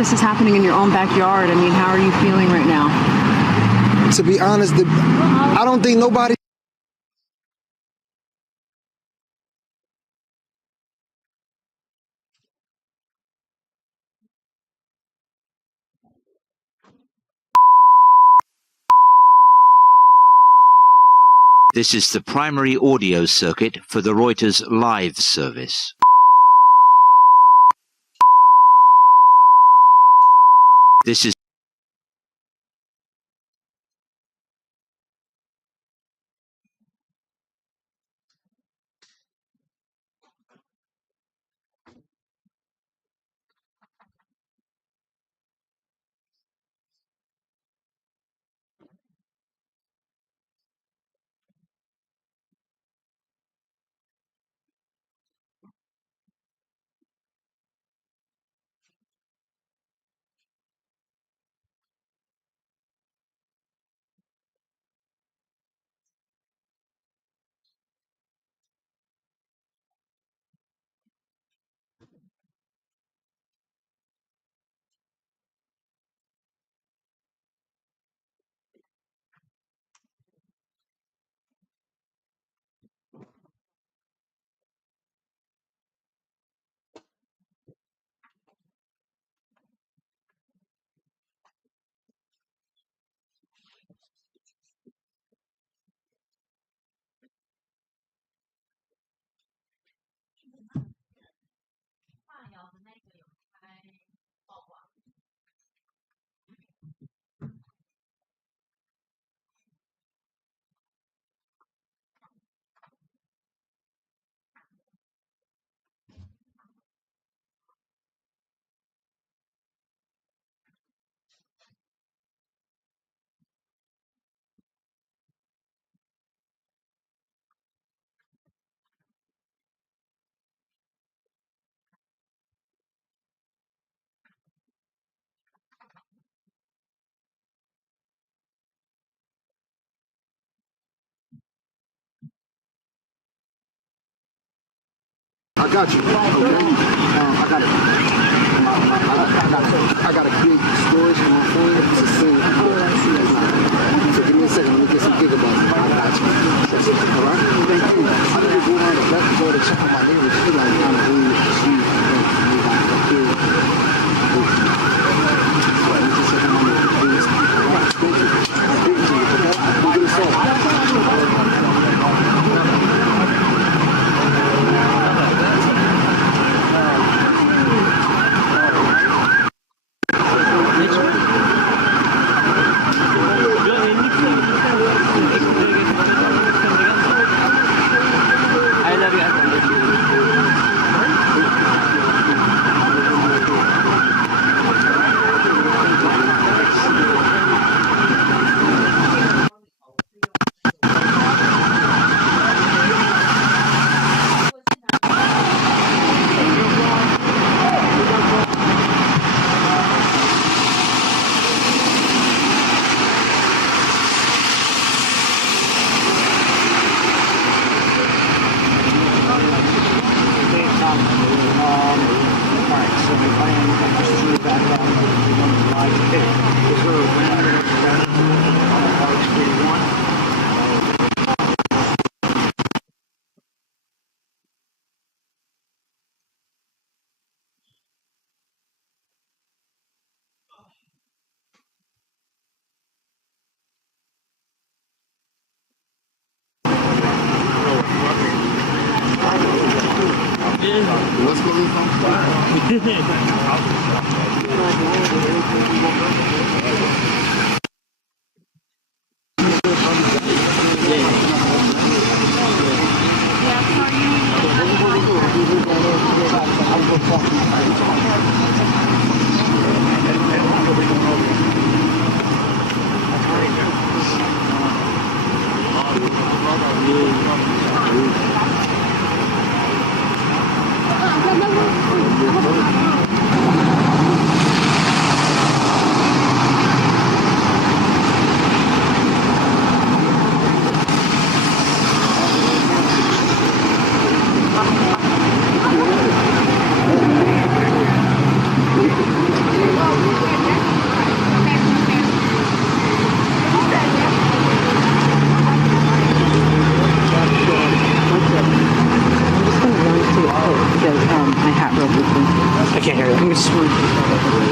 this is happening in your own backyard. I mean, how are you feeling right now? To be honest, I don't think nobody. This is the primary audio circuit for the Reuters live service. This is I got you. Okay. I got it. I got a big storage in my phone. It's a thing. So give me a second. Let me get some gigabytes. I got you. All right. Thank you. I need to go around the left door to check on my neighbors. She like kind of doing the street. What's going on?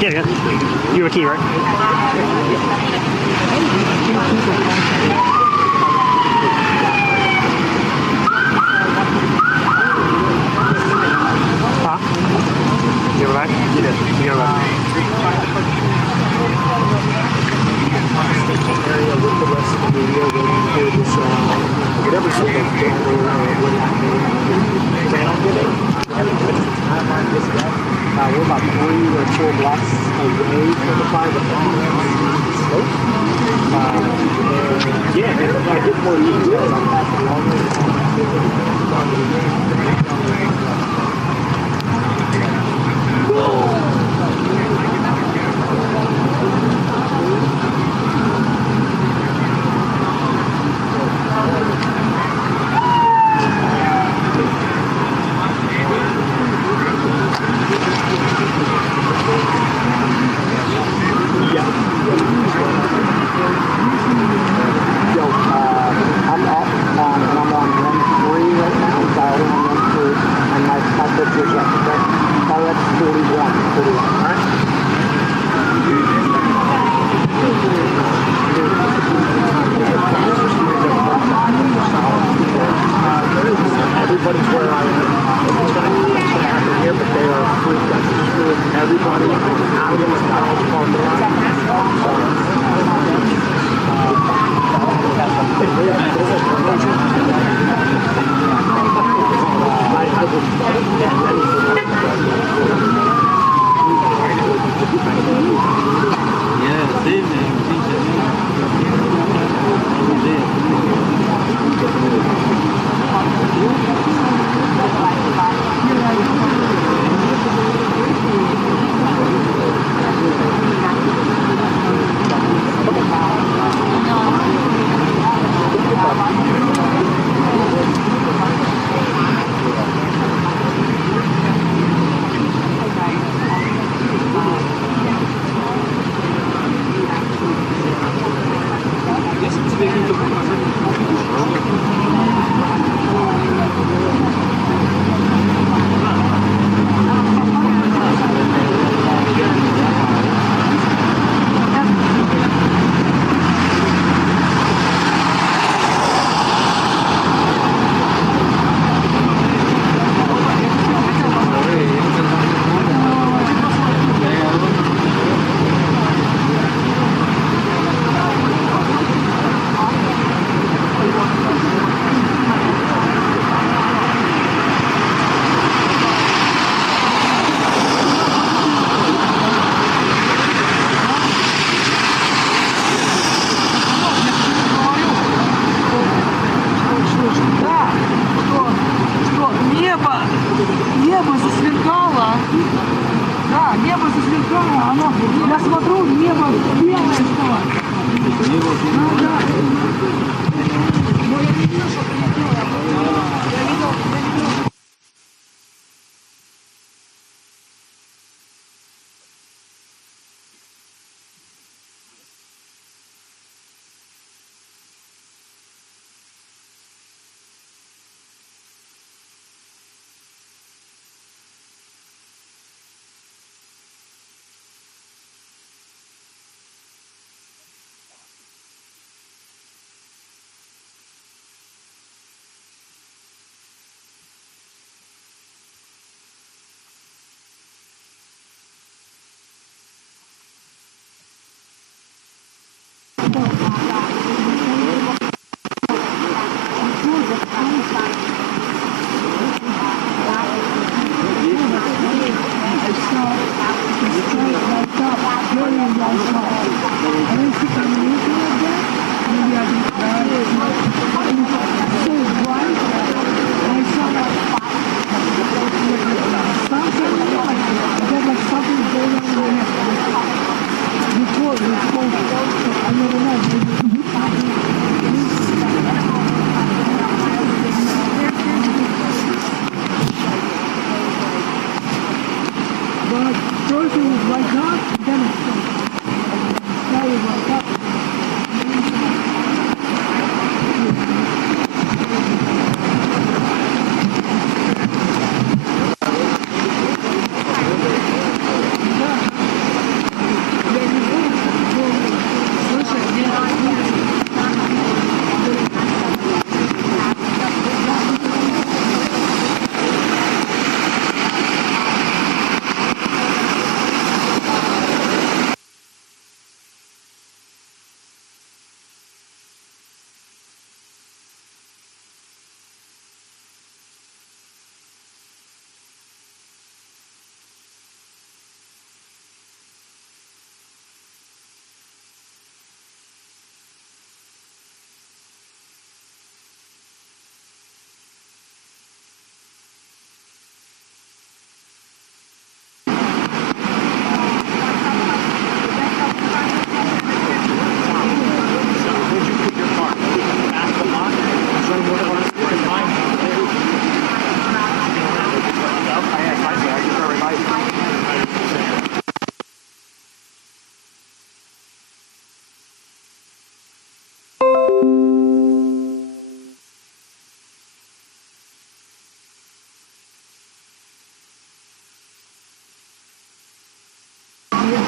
Yeah. You have a key, right? Huh? You have a back? You did. You have a back. Area with the rest of the media when you hear this, whatever sort of thing or what channel getting. We're about 3 or 4 blocks away from the fire, but slope. Yeah, and I get more details on that. Everybody's where I am. It's going to happen here, but they are freaked out. Everybody out of this house parking Небо засверкало. Да, небо засверкало. Оно, я смотрю, небо белое стало. Ну, да. Но я не видел, что прилетело. Я видел. But first it was like that, then it stopped.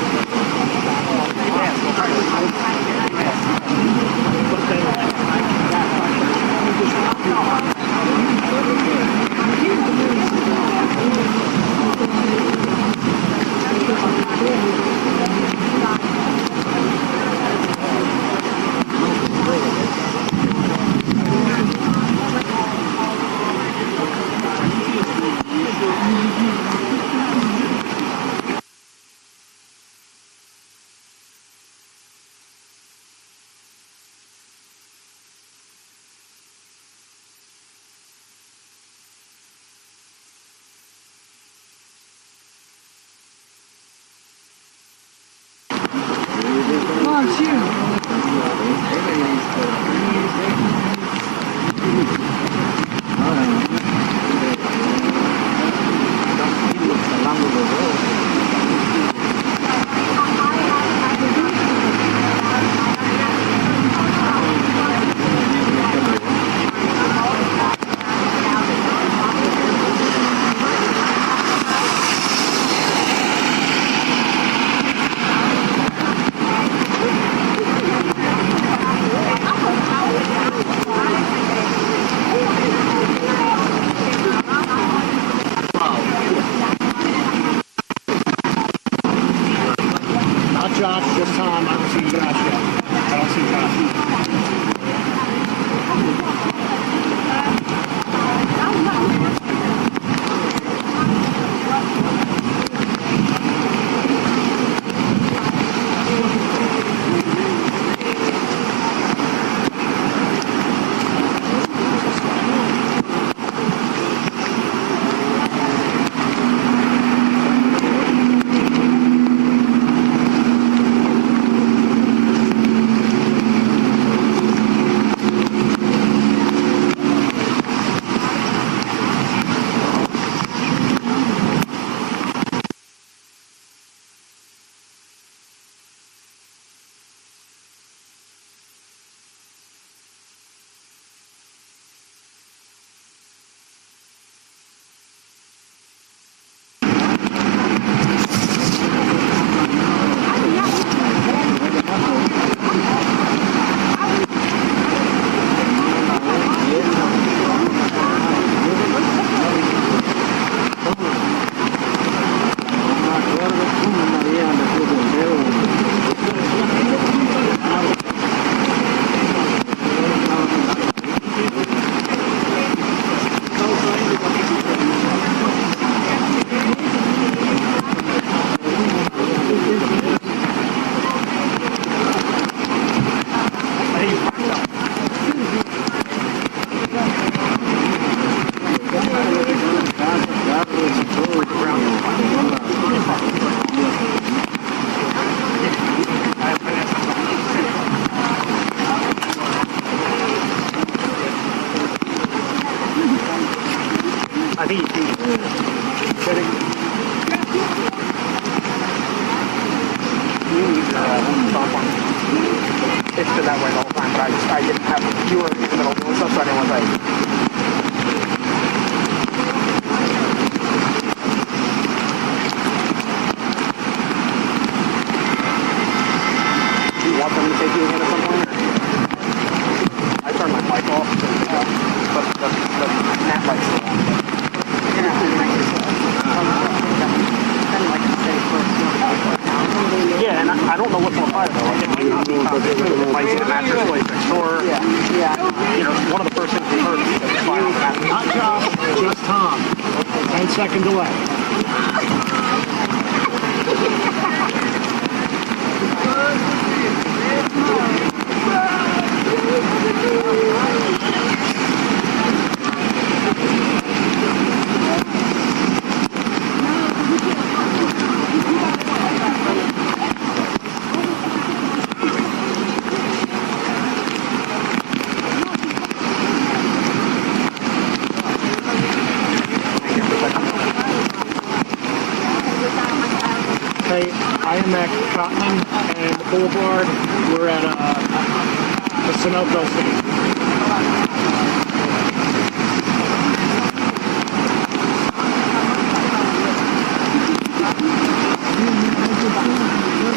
Josh this time. I don't see Josh yet. I don't see Josh. I think it's been that way the whole time, but I didn't have, you were in the middle doing stuff, so I didn't want to like, do you want them to take you again at some point? I turned my mic off, but the nap light's still on. Yeah, and I don't know what's on fire though. Like, it might not be it might be the mattress place next door. Yeah. You know, one of the first things we heard is the fire on the mattress. Not Josh, just Tom. 10-second delay. IMX Cotton and Boulevard. We're at the Sunoco station.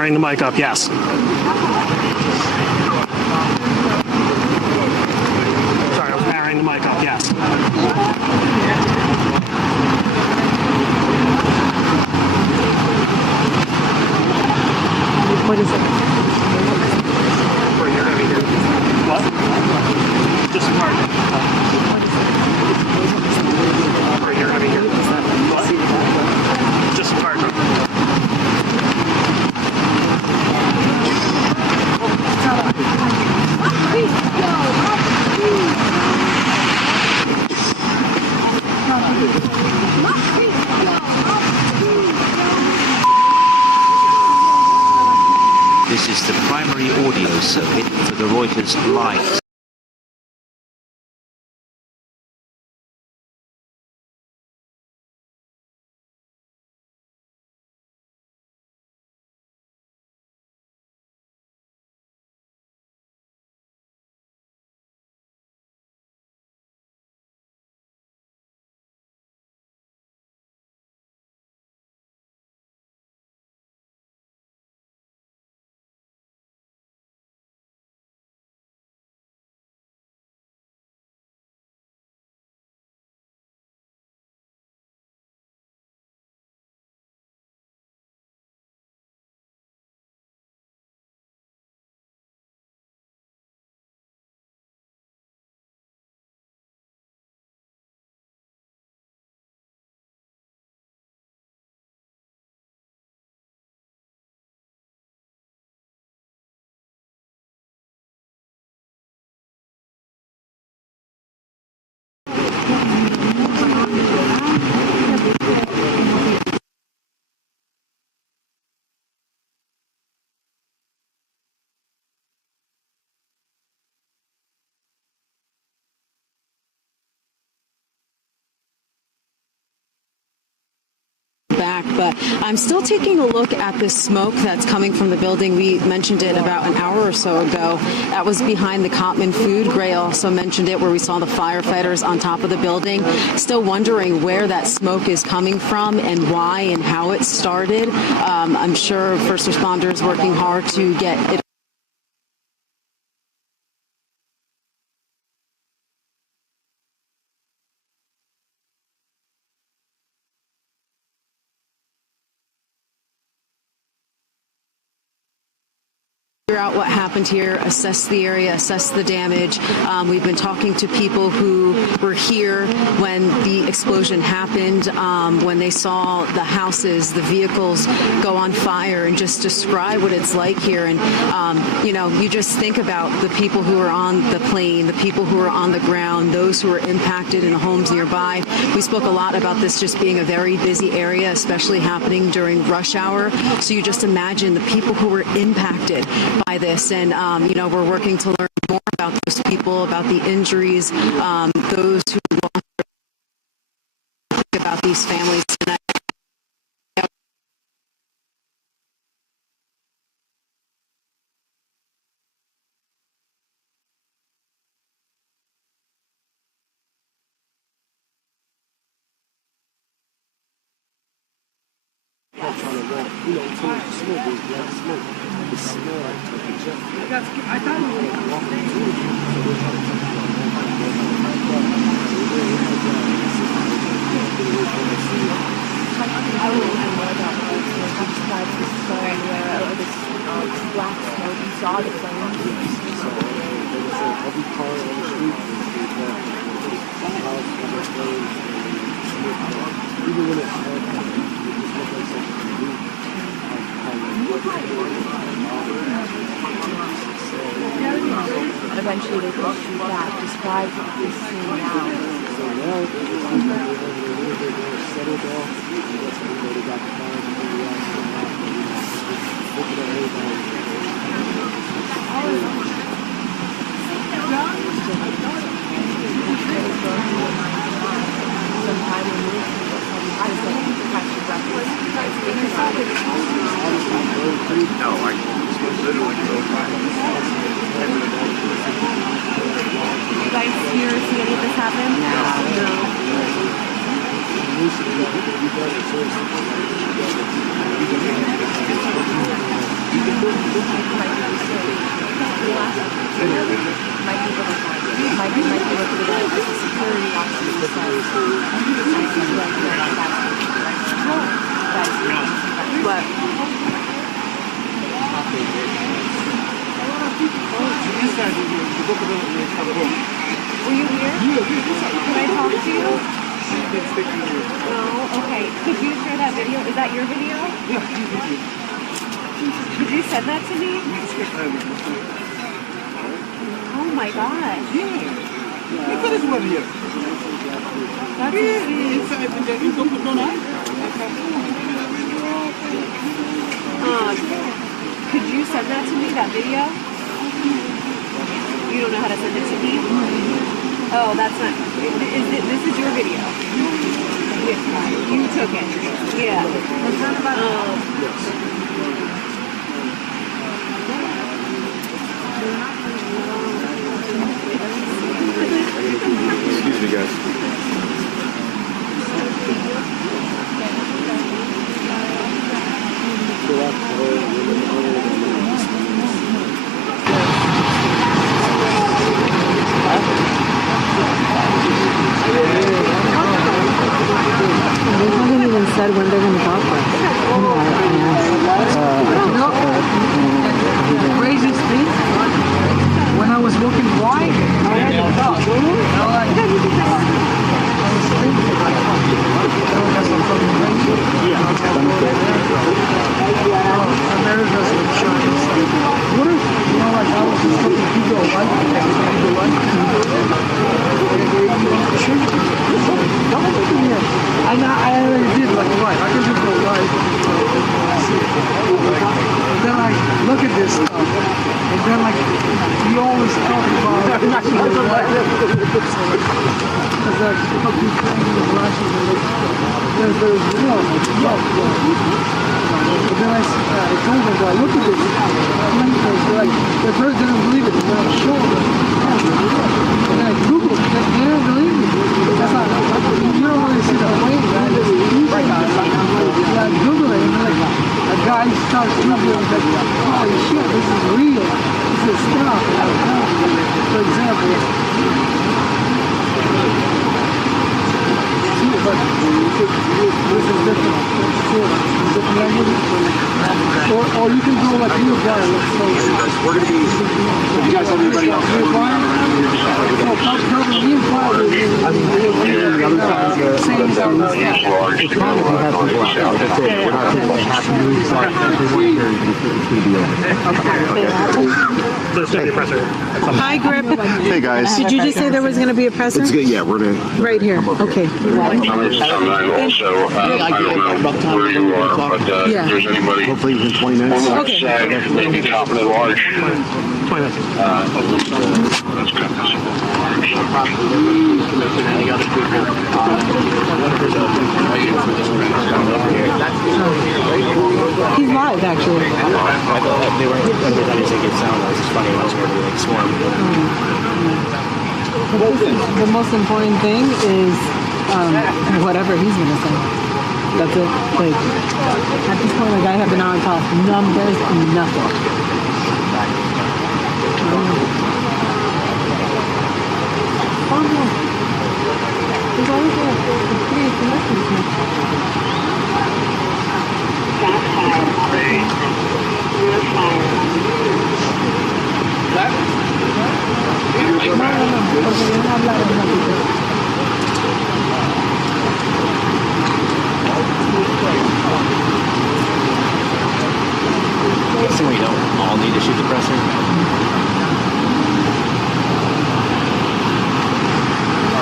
powering the mic up, yes. Sorry, I was powering the mic up, yes. What is it? What? Just a target. Right here, right here. What? Just a target. This is the primary audio circuit for the Reuters Live. Back, but I'm still taking a look at this smoke that's coming from the building. We mentioned it about an hour or so ago. That was behind the Cotman Food. Gray also mentioned it, where we saw the firefighters on top of the building. Still wondering where that smoke is coming from and why and how it started. I'm sure first responders working hard to get it. Out what happened here, assess the area, assess the damage. We've been talking to people who were here when the explosion happened, when they saw the houses, the vehicles go on fire, and just describe what it's like here. And, you know, you just think about the people who are on the plane, the people who are on the ground, those who are impacted in the homes nearby. We spoke a lot about this just being a very busy area, especially happening during rush hour. So you just imagine the people who were impacted by this, and you know, we're working to learn more about those people, about the injuries, those who lost their, think about these families tonight. Eventually they could shoot back. Describe this scene now. You guys hear or see any of this happen? No. What? Were you here? Can I talk to you? No? Okay. Could you share that video? Is that your video? Could you send that to me? Oh my gosh. Look at this one here. That's could you send that to me, that video? You don't know how to send it to me? Oh, that's not. This is your video. You took it. Yeah. Excuse me, guys. They haven't even said when they're going to talk to us. Crazy speed. When I was walking by, I had a dog. I already did like right. I can just go right. And then I look at this stuff, and then like we always talk about because like fucking things and lashes and there's but then I told them, I look at this, like the person didn't believe it, and then I showed them. And then I Googled it, they didn't believe me. That's not, you don't really see the way, right? I Googled it, and like a guy starts Googling, like, holy shit, this is real. This is stuff. For example, but this is different. Different language. Or you can go like you apply. We're going to be... You guys have anybody else? You apply? So, probably you apply with the other side. Same thing. It's fine if you have people out there. That's it. We're not people have to do something. Everyone here is going to be over. Hi, Grip. Hey, guys. Did you just say there was going to be a presser? It's good. Yeah, we're going to... Right here. Okay. Also, I don't know where you are, but Yeah. if there's anybody Hopefully within 20 minutes. on the Okay. side, maybe top of the large. 20 minutes. That's good. He's live, actually. They weren't understanding to get sound. It was just funny watching everybody like swarm. But the most important thing is whatever he's going to say. That's it. Like, at this point, like, I have been on top numbers and nothing. There's always a pretty connection. So we don't all need to shoot the presser.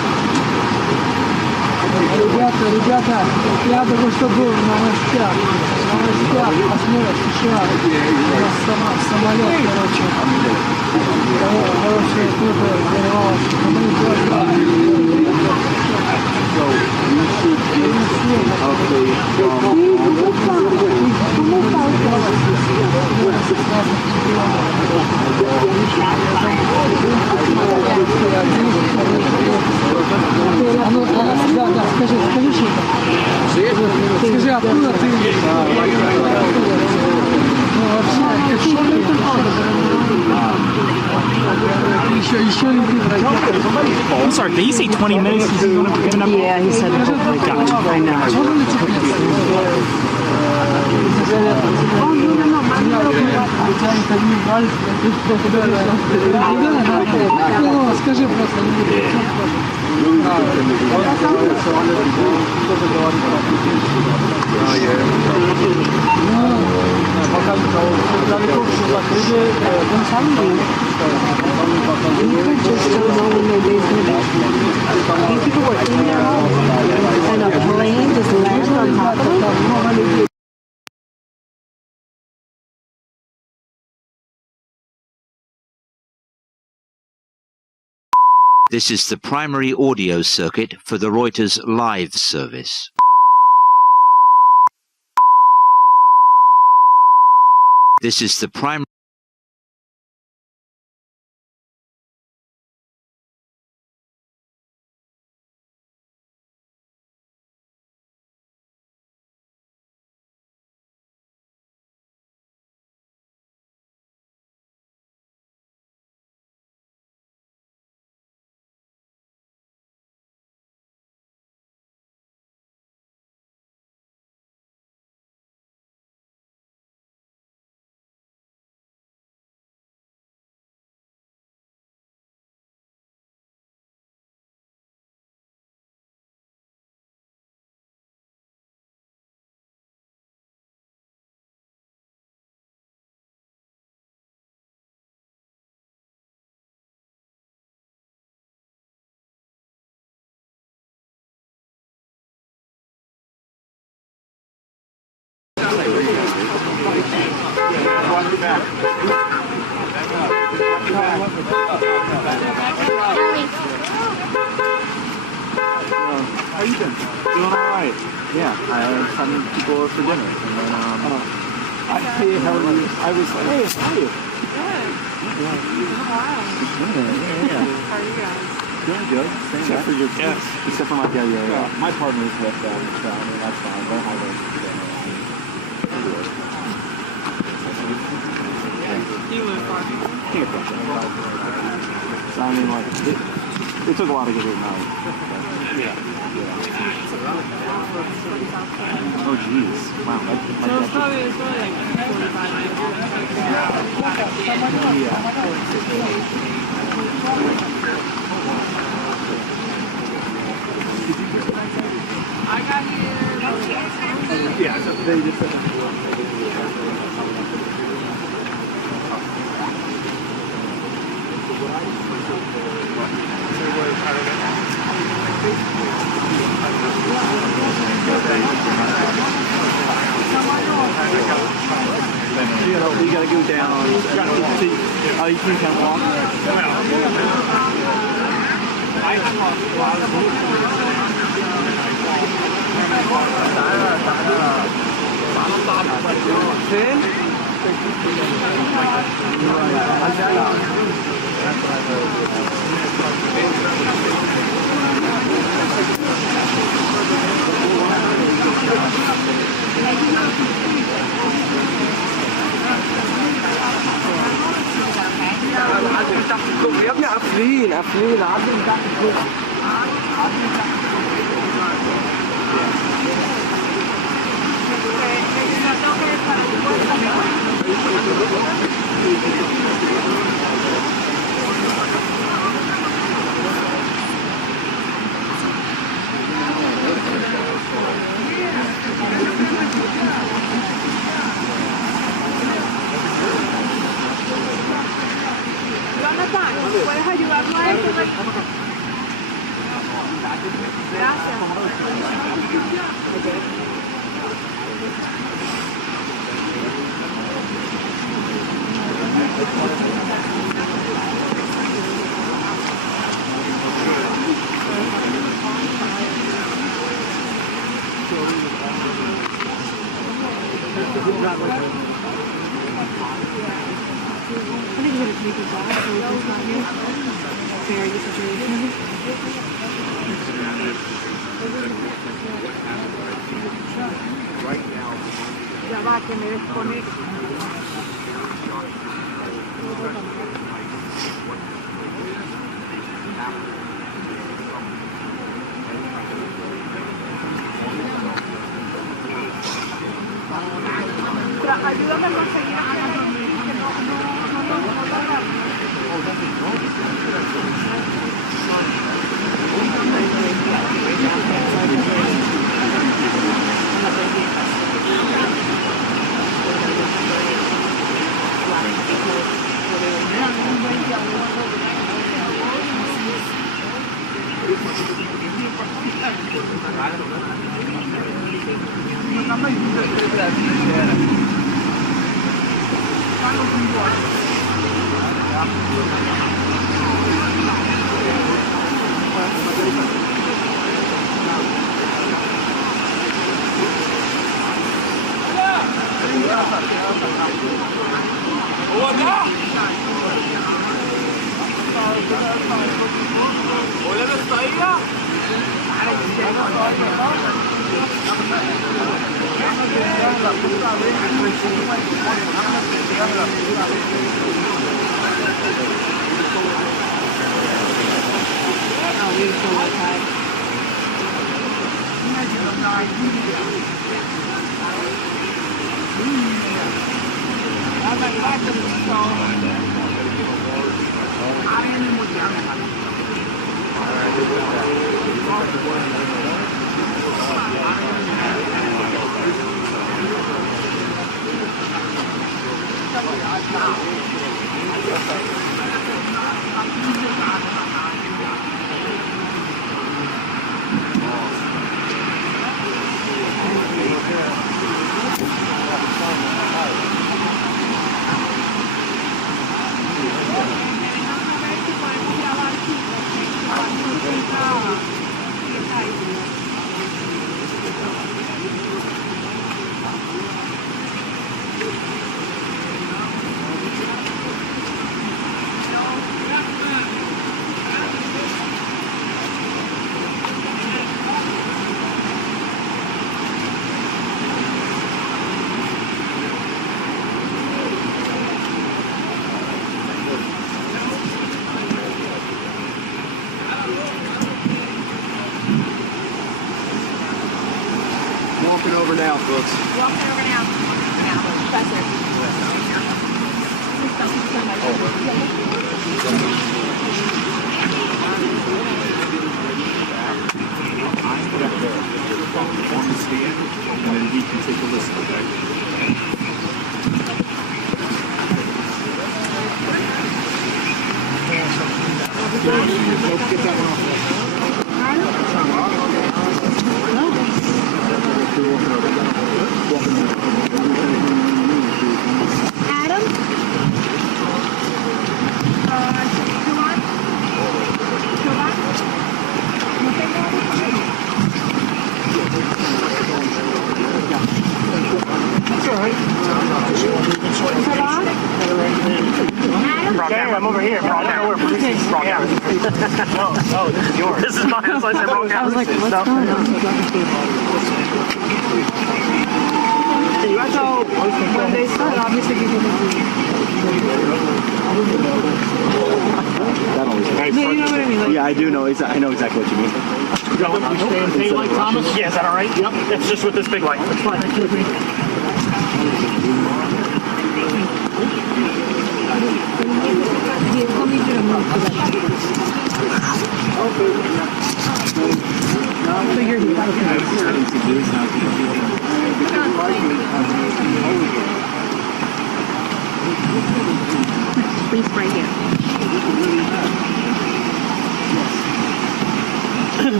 ребята, я только что был на новостях, посмотрят, еще самолет, короче, тоже взорвался. А ну, да, скажи что-то. Скажи, откуда ты? Ну, вообще, еще не I'm sorry, did he say 20 minutes? He's going to be giving up? Yeah, he said Gotcha. I know. Скажи просто. People were in their homes and a plane just landed on top of them. This is the primary audio circuit for the Reuters live service. This is the primary How you been? Doing all right. Yeah, I had some people for dinner, and then hey, how are you? I was like, hey, how are you? Good. Yeah. How are you guys? Doing good. Except for your guests. Except for my my partner's with them, so I mean that's fine. They're high risk. You live far. So I mean, like, it took a while to get here tonight. Yeah. Oh, jeez. Wow. So it's probably like 45 minutes. I got here. Yeah, so they just said that. We gotta go down. You can't walk. يا ابني قافلين عدوا من تحت الكرسي. I think we're going to take his off so he's not here. Fair situation. Ya va, que me desconecte. Ayúdame a conseguir a Ana Domínguez, que no Walking over now, folks. Walking over now. Now, Professor. On the stand, and then he can take a listen, okay? Get that one Adam? Damn, I'm over here. I don't know where police is. Wrong house. No, this is yours. This is mine. That's why I said wrong house. I was like, what's going on? So, when they start, obviously people can see. No, you know what I mean? Like, Yeah, I do know. I know exactly what you mean. Hey, like Thomas? Yeah, is that all right? Yep. It's just with this big light. It's fine. so you're here. Please, right here.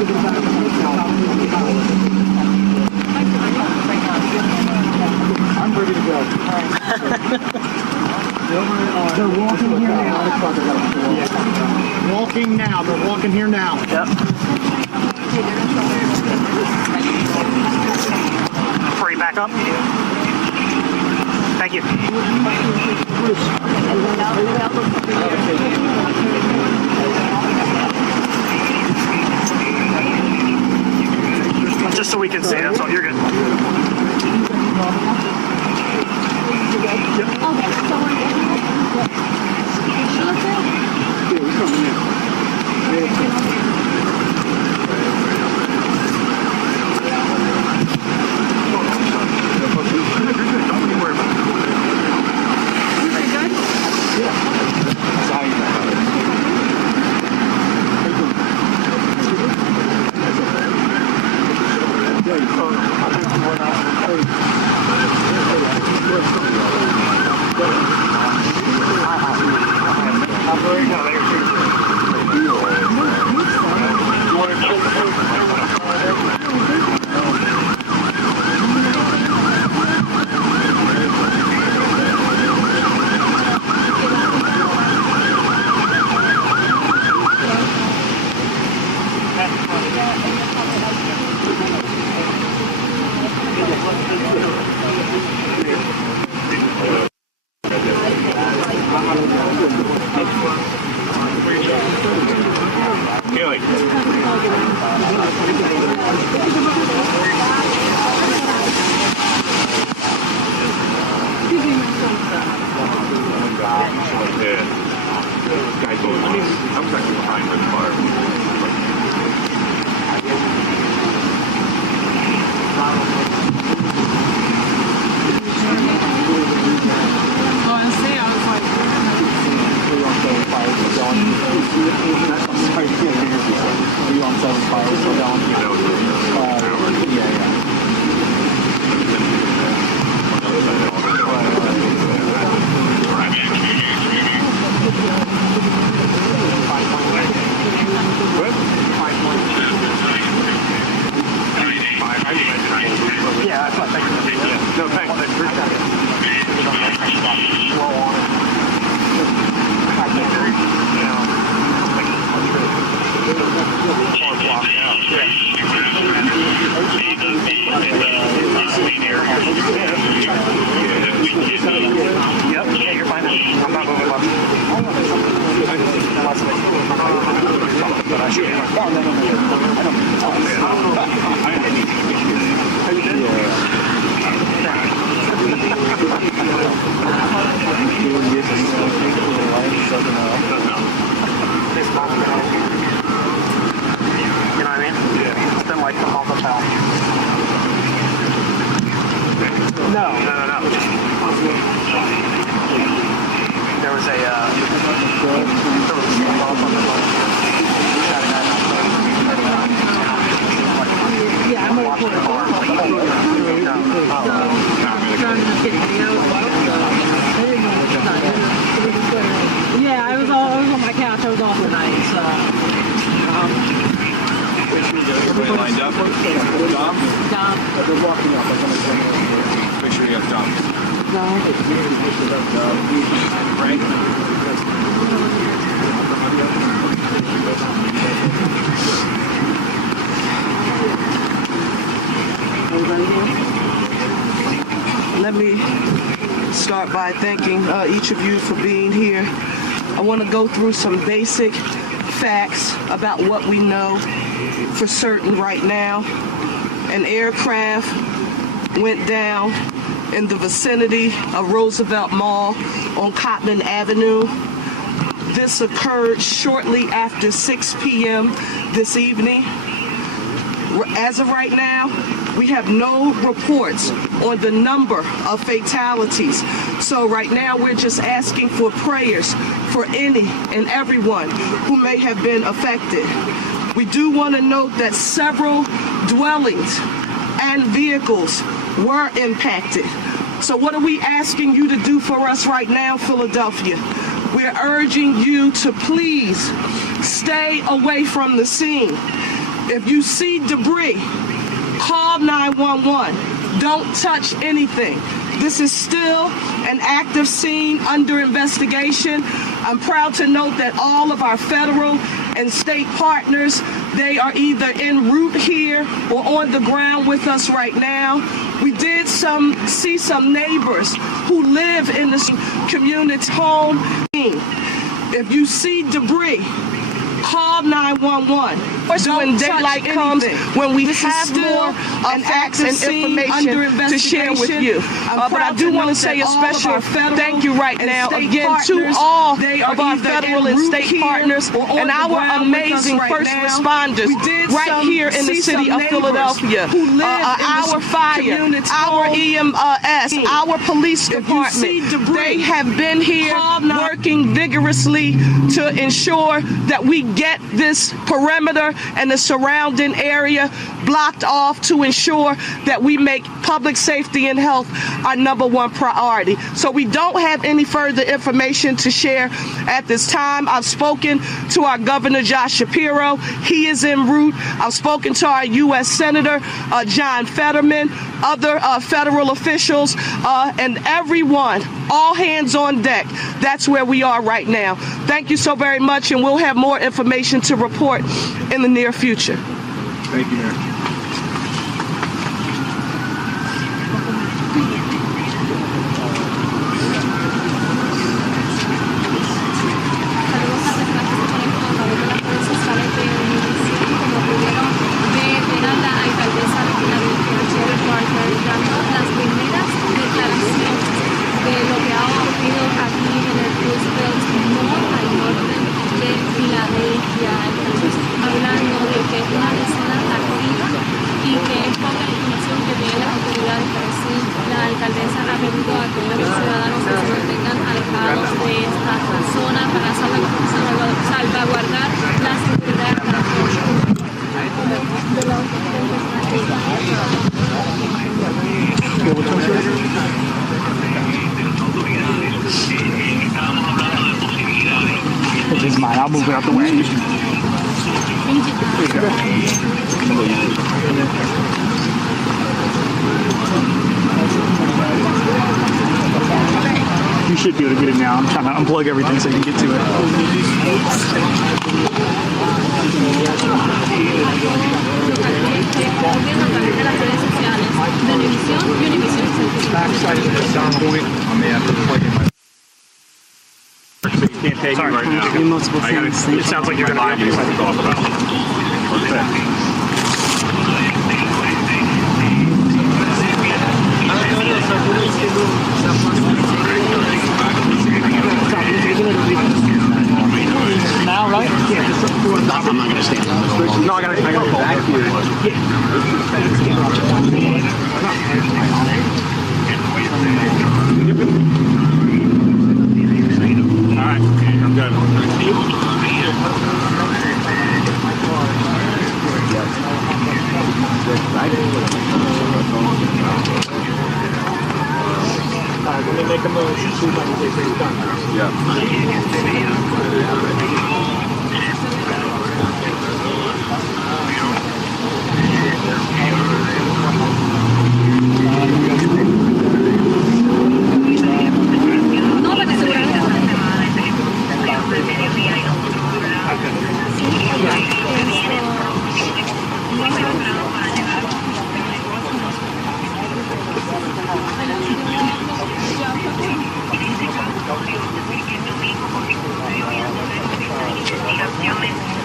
I'm ready to go. They're walking here now. Walking now. They're walking here now. Yep. Before you back up. Thank you. Just so we can see, that's all. You're good. Yeah, I was on my couch. I was off tonight, so. Everybody lined up. Dom? Dom. They're walking up. Make sure you have Dom. Frank? Let me start by thanking each of you for being here. I want to go through some basic facts about what we know for certain right now. An aircraft went down in the vicinity of Roosevelt Mall on Cottman Avenue. This occurred shortly after 6 p.m. this evening. As of right now, we have no reports on the number of fatalities. So right now, we're just asking for prayers for any and everyone who may have been affected. We do want to note that several dwellings and vehicles were impacted. So what are we asking you to do for us right now, Philadelphia? We're urging you to please stay away from the scene. If you see debris, call 911. Don't touch anything. This is still an active scene under investigation. I'm proud to note that all of our federal and state partners, they are either en route here or on the ground with us right now. We did see some neighbors who live in this community home. If you see debris, call 911. When daylight comes, when we have more facts and information to share with you. But I do want to say a special thank you right now again to all of our federal and state partners and our amazing first responders right here in the city of Philadelphia. Our fire, our EMS, our police department, they have been here working vigorously to ensure that we get this perimeter and the surrounding area blocked off to ensure that we make public safety and health our #1 priority. So we don't have any further information to share at this time. I've spoken to our Governor Josh Shapiro. He is en route. I've spoken to our U.S. Senator John Fetterman, other federal officials, and everyone, all hands on deck. That's where we are right now. Thank you so very much, and we'll have more information to report in the near future. Thank you, Mayor. hablando de que es una escena atractiva y que es poca la información que tienen las autoridades, pero sí la alcaldesa ha pedido a todos los ciudadanos que se mantengan alejados de esta zona para salvaguardar la seguridad de la población. Which is mine. I'll move it out the way. You should be able to get it now. I'm trying to unplug everything so you can get to it. Backside is the sound point. I may have to plug in my. Can't take you right now. It sounds like you're going to be able to talk about. Okay. Now, right? I'm not going to stand up. No, I got to go back here. All right, I'm good. All right, let me make a move. See if I can get things done. No, perché sicuramente investigaciones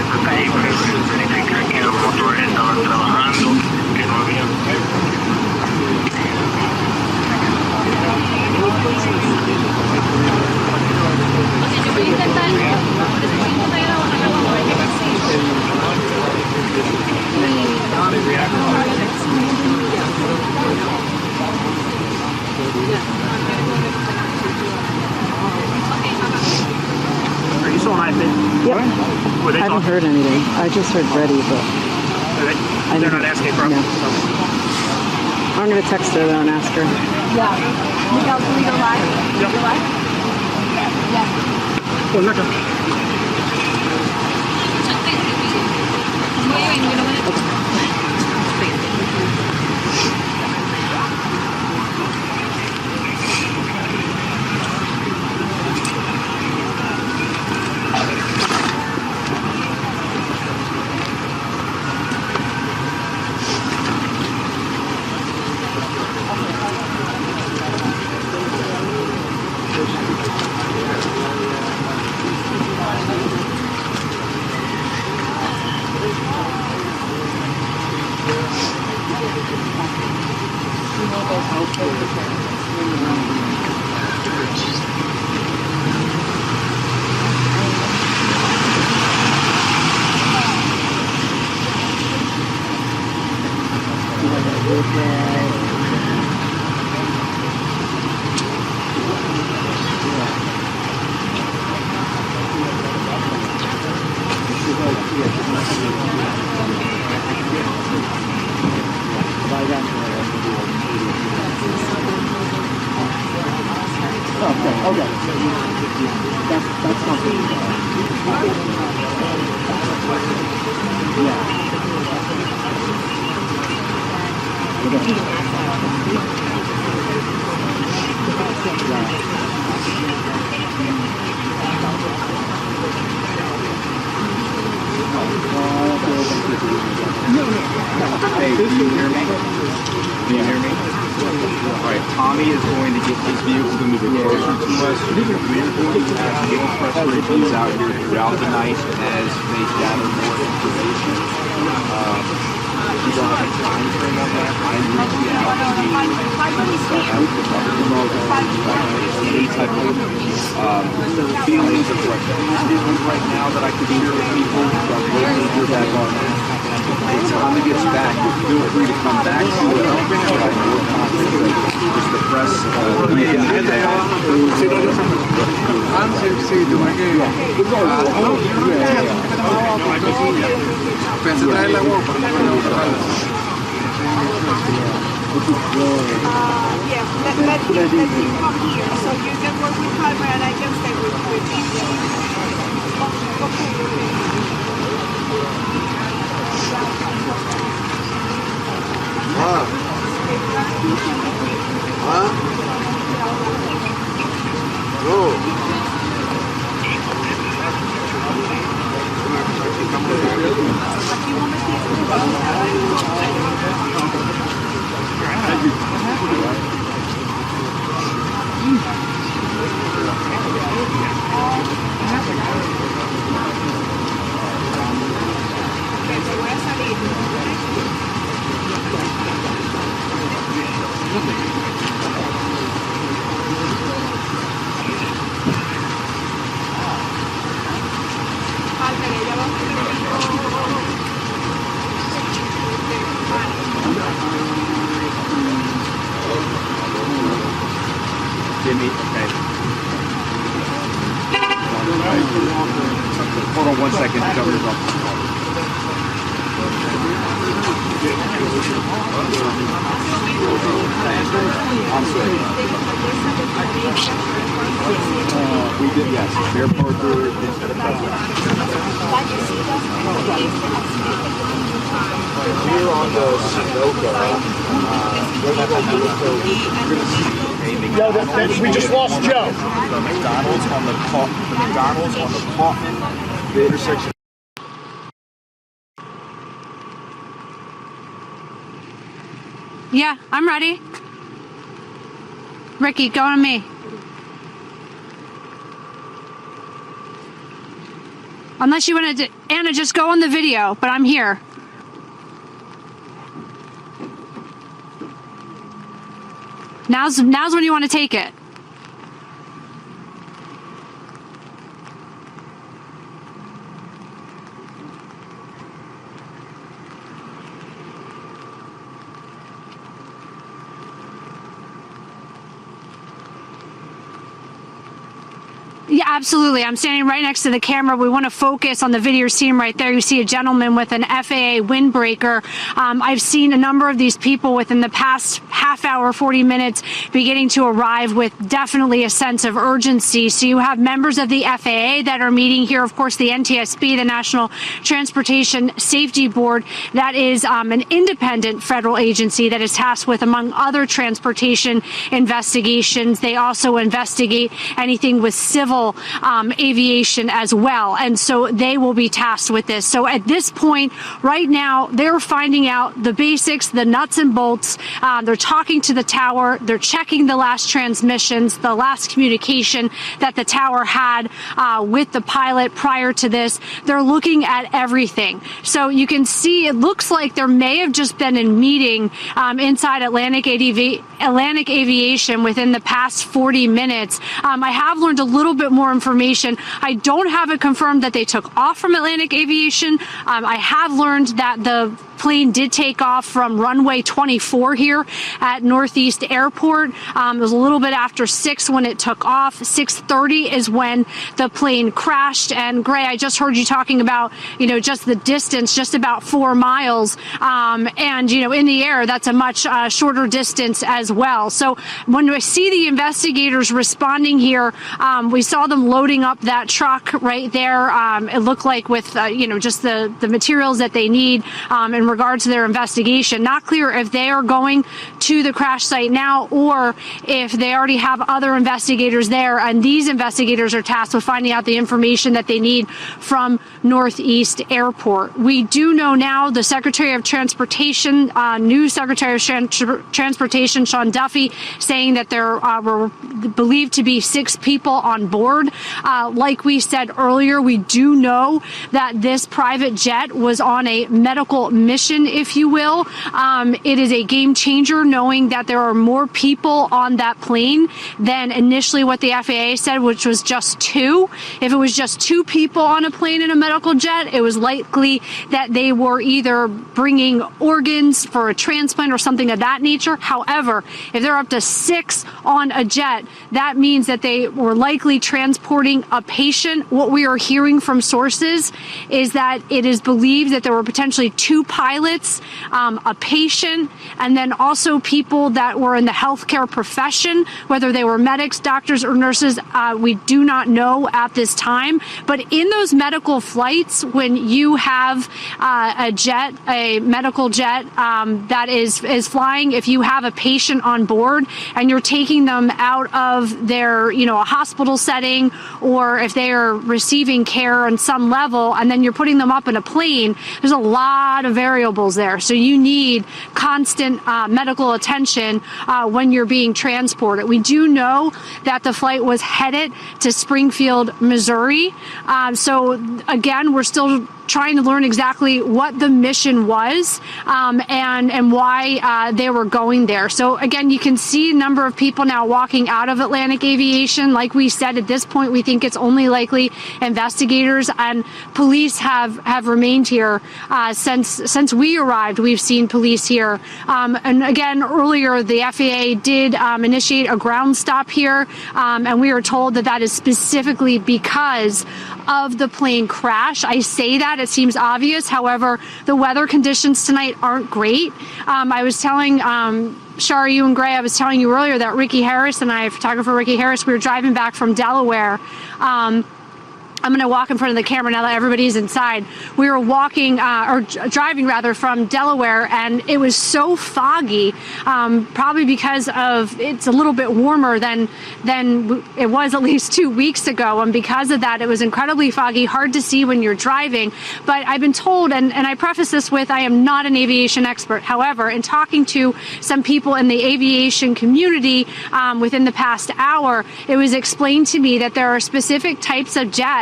esta TAIPEI, significa que los motores estaban trabajando, que no había... Yo voy a intentar ir a bajar la guagua a ver qué pasa. Are you still on iPad? Yep. Were they I haven't talking? heard anything. I just heard ready, but They're not asking for it? no. I'm gonna text her though and ask her. Yeah. Miguel, can we go live? Yep. Go live? Yeah. Well, not Okay. That's something. Hey, can you hear me? Can you hear me? Alright, Tommy is going to get his vehicle to move it closer to us. We're going to have more press reviews out here throughout the night as they gather more information. We don't have a time frame on that. I reached out to any type of feelings of what he's doing right now that I could share with people. So I'm really good back on that. When Tommy gets back, feel free to come back to it. But I'm more confident that just the press Yes, let him come here. So you can work with Palmer and I can stay with him. Jimmy, okay. Hold on 1 second, the governor's office. I'm sorry. We did, yes. Mayor Parker is the president. Here on the Sunoco, we're going to see. Yo, we just lost Joe. The McDonald's on the Kaufman, the intersection. Yeah, I'm ready. Ricky, go on me. Unless you want to, Anna, just go on the video, but I'm here. Now's when you want to take it. Yeah, absolutely. I'm standing right next to the camera. We want to focus on the video scene right there. You see a gentleman with an FAA windbreaker. I've seen a number of these people within the past half hour, 40 minutes, beginning to arrive with definitely a sense of urgency. So you have members of the FAA that are meeting here. Of course, the NTSB, the National Transportation Safety Board, that is an independent federal agency that is tasked with, among other transportation investigations. They also investigate anything with civil aviation as well. And so they will be tasked with this. So at this point, right now, they're finding out the basics, the nuts and bolts. They're talking to the tower. They're checking the last transmissions, the last communication that the tower had with the pilot prior to this. They're looking at everything. So you can see it looks like there may have just been a meeting inside Atlantic Aviation within the past 40 minutes. I have learned a little bit more information. I don't have it confirmed that they took off from Atlantic Aviation. I have learned that the plane did take off from runway 24 here at Northeast Airport. It was a little bit after 6 when it took off. 6:30 is when the plane crashed. And Gray, I just heard you talking about, just the distance, just about 4 miles. And, in the air, that's a much shorter distance as well. So when I see the investigators responding here, we saw them loading up that truck right there. It looked like with, just the materials that they need in regards to their investigation. Not clear if they are going to the crash site now or if they already have other investigators there, and these investigators are tasked with finding out the information that they need from Northeast Airport. We do know now the Secretary of Transportation, new Secretary of Transportation, Sean Duffy, saying that there were believed to be 6 people on board. Like we said earlier, we do know that this private jet was on a medical mission, if you will. It is a game changer knowing that there are more people on that plane than initially what the FAA said, which was just 2. If it was just 2 people on a plane in a medical jet, it was likely that they were either bringing organs for a transplant or something of that nature. However, if they're up to 6 on a jet, that means that they were likely transporting a patient. What we are hearing from sources is that it is believed that there were potentially 2 pilots, a patient, and then also people that were in the healthcare profession, whether they were medics, doctors, or nurses. We do not know at this time. But in those medical flights, when you have a jet, a medical jet that is flying, if you have a patient on board and you're taking them out of their, a hospital setting, or if they are receiving care on some level, and then you're putting them up in a plane, there's a lot of variables there. So you need constant medical attention when you're being transported. We do know that the flight was headed to Springfield, Missouri. So again, we're still trying to learn exactly what the mission was and why they were going there. So again, you can see a number of people now walking out of Atlantic Aviation. Like we said, at this point, we think it's only likely investigators, and police have remained here since we arrived. We've seen police here. And again, earlier, the FAA did initiate a ground stop here, and we are told that that is specifically because of the plane crash. I say that, it seems obvious. However, the weather conditions tonight aren't great. I was telling Shara, you and Gray, I was telling you earlier that Ricky Harris and I, photographer Ricky Harris, we were driving back from Delaware. I'm going to walk in front of the camera now that everybody's inside. We were walking, or driving rather, from Delaware, and it was so foggy, probably because of it's a little bit warmer than it was at least 2 weeks ago. And because of that, it was incredibly foggy, hard to see when you're driving. But I've been told, and I preface this with, I am not an aviation expert. However, in talking to some people in the aviation community within the past hour, it was explained to me that there are specific types of jets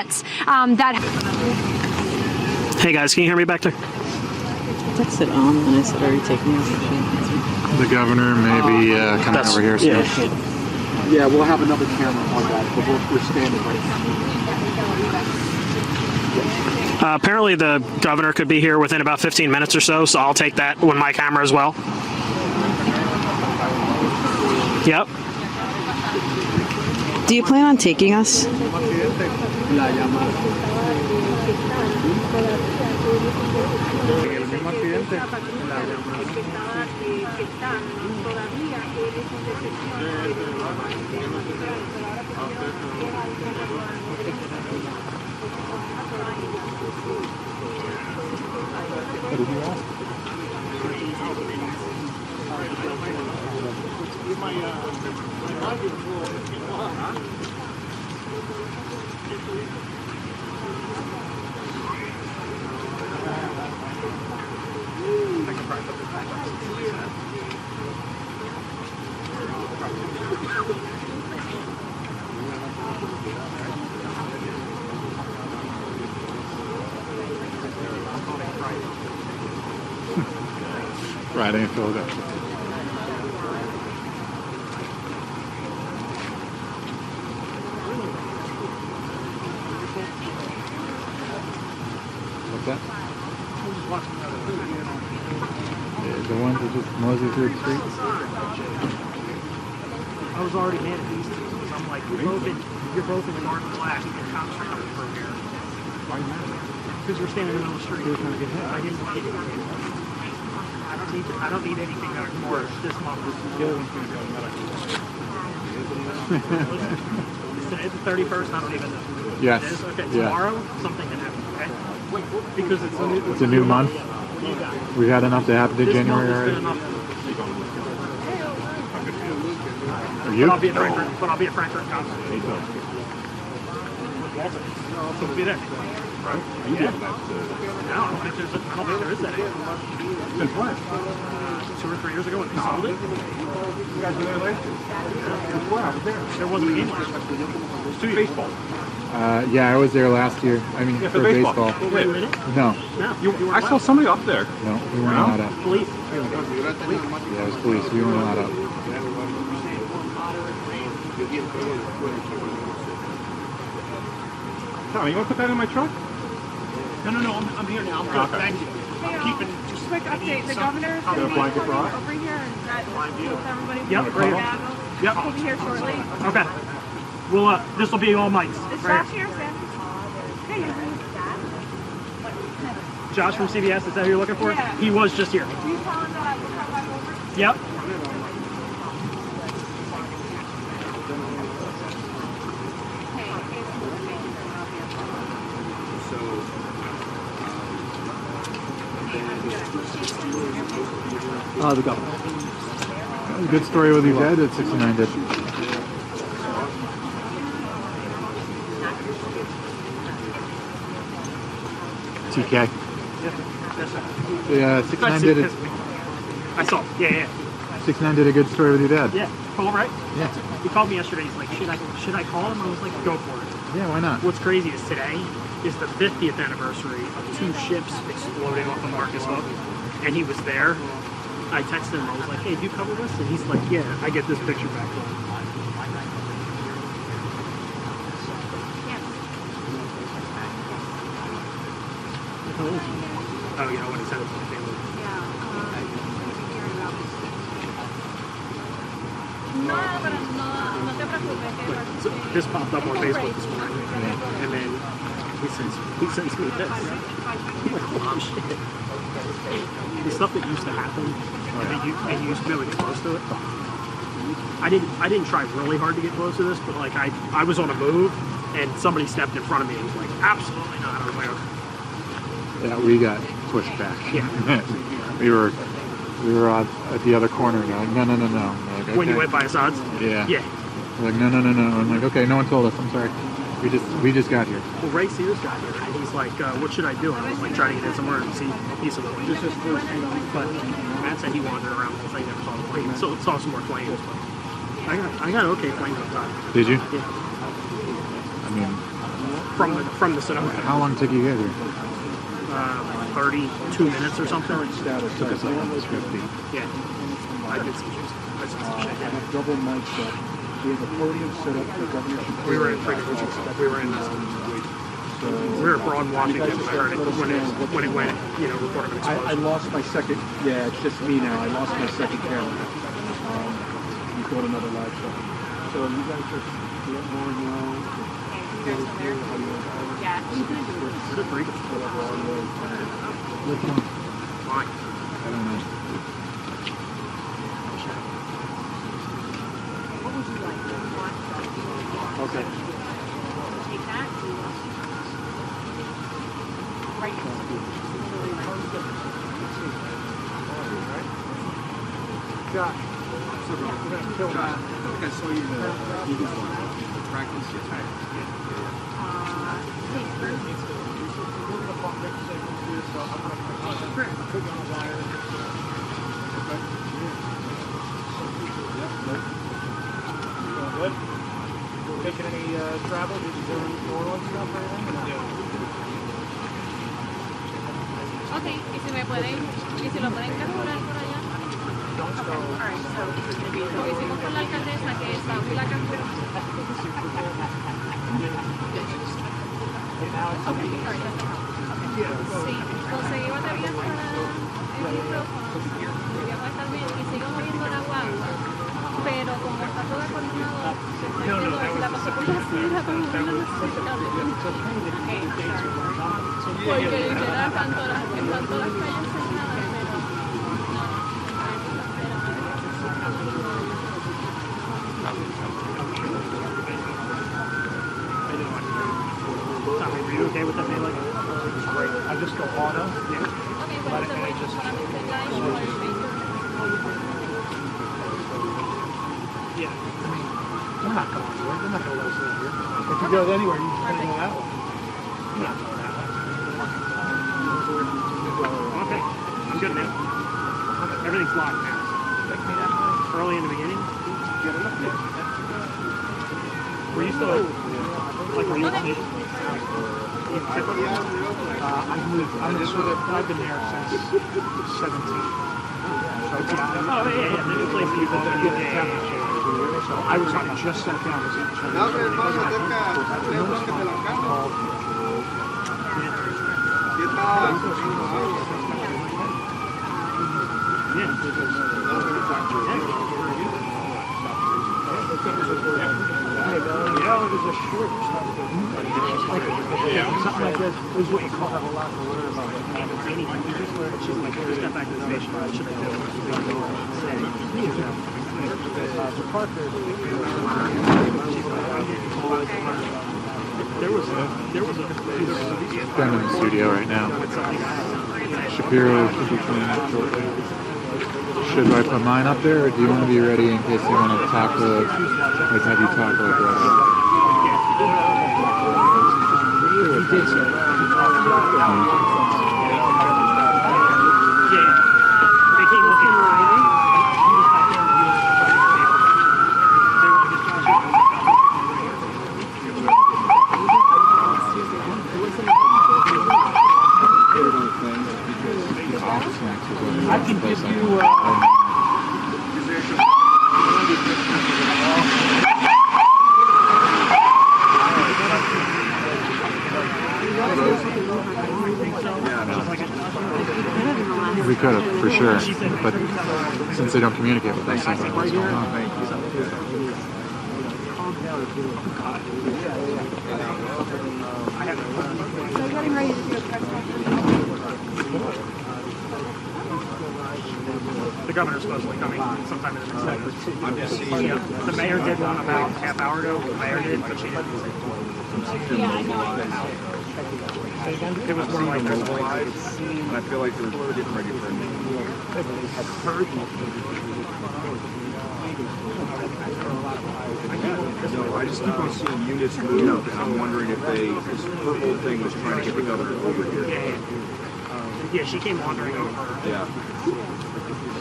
threats that. Hey guys, can you hear me back there? Text it on, and I said, "Are you taking us?" The governor may be coming over here soon. Yeah, we'll have another camera on that, but we're standing right now. Apparently the governor could be here within about 15 minutes or so, so I'll take that with my camera as well. Yep. Do you plan on taking us? Friday in Philadelphia. What's that? The ones that just mosey through the streets? I was already mad at these two because I'm like, you're both in the dark black and cops are coming from here. Why are you mad? Because we're standing in the middle of the street. I didn't want to get hit. I don't need anything more this month. It's the 31st. I don't even know. Yes. It is? Okay. Yeah. Tomorrow, something can happen. Okay. Because It's a new month. We had enough to happen to January already. Are you? But I'll be at Frankfurt Conference. So we'll be there. Right? Yeah. I don't think there is that anymore. Since when? 2 or 3 years ago when we sold it. You guys were there last year? Wow, I was there. There wasn't a game last year. It was 2 years. Baseball. Yeah, I was there last year. I mean, for baseball. Wait a minute? No. You I saw somebody up there. No, we weren't allowed up. Police. Yeah, it was police. We weren't allowed up. Tommy, you want to put that in my truck? No, I'm here now. I'm good. Okay. Thank you. Hey, Keep it. just quick update. The governor's Got a blanket for us? over here and that with everybody. Yep, right here. Yep. He'll be here shortly. Okay. Well, this will be all mics. Is Right Josh here, Sam? Hey, Josh from CBS, is that who you're looking for? Yeah. He was just here. do you tell him that I will come back over? Yep. The governor. Good story with your dad at 69 did. TK. Yeah, 69 did it. I saw. Yeah. 69 did a good story with your dad. Yeah. Cool, right? Yeah. He called me yesterday. He's like, should I call him? I was like, go for it. Yeah, why not? What's crazy is today is the 50th anniversary of 2 ships exploding off the Marcus Hook, and he was there. I texted him. I was like, hey, do you cover this? And he's like, yeah. I get this picture back to him. Oh, yeah, when he sent it to the family. So this popped up on Facebook this morning, and then he sends me this. I'm like, oh shit. The stuff that used to happen, and you used to be able to get close to it. I didn't try really hard to get close to this, but like I was on a move, and somebody stepped in front of me and was like, absolutely not. I was like, okay. Yeah, we got pushed back. Yeah. we were at the other corner. And like, no. Like, okay. When you went by Assad's? Yeah. Yeah. We're like, no. I'm like, okay, no one told us. I'm sorry. We just got here. Well, Ray Sears got here, and he's like, what should I do? I was like, try to get in somewhere and see a piece of the plane. But Matt said he wandered around because I never saw the plane. So saw some more planes, but I got okay planes on top. Did you? Yeah. I mean, from the Sonoma. How long did you get here? 32 minutes or something. Took us like almost 50. Yeah. I did some shit. I have double mic set. We have a podium set up for Governor. We were in we were abroad watching it. I heard it when it went, reporting an explosion. I lost my second. Yeah, it's just me now. I lost my second camera. We got another live show. So you guys just get more now. Yeah. Which one? Mine. I don't know. What would you like? Okay. Take that. Right. I think I saw you in the practice yesterday. Good. Taking any travel? Did you do any New Orleans stuff or anything? Ok, y si lo pueden capturar por allá. Lo que hicimos con la alcaldesa, que Saúl la capturó. Sí, conseguí baterías para el micrófono. Debíamos estar bien y sigo moviendo la guagua. Pero como está todo coordinado, no entiendo que si la paso por la sierra, pero no la necesita. Porque literal, tanto las calles cerradas, Are you okay with that, Mela? Great. I just go auto. Yeah. Let it just. Yeah. We're not going to work. We're not going to let us live here. If you go anywhere, you just go that way. We're not going that way. Okay. I'm good now. Everything's locked now. Early in the beginning? Were you still I've moved. I've been there since 17. Oh, yeah. The new place you go to. So I was just sat down. It was a short something like this is what you call have a lot to learn about anything. You just learn. She's like, just got back to the station. I should have done the Parker. There was a I'm in the studio right now. Shapiro should be coming up shortly. Should I put mine up there, or do you want to be ready in case you want to talk have you talk I can give you We could have, for sure, but since they don't communicate with us, what's going on? The governor's supposedly coming sometime in the next day. The mayor did one about a half hour ago. The mayor did, but she didn't. It was more like mobilized, and I feel like they were getting ready for it. I just keep on seeing units move, and I'm wondering if her whole thing was trying to get the governor over here. Yeah, she came wandering over. Yeah.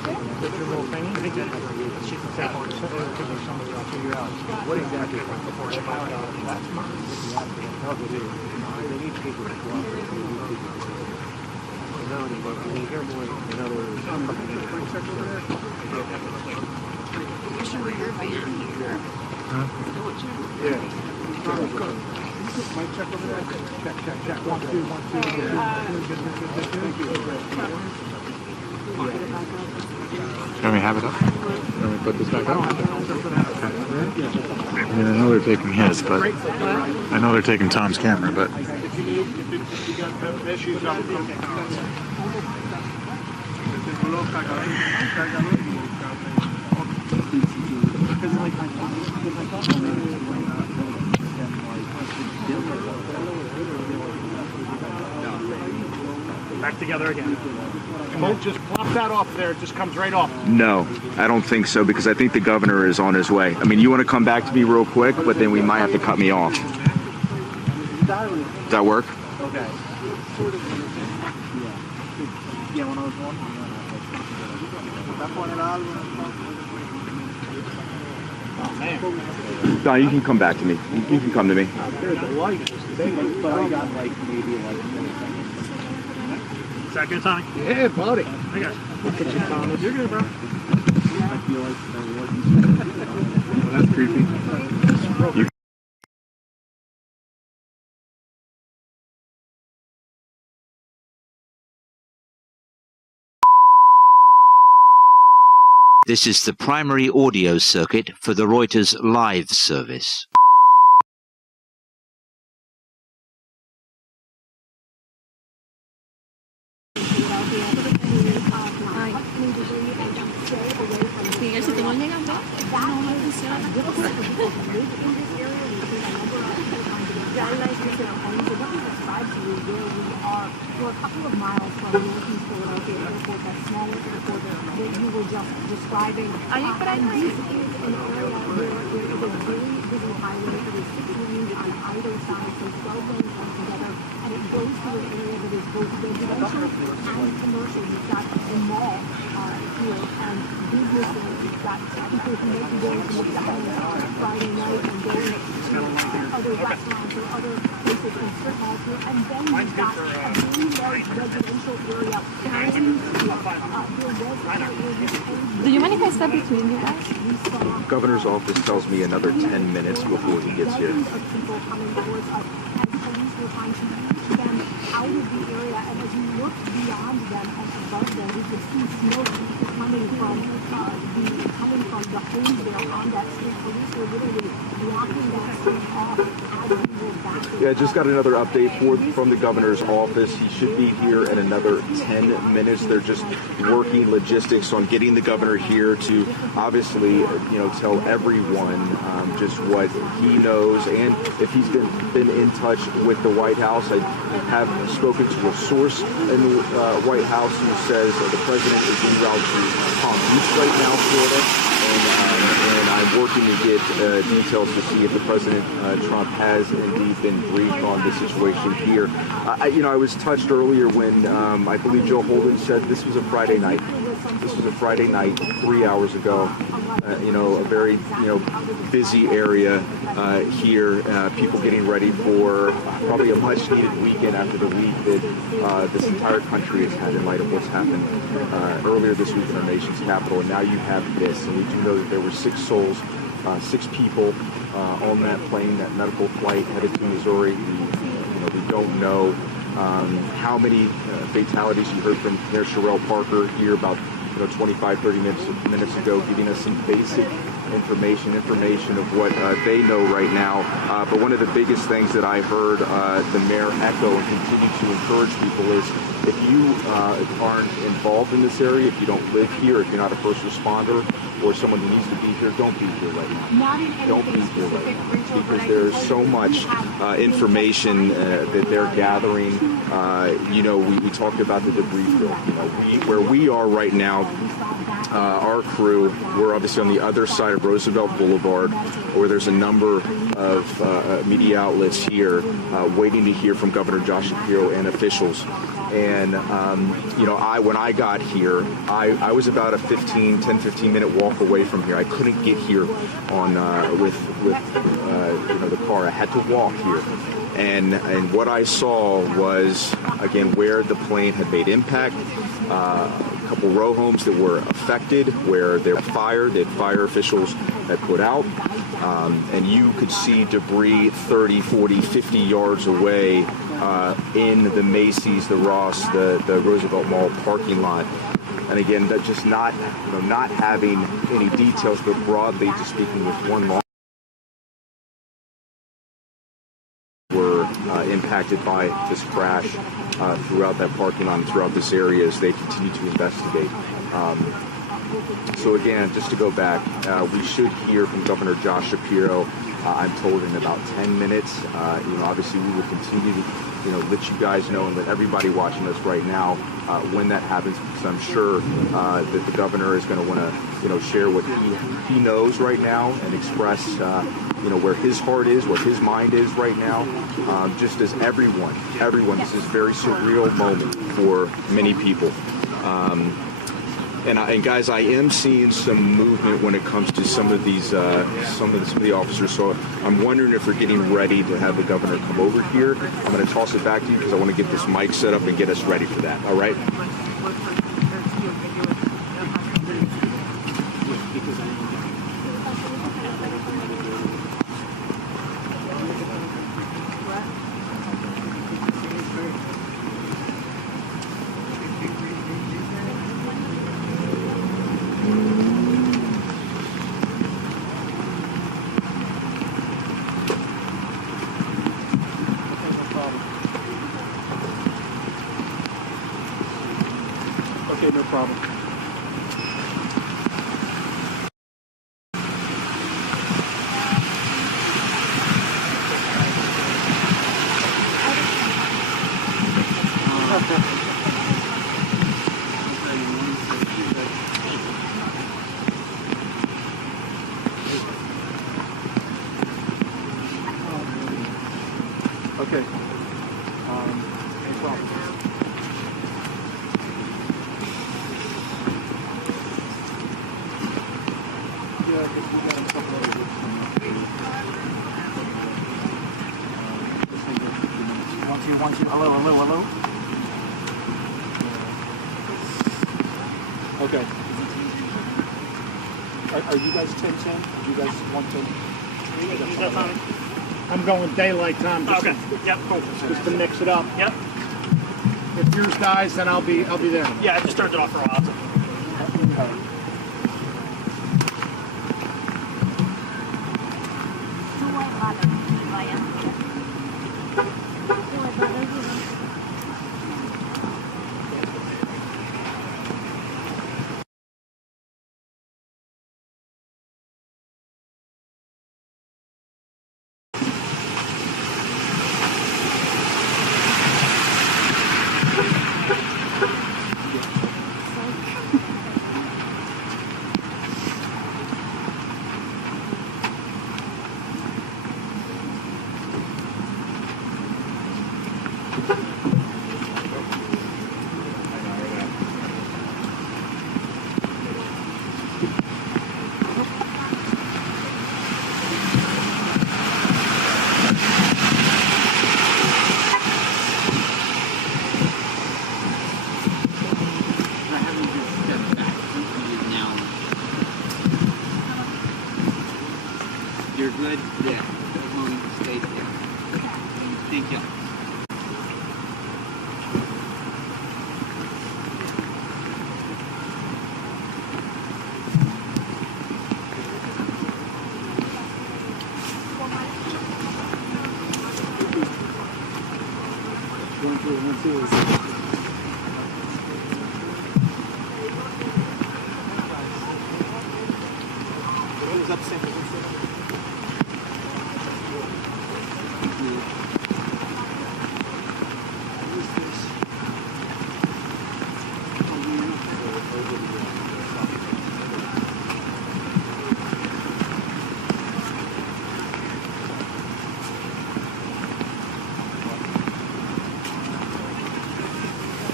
little thing. I think that she can sample it. It'll take me so much to figure out what exactly before I buy it. That's mine. They need people to go out there. No, but when you hear more in other yeah. Mic check over there. Check. 1, 2, 1, 2. Can we have it up? Can we put this back up? I mean, I know they're taking his, but I know they're taking Tom's camera, but. Back together again. Won't just plop that off there. It just comes right off. No, I don't think so, because I think the governor is on his way. I mean, you want to come back to me real quick, but then we might have to cut me off. Does that work? Okay. No, you can come back to me. You can come to me. Is that good, Tommy? Yeah, buddy. I got you. You're good, bro. Well, that's creepy. This is the primary audio circuit for the Reuters live service. We're a couple of miles from Northeast Philadelphia Airport, that smaller airport that you were just describing. And this is an area where there is a very busy highway. It is 6 lanes on either side, so 12 lanes altogether, and it goes to an area that is both residential and commercial. You've got the mall here, and businesses. You've got people who may be going to McDonald's on Friday night and going to other restaurants or other places in strip malls here, and then you've got a very large residential area. Do you mind if I step between you guys? The governor's office tells me another 10 minutes before he gets here. Out of the area, and as you look beyond them and above them, you can see smoke coming from the homes there on that street. Police are literally blocking that street off as we move back. Yeah, just got another update from the governor's office. He should be here in another 10 minutes. They're just working logistics on getting the governor here to obviously, tell everyone just what he knows, and if he's been in touch with the White House. I have spoken to a source in the White House who says the president is en route to Palm Beach right now, Florida, and I'm working to get details to see if the President Trump has indeed been briefed on the situation here. I was touched earlier when I believe Joe Holden said this was a Friday night. This was a Friday night 3 hours ago. A very busy area here. People getting ready for probably a much-needed weekend after the week that this entire country has had in light of what's happened earlier this week in our nation's capital. And now you have this, and we do know that there were 6 souls, 6 people on that plane, that medical flight headed to Missouri. We don't know how many fatalities. You heard from Mayor Sherrell Parker here about 25, 30 minutes ago, giving us some basic information of what they know right now. But one of the biggest things that I heard the mayor echo and continue to encourage people is if you aren't involved in this area, if you don't live here, if you're not a first responder or someone who needs to be here, don't be here right now. Don't be here right now, because there's so much information that they're gathering. We talked about the debris field. Where we are right now, our crew, we're obviously on the other side of Roosevelt Boulevard, where there's a number of media outlets here waiting to hear from Governor Josh Shapiro and officials. And, when I got here, I was about a 10-15 minute walk away from here. I couldn't get here on with the car. I had to walk here. And what I saw was, again, where the plane had made impact, a couple row homes that were affected, where there were fire that fire officials had put out. And you could see debris 30, 40, 50 yards away in the Macy's, the Ross, the Roosevelt Mall parking lot. And again, that just not having any details, but broadly just speaking with one law were impacted by this crash throughout that parking lot and throughout this area as they continue to investigate. So again, just to go back, we should hear from Governor Josh Shapiro, I'm told, in about 10 minutes. Obviously we will continue to, let you guys know and let everybody watching us right now when that happens, because I'm sure that the governor is going to want to, share what he knows right now and express, where his heart is, what his mind is right now. Just as everyone, this is a very surreal moment for many people. And guys, I am seeing some movement when it comes to some of these, some of the officers. So I'm wondering if they're getting ready to have the governor come over here. I'm going to toss it back to you because I want to get this mic set up and get us ready for that. All right? Okay, no problem. Okay. No problem. Yeah, because we got a couple of One, two, hello. Okay. Are you guys 10-10? Do you guys want to? I'm going daylight time. Okay. Yep. Cool. Just to mix it up. Yep. If yours dies, then I'll be there. Yeah, I just turned it off for a while. You're good? Yeah. Stay there. Thank you.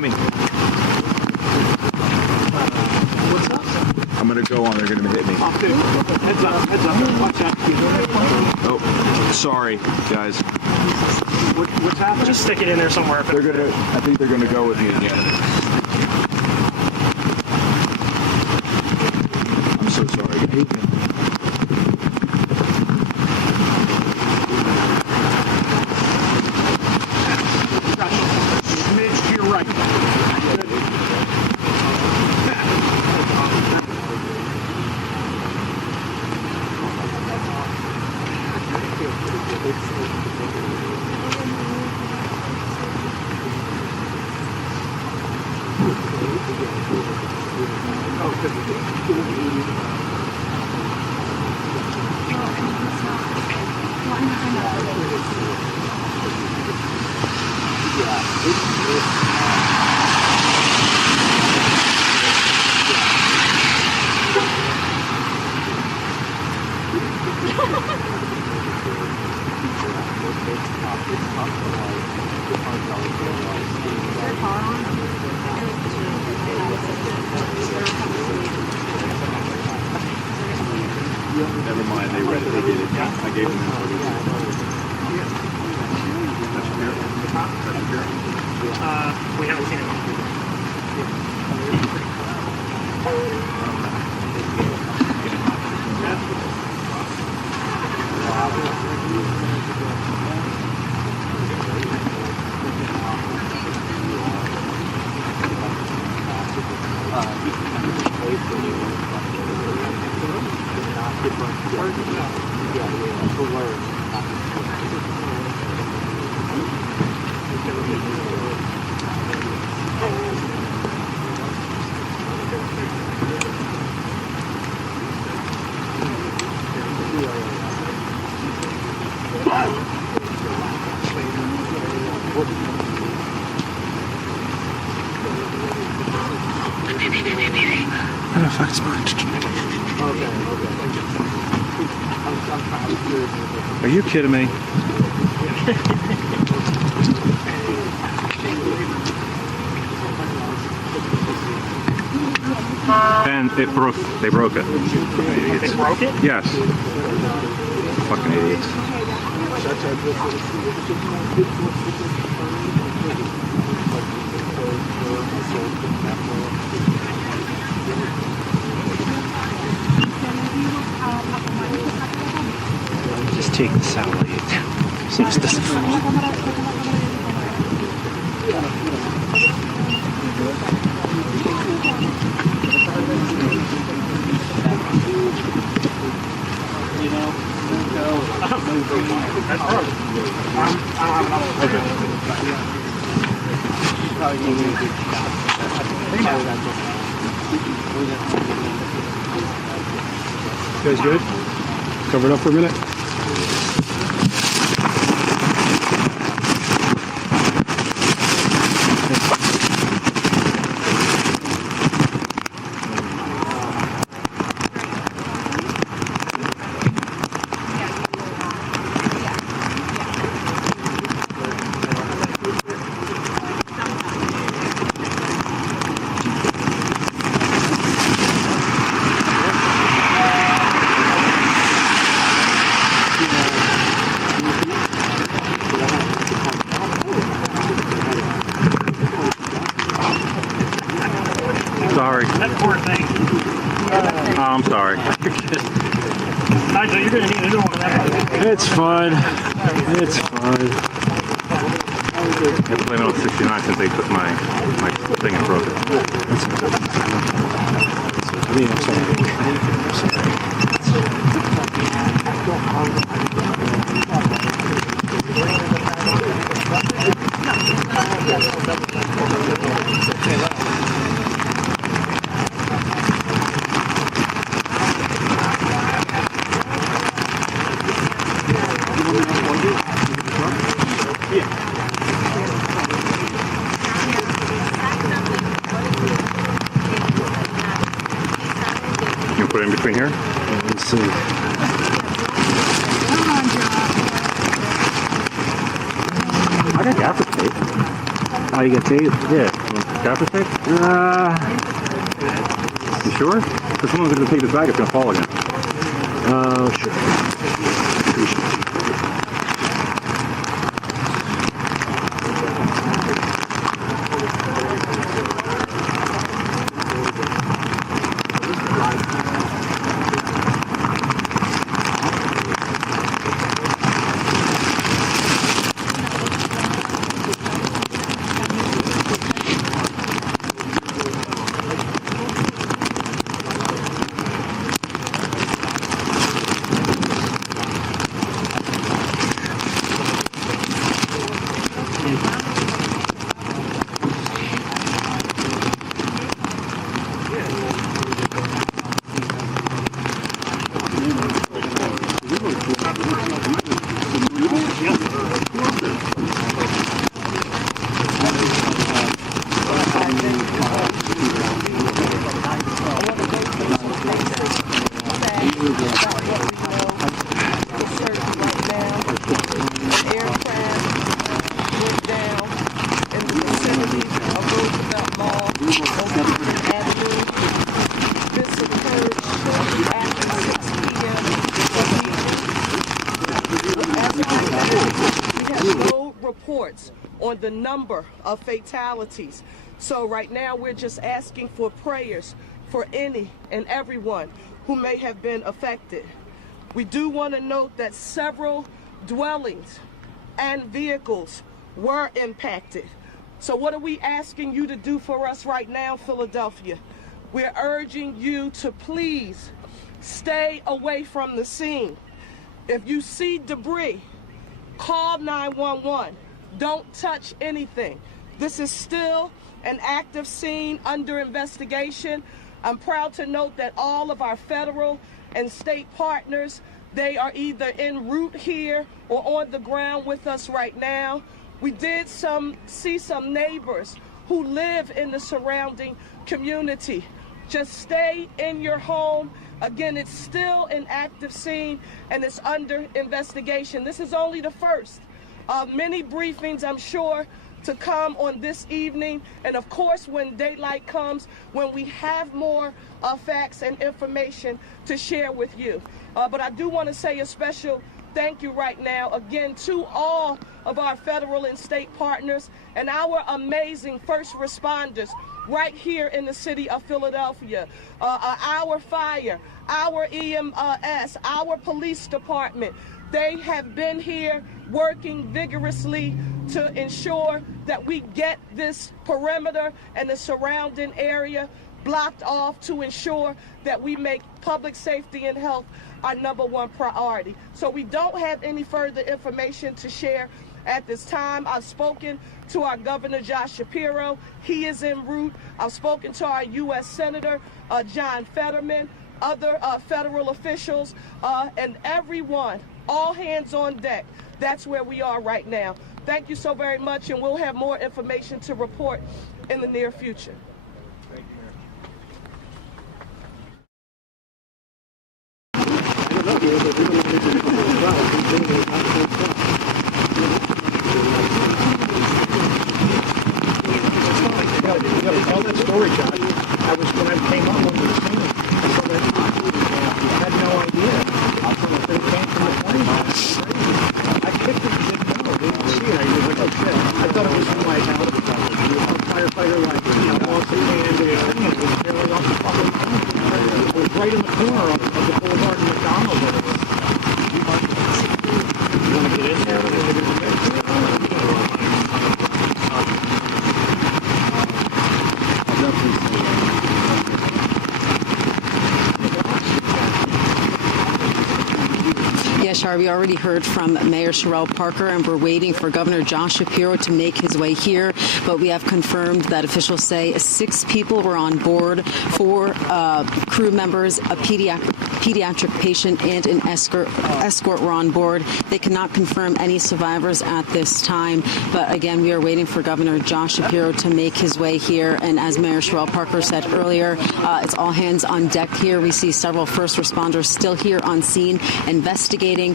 Tommy. What's up? I'm gonna go on. They're gonna hit me. Heads up. Watch out. Oh, sorry, guys. What's happening? Just stick it in there somewhere. They're gonna. I think they're gonna go with me again. I'm so sorry, guys. Midge to your right. Never mind. They read it. They did it. Yeah, I gave them the We haven't seen it. Are you kidding me? And it broke. They broke it. They broke it? Yes. Fucking idiots. Just take the satellite so this doesn't fall. You guys good? Cover it up for a minute. Sorry. That poor thing. Oh, I'm sorry. Nigel, you're going to need a new one of that. It's fine. It's fine. I have to blame it on 69 since they took my thing and broke it. I mean, You put it in between here? Let's see. I got gaffer tape. Oh, you get paid? Yeah. Gaffer tape? You sure? Because someone's going to take this bag, it's going to fall again. Sure. On the number of fatalities. So right now we're just asking for prayers for any and everyone who may have been affected. We do want to note that several dwellings and vehicles were impacted. So what are we asking you to do for us right now, Philadelphia? We're urging you to please stay away from the scene. If you see debris, call 911. Don't touch anything. This is still an active scene under investigation. I'm proud to note that all of our federal and state partners, they are either en route here or on the ground with us right now. We did see some neighbors who live in the surrounding community. Just stay in your home. Again, it's still an active scene and it's under investigation. This is only the first. Many briefings, I'm sure, to come on this evening. And of course, when daylight comes, when we have more facts and information to share with you. But I do want to say a special thank you right now, again, to all of our federal and state partners and our amazing first responders right here in the city of Philadelphia. Our fire, our EMS, our police department, they have been here working vigorously to ensure that we get this perimeter and the surrounding area blocked off to ensure that we make public safety and health our #1 priority. So we don't have any further information to share at this time. I've spoken to our Governor Josh Shapiro. He is en route. I've spoken to our U.S. Senator John Fetterman, other federal officials, and everyone, all hands on deck. That's where we are right now. Thank you so very much, and we'll have more information to report in the near future. Tell that story, Josh. When I came up on the scene, I saw that I had no idea. It came from the plane. I picked it and didn't know. Didn't see it. I was like, oh shit. I thought it was in my house. A firefighter lost his hand and it was barely off the fucking line. It was right in the corner of the Boulevard and McDonald's. You want to get in there? Yes, Shar, we already heard from Mayor Sherrell Parker, and we're waiting for Governor Josh Shapiro to make his way here. But we have confirmed that officials say 6 people were on board, 4 crew members, a pediatric patient, and an escort were on board. They cannot confirm any survivors at this time. But again, we are waiting for Governor Josh Shapiro to make his way here. And as Mayor Sherrell Parker said earlier, it's all hands on deck here. We see several first responders still here on scene investigating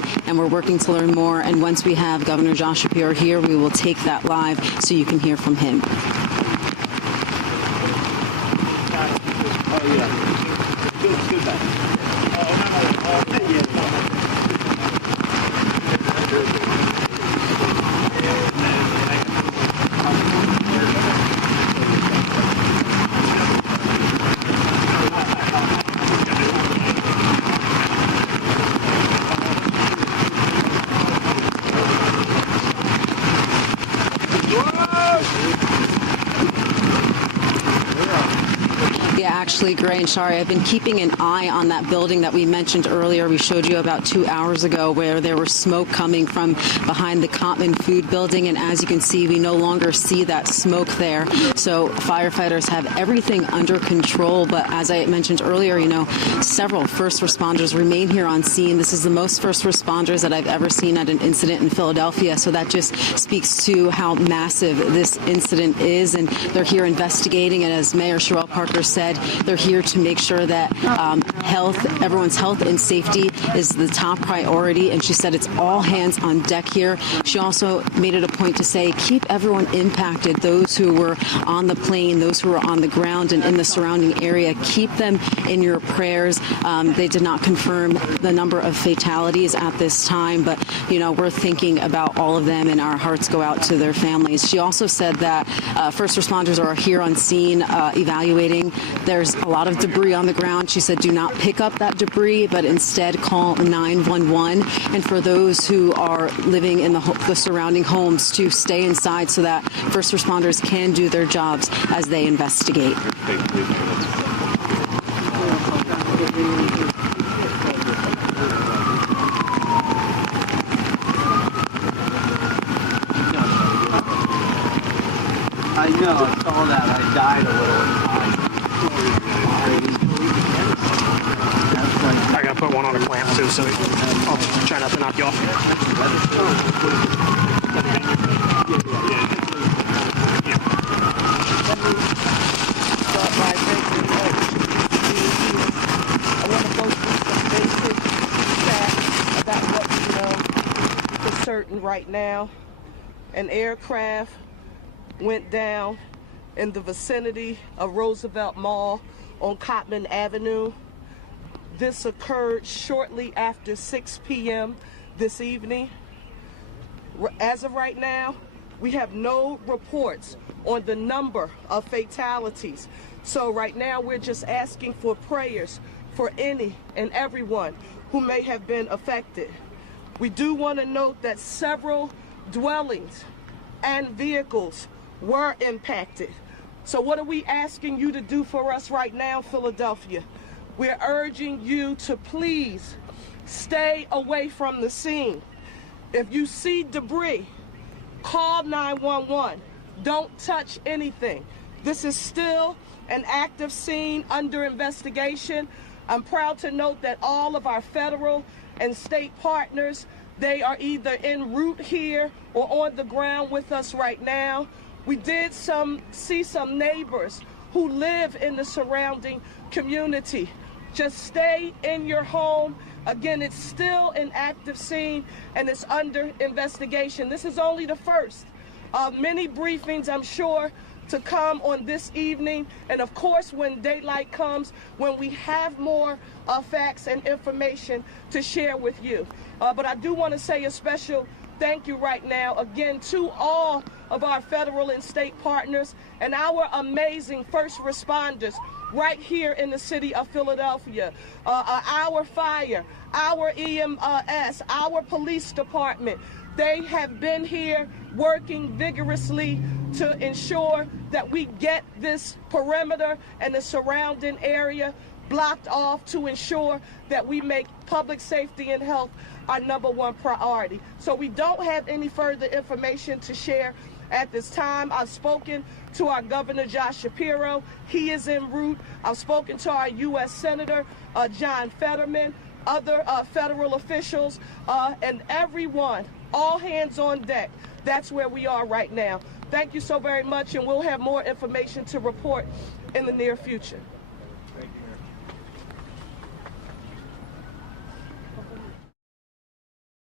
and we're working to learn more. And once we have Governor Josh Shapiro here, we will take that live so you can hear from him. Actually, Gray and Shari, I've been keeping an eye on that building that we mentioned earlier. We showed you about 2 hours ago where there was smoke coming from behind the Cottman Food Building, and as you can see, we no longer see that smoke there. So firefighters have everything under control, but as I mentioned earlier, you know, several first responders remain here on scene. This is the most first responders that I've ever seen at an incident in Philadelphia, so that just speaks to how massive this incident is, and they're here investigating, and as Mayor Sherelle Parker said, they're here to make sure that everyone's health and safety is the top priority. And she said it's all hands on deck here. She also made it a point to say, keep everyone impacted, those who were on the plane, those who were on the ground and in the surrounding area, keep them in your prayers. They did not confirm the number of fatalities at this time, but, you know, we're thinking about all of them and our hearts go out to their families. She also said that first responders are here on scene evaluating. There's a lot of debris on the ground. She said do not pick up that debris, but instead call 911. And for those who are living in the surrounding homes, to stay inside so that first responders can do their jobs as they investigate. I know, I saw that. I died a little. I gotta put one on a clamp too, so I'll try not to knock you off. I want to go through some basic facts about what we know for certain right now. An aircraft went down in the vicinity of Roosevelt Mall on Cottman Avenue. This occurred shortly after 6 p.m. this evening. As of right now, we have no reports on the number of fatalities. So right now, we're just asking for prayers for any and everyone who may have been affected. We do want to note that several dwellings and vehicles were impacted. So what are we asking you to do for us right now, Philadelphia? We're urging you to please stay away from the scene. If you see debris, call 911. Don't touch anything. This is still an active scene under investigation. I'm proud to note that all of our federal and state partners, they are either en route here or on the ground with us right now. We did see some neighbors who live in the surrounding community. Just stay in your home. Again, it's still an active scene and it's under investigation. This is only the first of many briefings, I'm sure, to come on this evening. And of course, when daylight comes, when we have more facts and information to share with you. But I do want to say a special thank you right now, again, to all of our federal and state partners and our amazing first responders right here in the city of Philadelphia. Our fire, our EMS, our police department, they have been here working vigorously to ensure that we get this perimeter and the surrounding area blocked off to ensure that we make public safety and health our #1 priority. So we don't have any further information to share at this time. I've spoken to our Governor Josh Shapiro. He is en route. I've spoken to our U.S. Senator John Fetterman, other federal officials, and everyone, all hands on deck. That's where we are right now. Thank you so very much, and we'll have more information to report in the near future.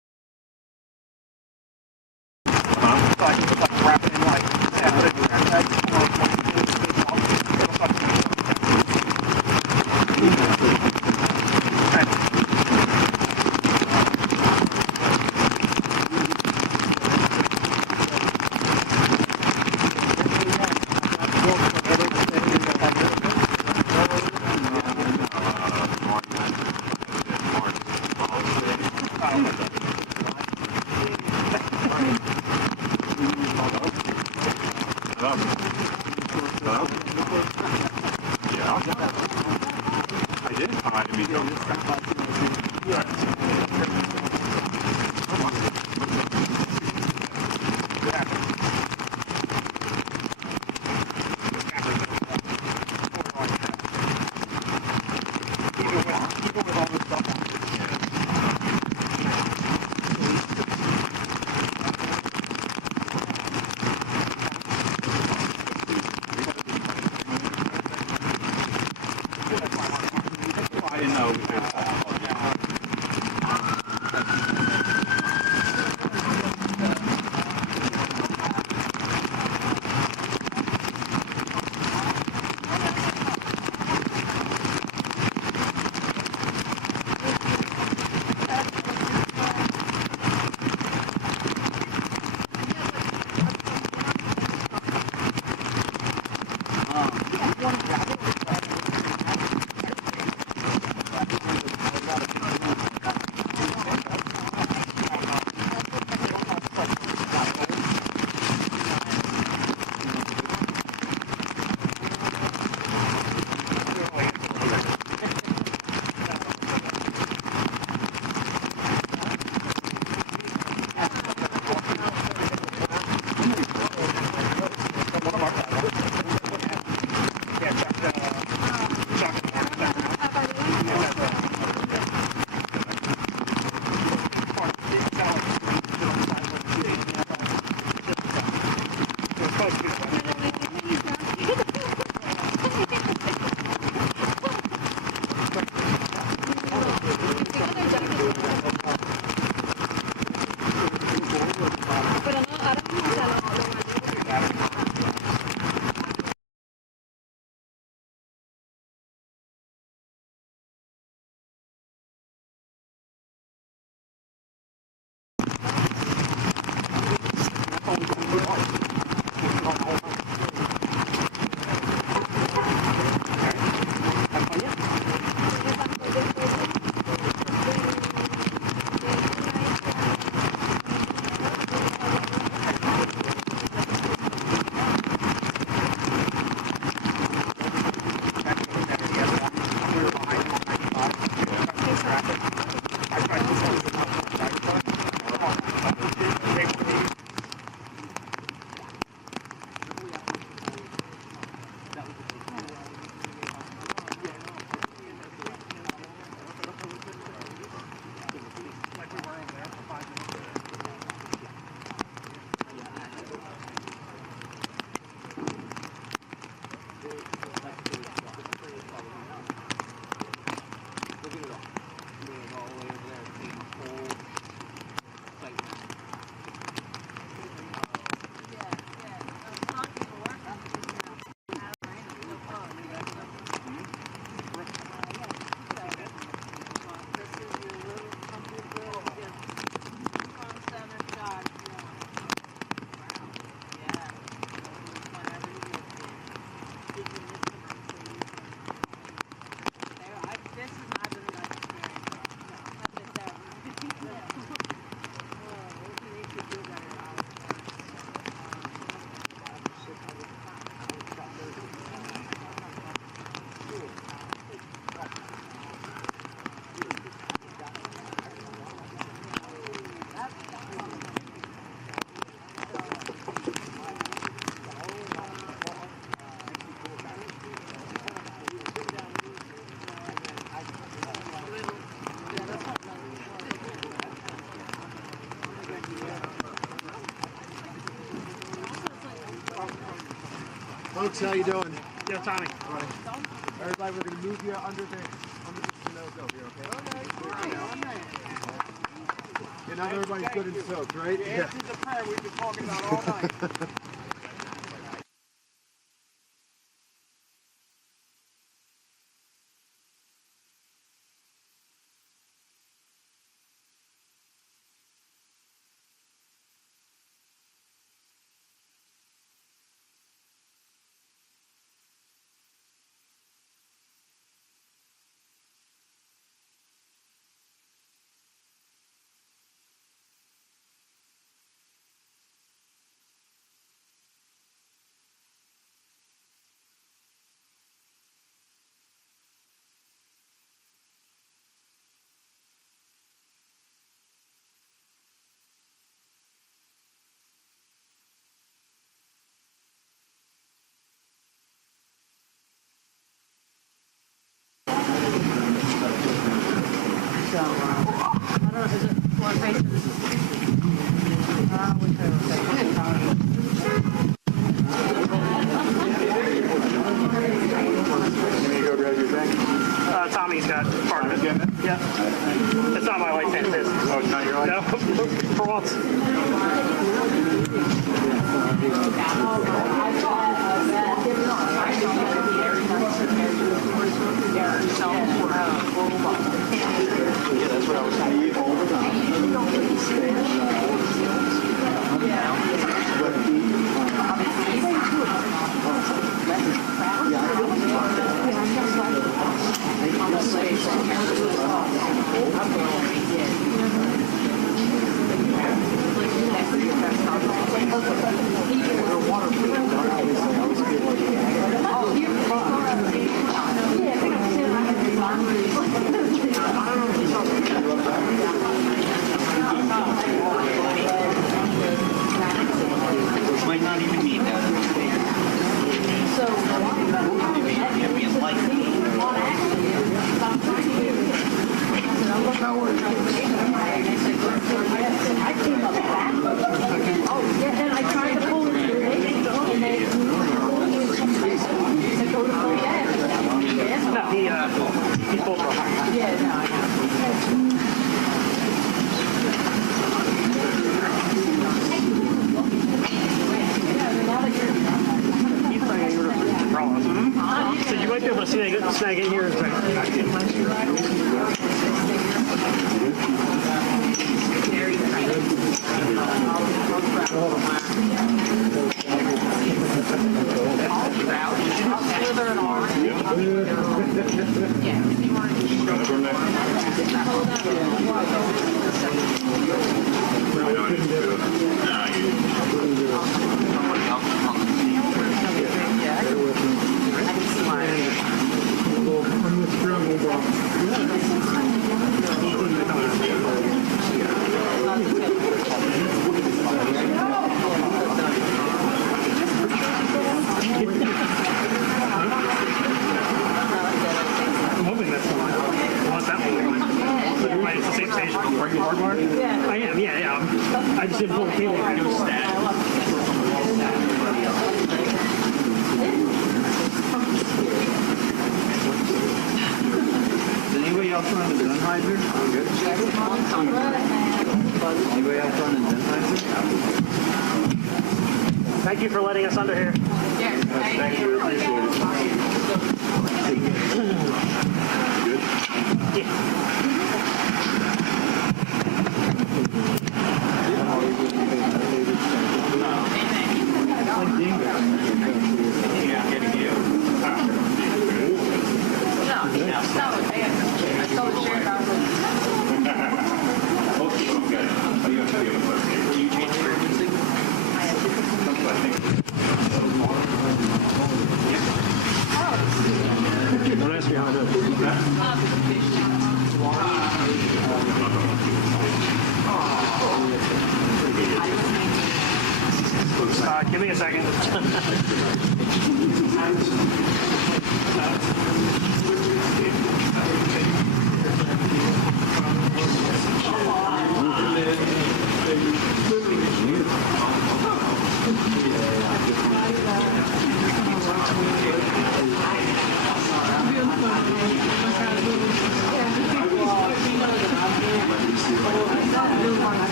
Folks, how you doing? Yeah, Tommy. Everybody, we're going to move you under the nose over here, okay? And now everybody's good and soaked, right? Yeah. This is a prayer we've been talking about all night. So, I don't know, is it what face is it? Which way was it? Can you go grab your thing? Tommy's got part of it. Yeah. It's not my light stand, it is. Oh, it's not your light? No, for once. Yeah, that's what I was saying all the time. Might not even need that. So, I came up back. Oh, yeah, then I tried to pull it through, and they to go to pull it. No, he pulled it. Yeah, no. So you might be able to snag in here. I'm hoping that's the one. Unless that one. Right, it's the same station. Are you hardwired? Yeah. I am, yeah. I just didn't pull the cable. I go stat. Is anybody else running the Sennheiser? Good. Anybody else running Sennheiser? Thank you for letting us under here. Yeah. Thank you. Appreciate it. Good? Don't ask me how I do it. Give me a second.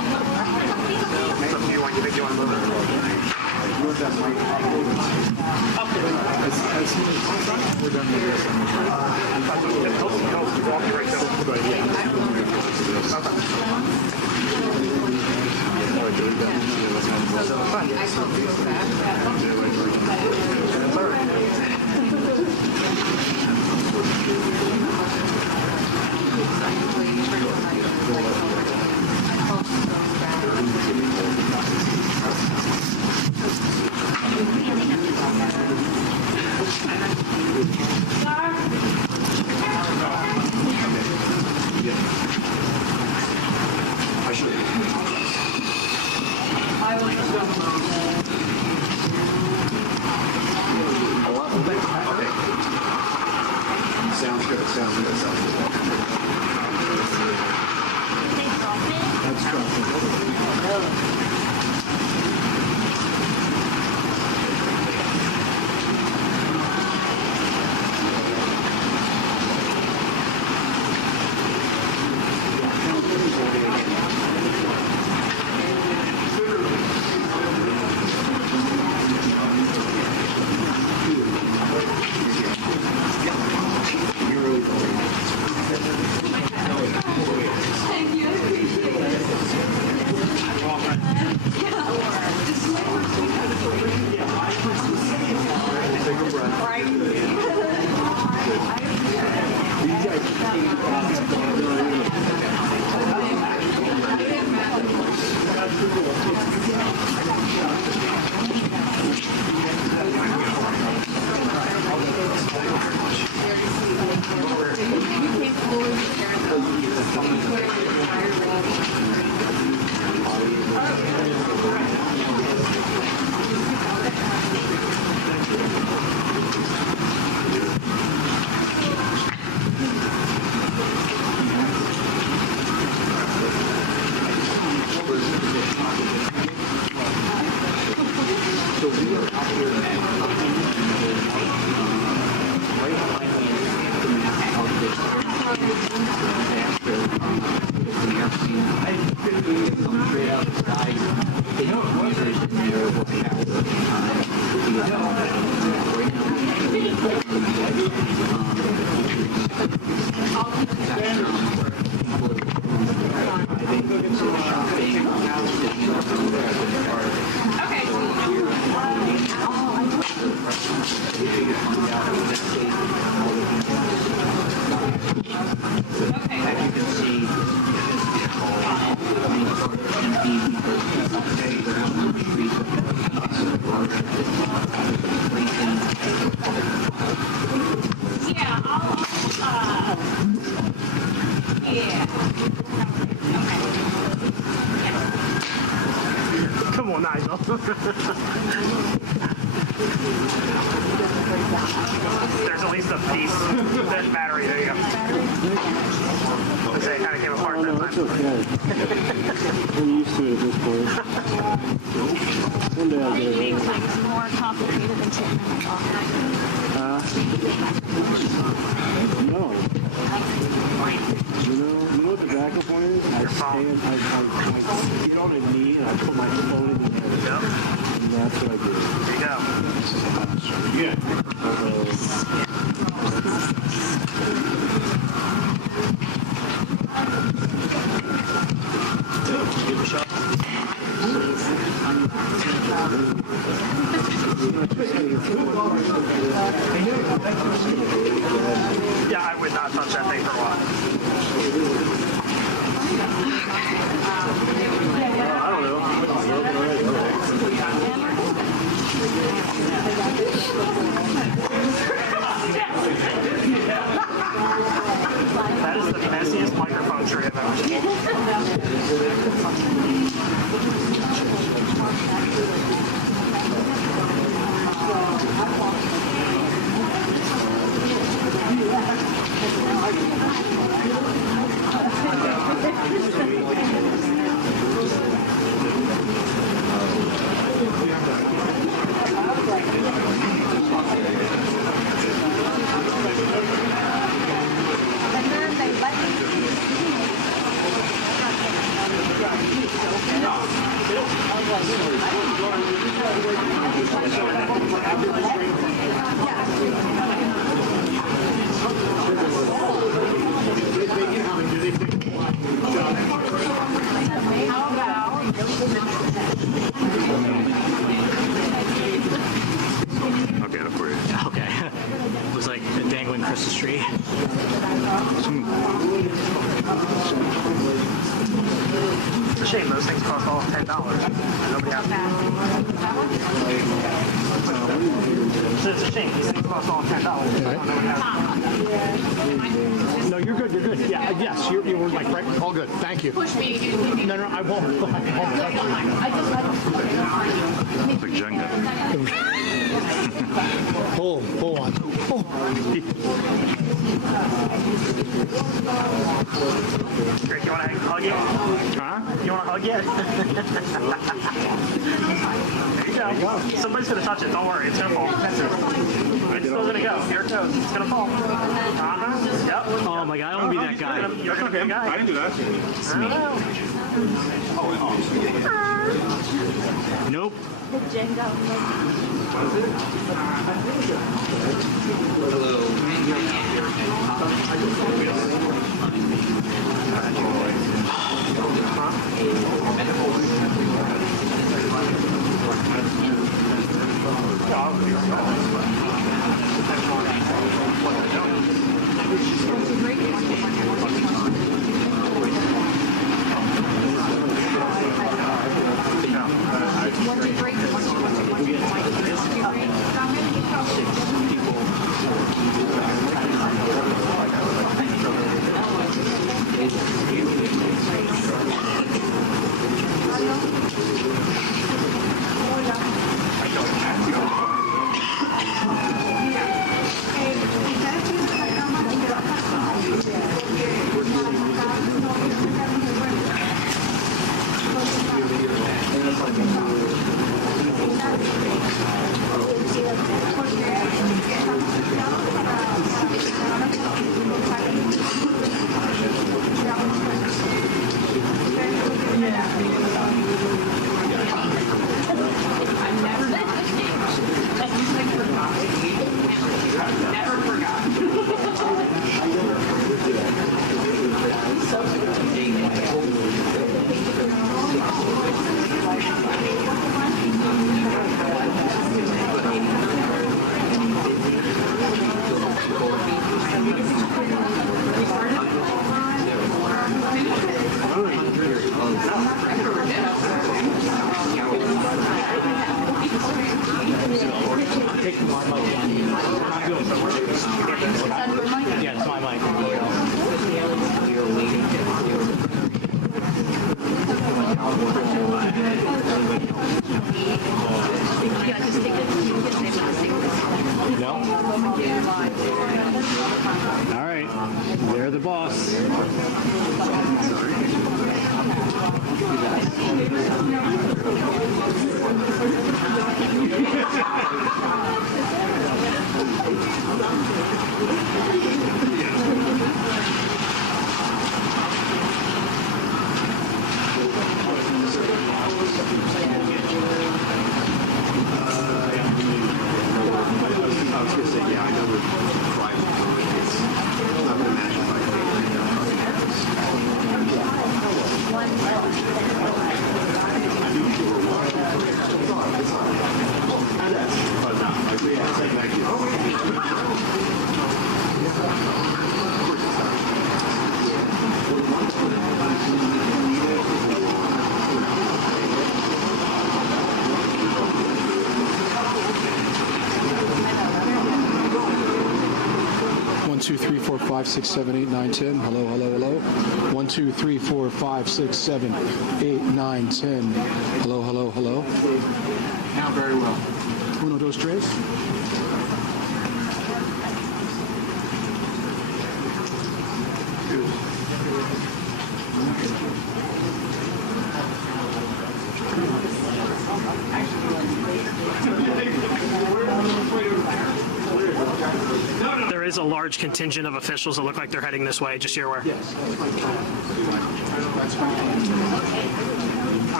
We're done with this. Sounds good. That's Come on, Nigel. There's at least a piece. There's battery. There you go. Looks like it kind of came apart that time. Okay. I'm used to it at this point. One day I'll get it. It makes things more complicated than sitting in my office. No. You know what the backup one is? I get on a knee and I put my phone in the air. Yep. And that's what I do. There you go. Give a shot. Yeah, I would not touch that thing for a while. I don't know. That is the messiest microphone tree I've ever seen. Okay, that's for you. Okay. Looks like a dangling Christmas tree. It's a shame those things cost all $10. Nobody has them. So it's a shame these things cost all $10. Nobody has them. No, you're good. You're good. Yeah. Yes. You were like right. All good. Thank you. Push me. No, I won't. I won't touch you. It's like Jenga. Pull on. Great, you want to hug it? Huh? You want to hug it? There you go. Somebody's going to touch it. Don't worry. It's going to fall. It's still going to go. Here it goes. It's going to fall. Yep. Oh my God. I don't want to be that guy. You're going to be the guy. I didn't do that. It's me. Nope. Yeah, it's my mic. No? All right, they're the boss. I was going to say, yeah, I know with private it's I would imagine if I could make One, 2, 3, 4, 5, 6, 7, 8, 9, 10. Hello, hello, hello. 1, 2, 3, 4, 5, 6, 7, 8, 9, 10. Hello, hello, hello. Now very well. Uno, dos, tres. There is a large contingent of officials that look like they're heading this way, just so you're aware. Yes. I'm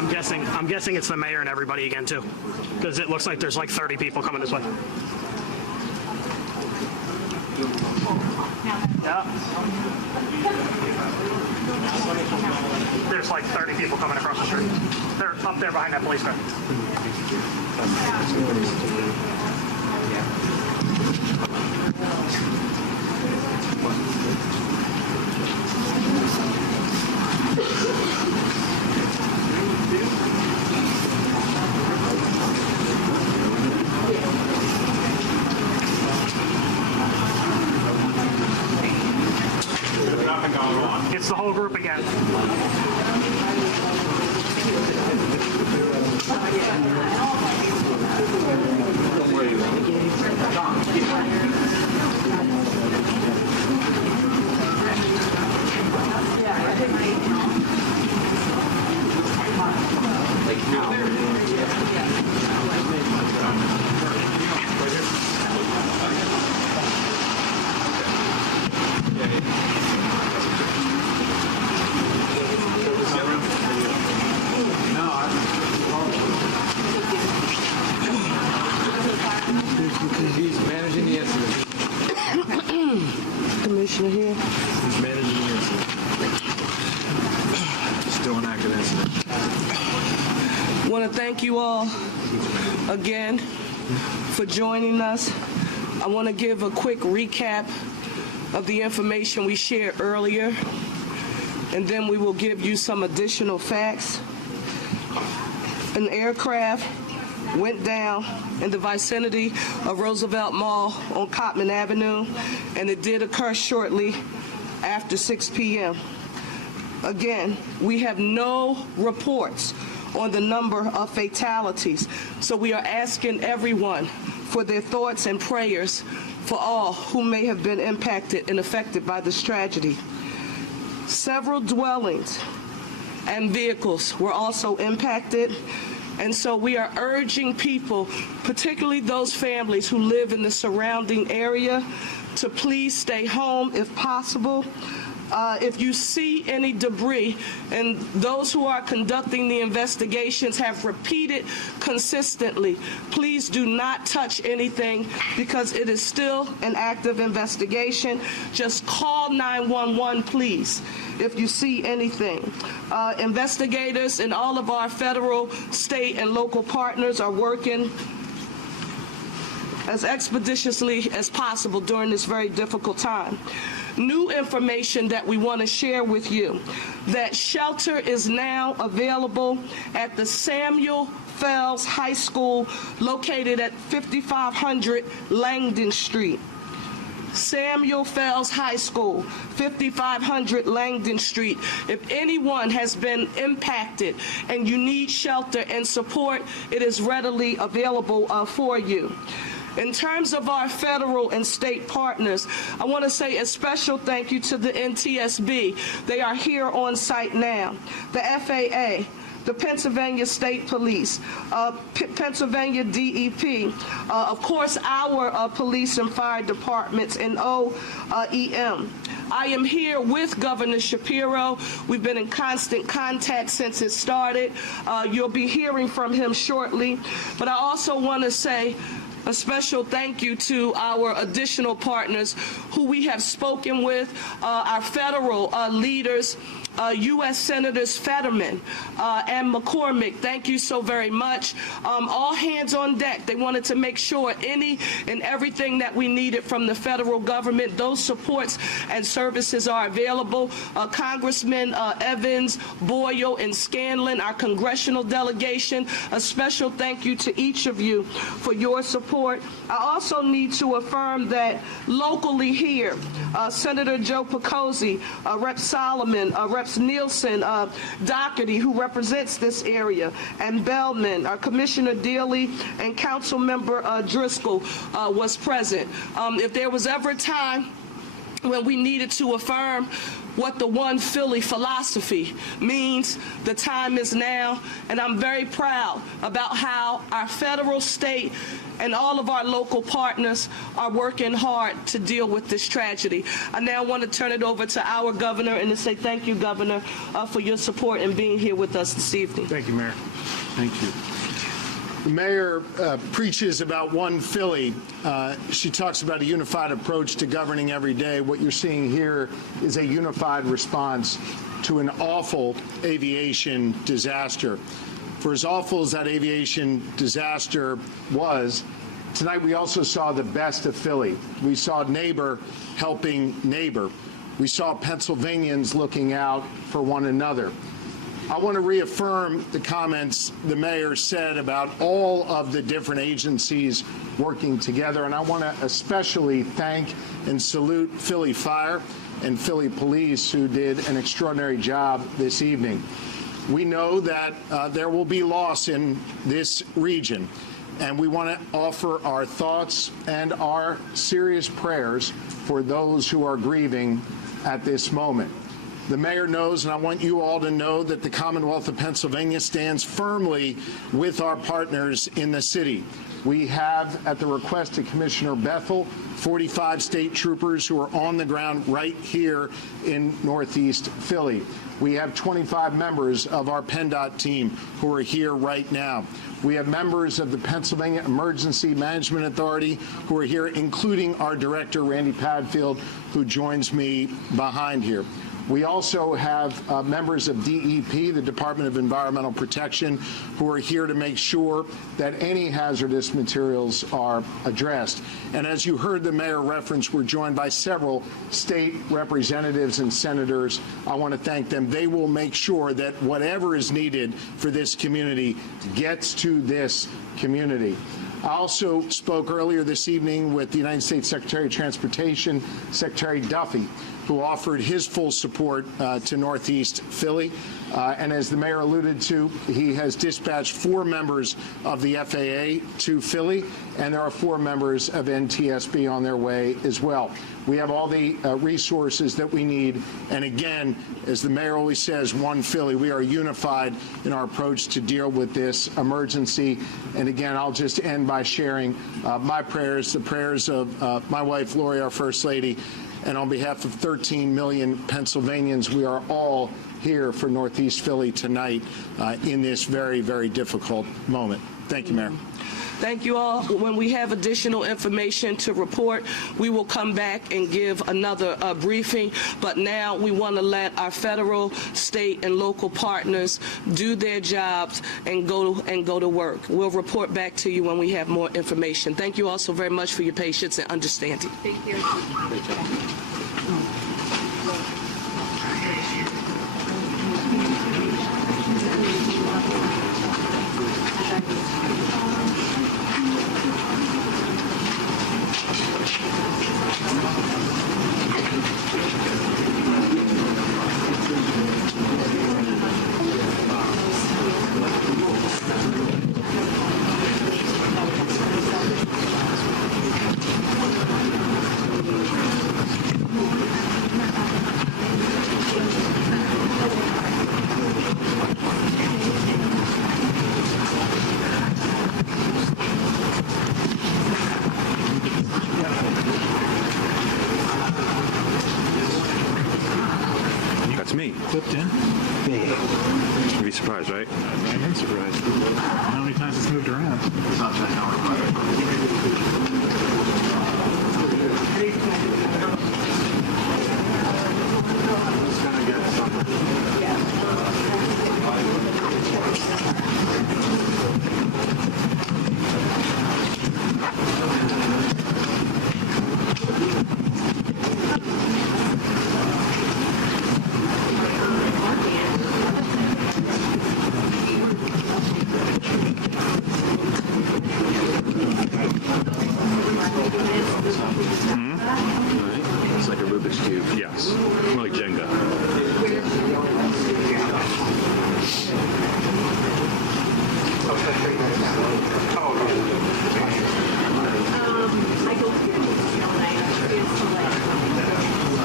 I'm guessing it's the mayor and everybody again too, because it looks like there's like 30 people coming this way. Yeah. There's like 30 people coming across the street. They're up there behind that police car. It's the whole group again. He's managing the incident. Commissioner here. He's managing the incident. Still an active incident. Want to thank you all again for joining us. I want to give a quick recap of the information we shared earlier, and then we will give you some additional facts. An aircraft went down in the vicinity of Roosevelt Mall on Cottman Avenue, and it did occur shortly after 6 p.m. Again, we have no reports on the number of fatalities, so we are asking everyone for their thoughts and prayers for all who may have been impacted and affected by this tragedy. Several dwellings and vehicles were also impacted, and so we are urging people, particularly those families who live in the surrounding area, to please stay home if possible. If you see any debris, and those who are conducting the investigations have repeated consistently, please do not touch anything because it is still an active investigation. Just call 911, please, if you see anything. Investigators and all of our federal, state, and local partners are working as expeditiously as possible during this very difficult time. New information that we want to share with you, that shelter is now available at the Samuel Fells High School located at 5500 Langdon Street. Samuel Fells High School, 5500 Langdon Street. If anyone has been impacted and you need shelter and support, it is readily available for you. In terms of our federal and state partners, I want to say a special thank you to the NTSB. They are here on site now. The FAA, the Pennsylvania State Police, Pennsylvania DEP, of course our police and fire departments, and OEM. I am here with Governor Shapiro. We've been in constant contact since it started. You'll be hearing from him shortly. But I also want to say a special thank you to our additional partners who we have spoken with, our federal leaders, U.S. Senators Fetterman and McCormick. Thank you so very much. All hands on deck. They wanted to make sure any and everything that we needed from the federal government, those supports and services are available. Congressman Evans, Boyle, and Scanlon, our congressional delegation, a special thank you to each of you for your support. I also need to affirm that locally here, Senator Joe Picozzi, Rep. Solomon, Reps. Nielsen, Doherty, who represents this area, and Bellman, Commissioner Dealey, and Council Member Driscoll was present. If there was ever a time when we needed to affirm what the One Philly philosophy means. The time is now, and I'm very proud about how our federal, state, and all of our local partners are working hard to deal with this tragedy. I now want to turn it over to our governor and to say thank you, Governor, for your support and being here with us this evening. Thank you, Mayor. Thank you. The mayor preaches about One Philly. She talks about a unified approach to governing every day. What you're seeing here is a unified response to an awful aviation disaster. For as awful as that aviation disaster was, tonight we also saw the best of Philly. We saw neighbor helping neighbor. We saw Pennsylvanians looking out for one another. I want to reaffirm the comments the mayor said about all of the different agencies working together, and I want to especially thank and salute Philly Fire and Philly Police, who did an extraordinary job this evening. We know that there will be loss in this region, and we want to offer our thoughts and our serious prayers for those who are grieving at this moment. The mayor knows, and I want you all to know, that the Commonwealth of Pennsylvania stands firmly with our partners in the city. We have, at the request of Commissioner Bethel, 45 state troopers who are on the ground right here in Northeast Philly. We have 25 members of our PennDOT team who are here right now. We have members of the Pennsylvania Emergency Management Authority who are here, including our director, Randy Padfield, who joins me behind here. We also have members of DEP, the Department of Environmental Protection, who are here to make sure that any hazardous materials are addressed. And as you heard the mayor reference, we're joined by several state representatives and senators. I want to thank them. They will make sure that whatever is needed for this community gets to this community. I also spoke earlier this evening with the United States Secretary of Transportation, Secretary Duffy, who offered his full support to Northeast Philly. And as the mayor alluded to, he has dispatched 4 members of the FAA to Philly, and there are 4 members of NTSB on their way as well. We have all the resources that we need. And again, as the mayor always says, One Philly, we are unified in our approach to deal with this emergency. And again, I'll just end by sharing my prayers, the prayers of my wife, Lori, our First Lady, and on behalf of 13 million Pennsylvanians, we are all here for Northeast Philly tonight in this very, very difficult moment. Thank you, Mayor. Thank you all. When we have additional information to report, we will come back and give another briefing. But now we want to let our federal, state, and local partners do their jobs and go to work. We'll report back to you when we have more information. Thank you all so very much for your patience and understanding. Thank you. That's me. Clipped in. You'd be surprised, right? I am surprised. How many times it's moved around? It's like a Rubik's Cube. Yes. More like Jenga. I go here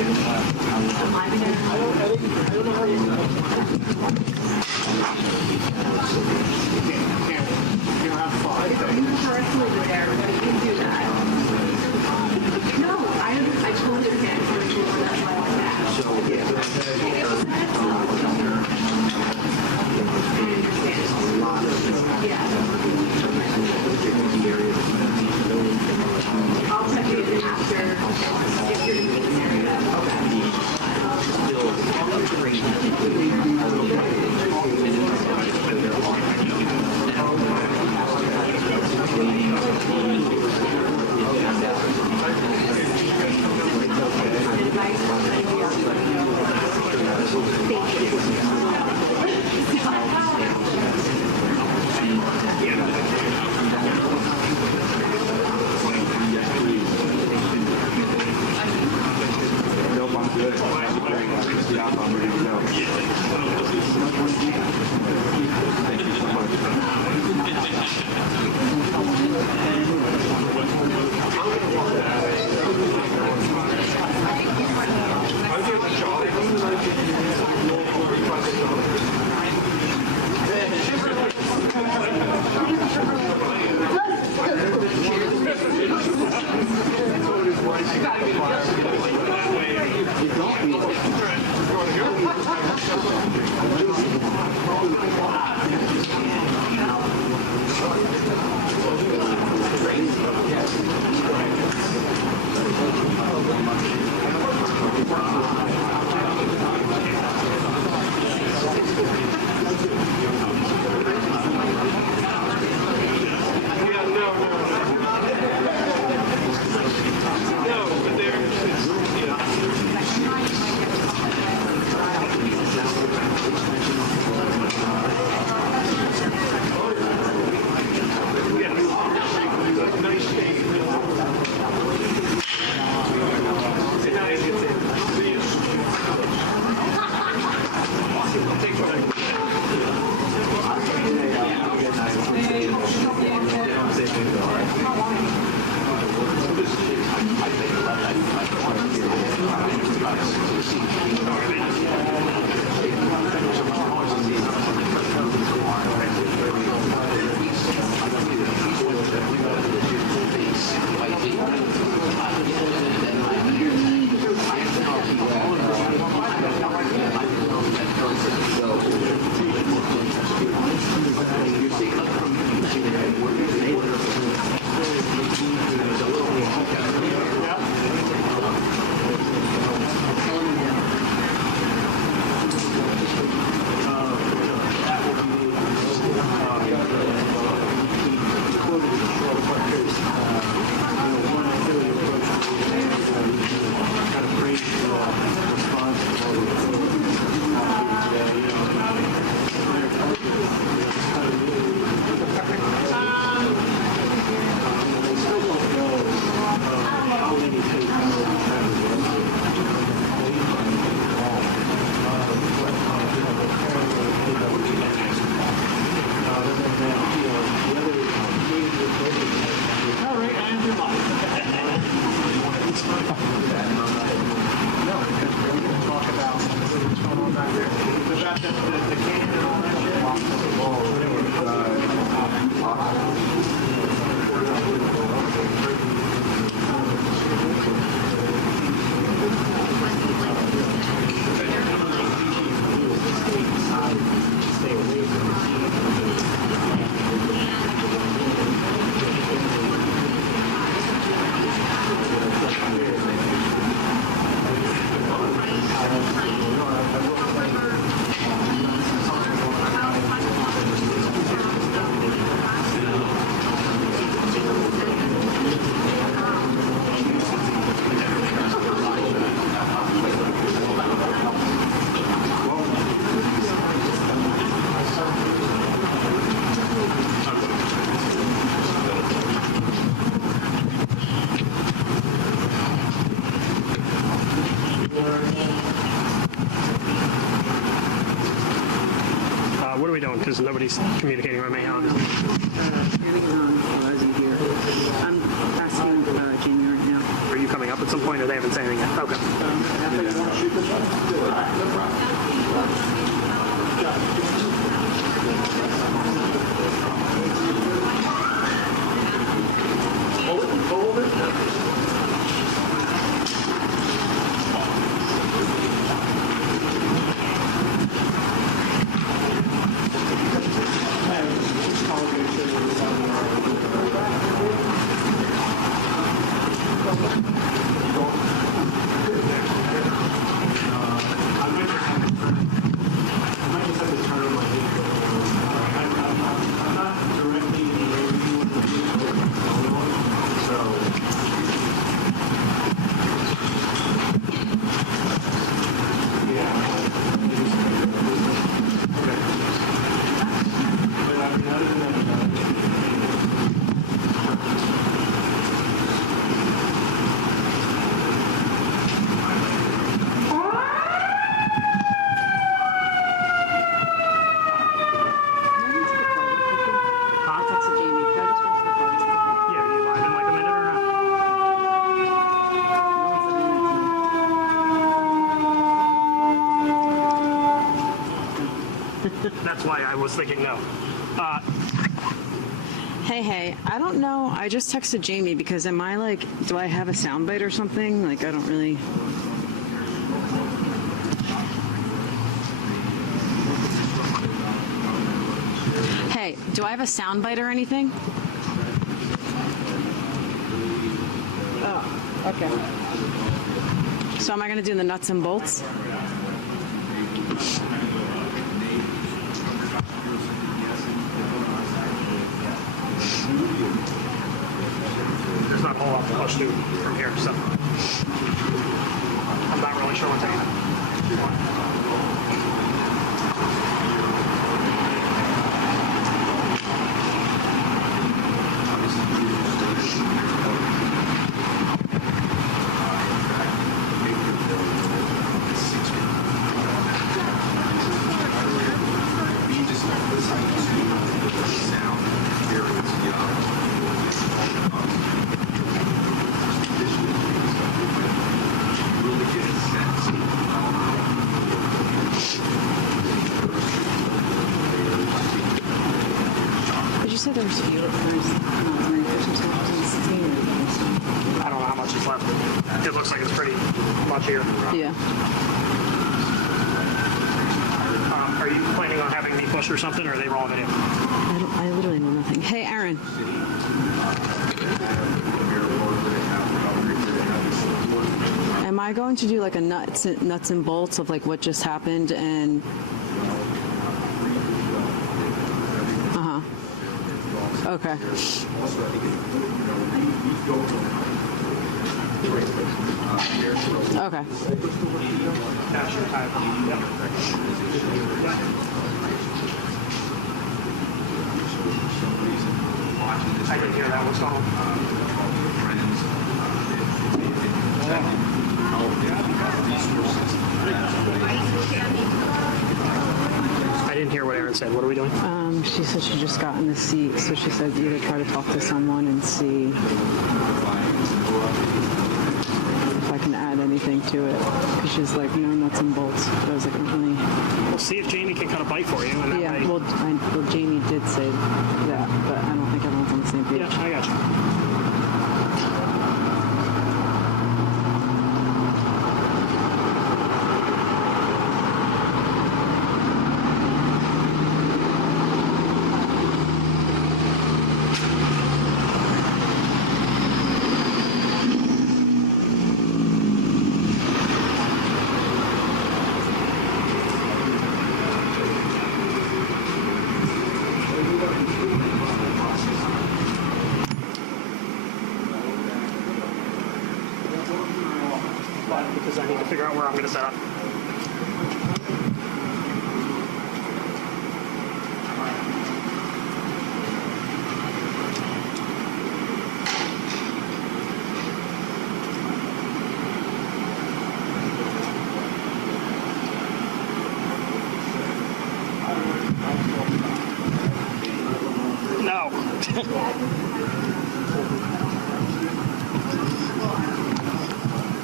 What are we doing? Because nobody's communicating with me. Everything's on. I wasn't here. I'm asking Jamie right now. Are you coming up at some point, or they haven't said anything yet? Okay. Hold it. That's why I was thinking no. Hey, I don't know. I just texted Jamie because am I like, do I have a soundbite or something? Like, I don't really. Hey, do I have a soundbite or anything? Oh, okay. So am I going to do the nuts and bolts? There's not a whole lot to push through from here, so I'm not really sure what's happening. Did you say there was fewer? I don't know how much is left. It looks like it's pretty much here. Yeah. Are you planning on having me push or something, or are they rolling it in? I literally know nothing. Hey, Aaron. Am I going to do like a nuts and bolts of like what just happened and? Okay. Okay. I didn't hear that one song. I didn't hear what Aaron said. What are we doing? She said she just got in the seat, so she said either try to talk to someone and see if I can add anything to it. Because she's like, no nuts and bolts. But I was like, really. We'll see if Jamie can cut a bite for you. And Yeah, well, Jamie did say that, but I don't think everyone's on the same page. Yeah, I got you. Because I need to figure out where I'm going to set up. No.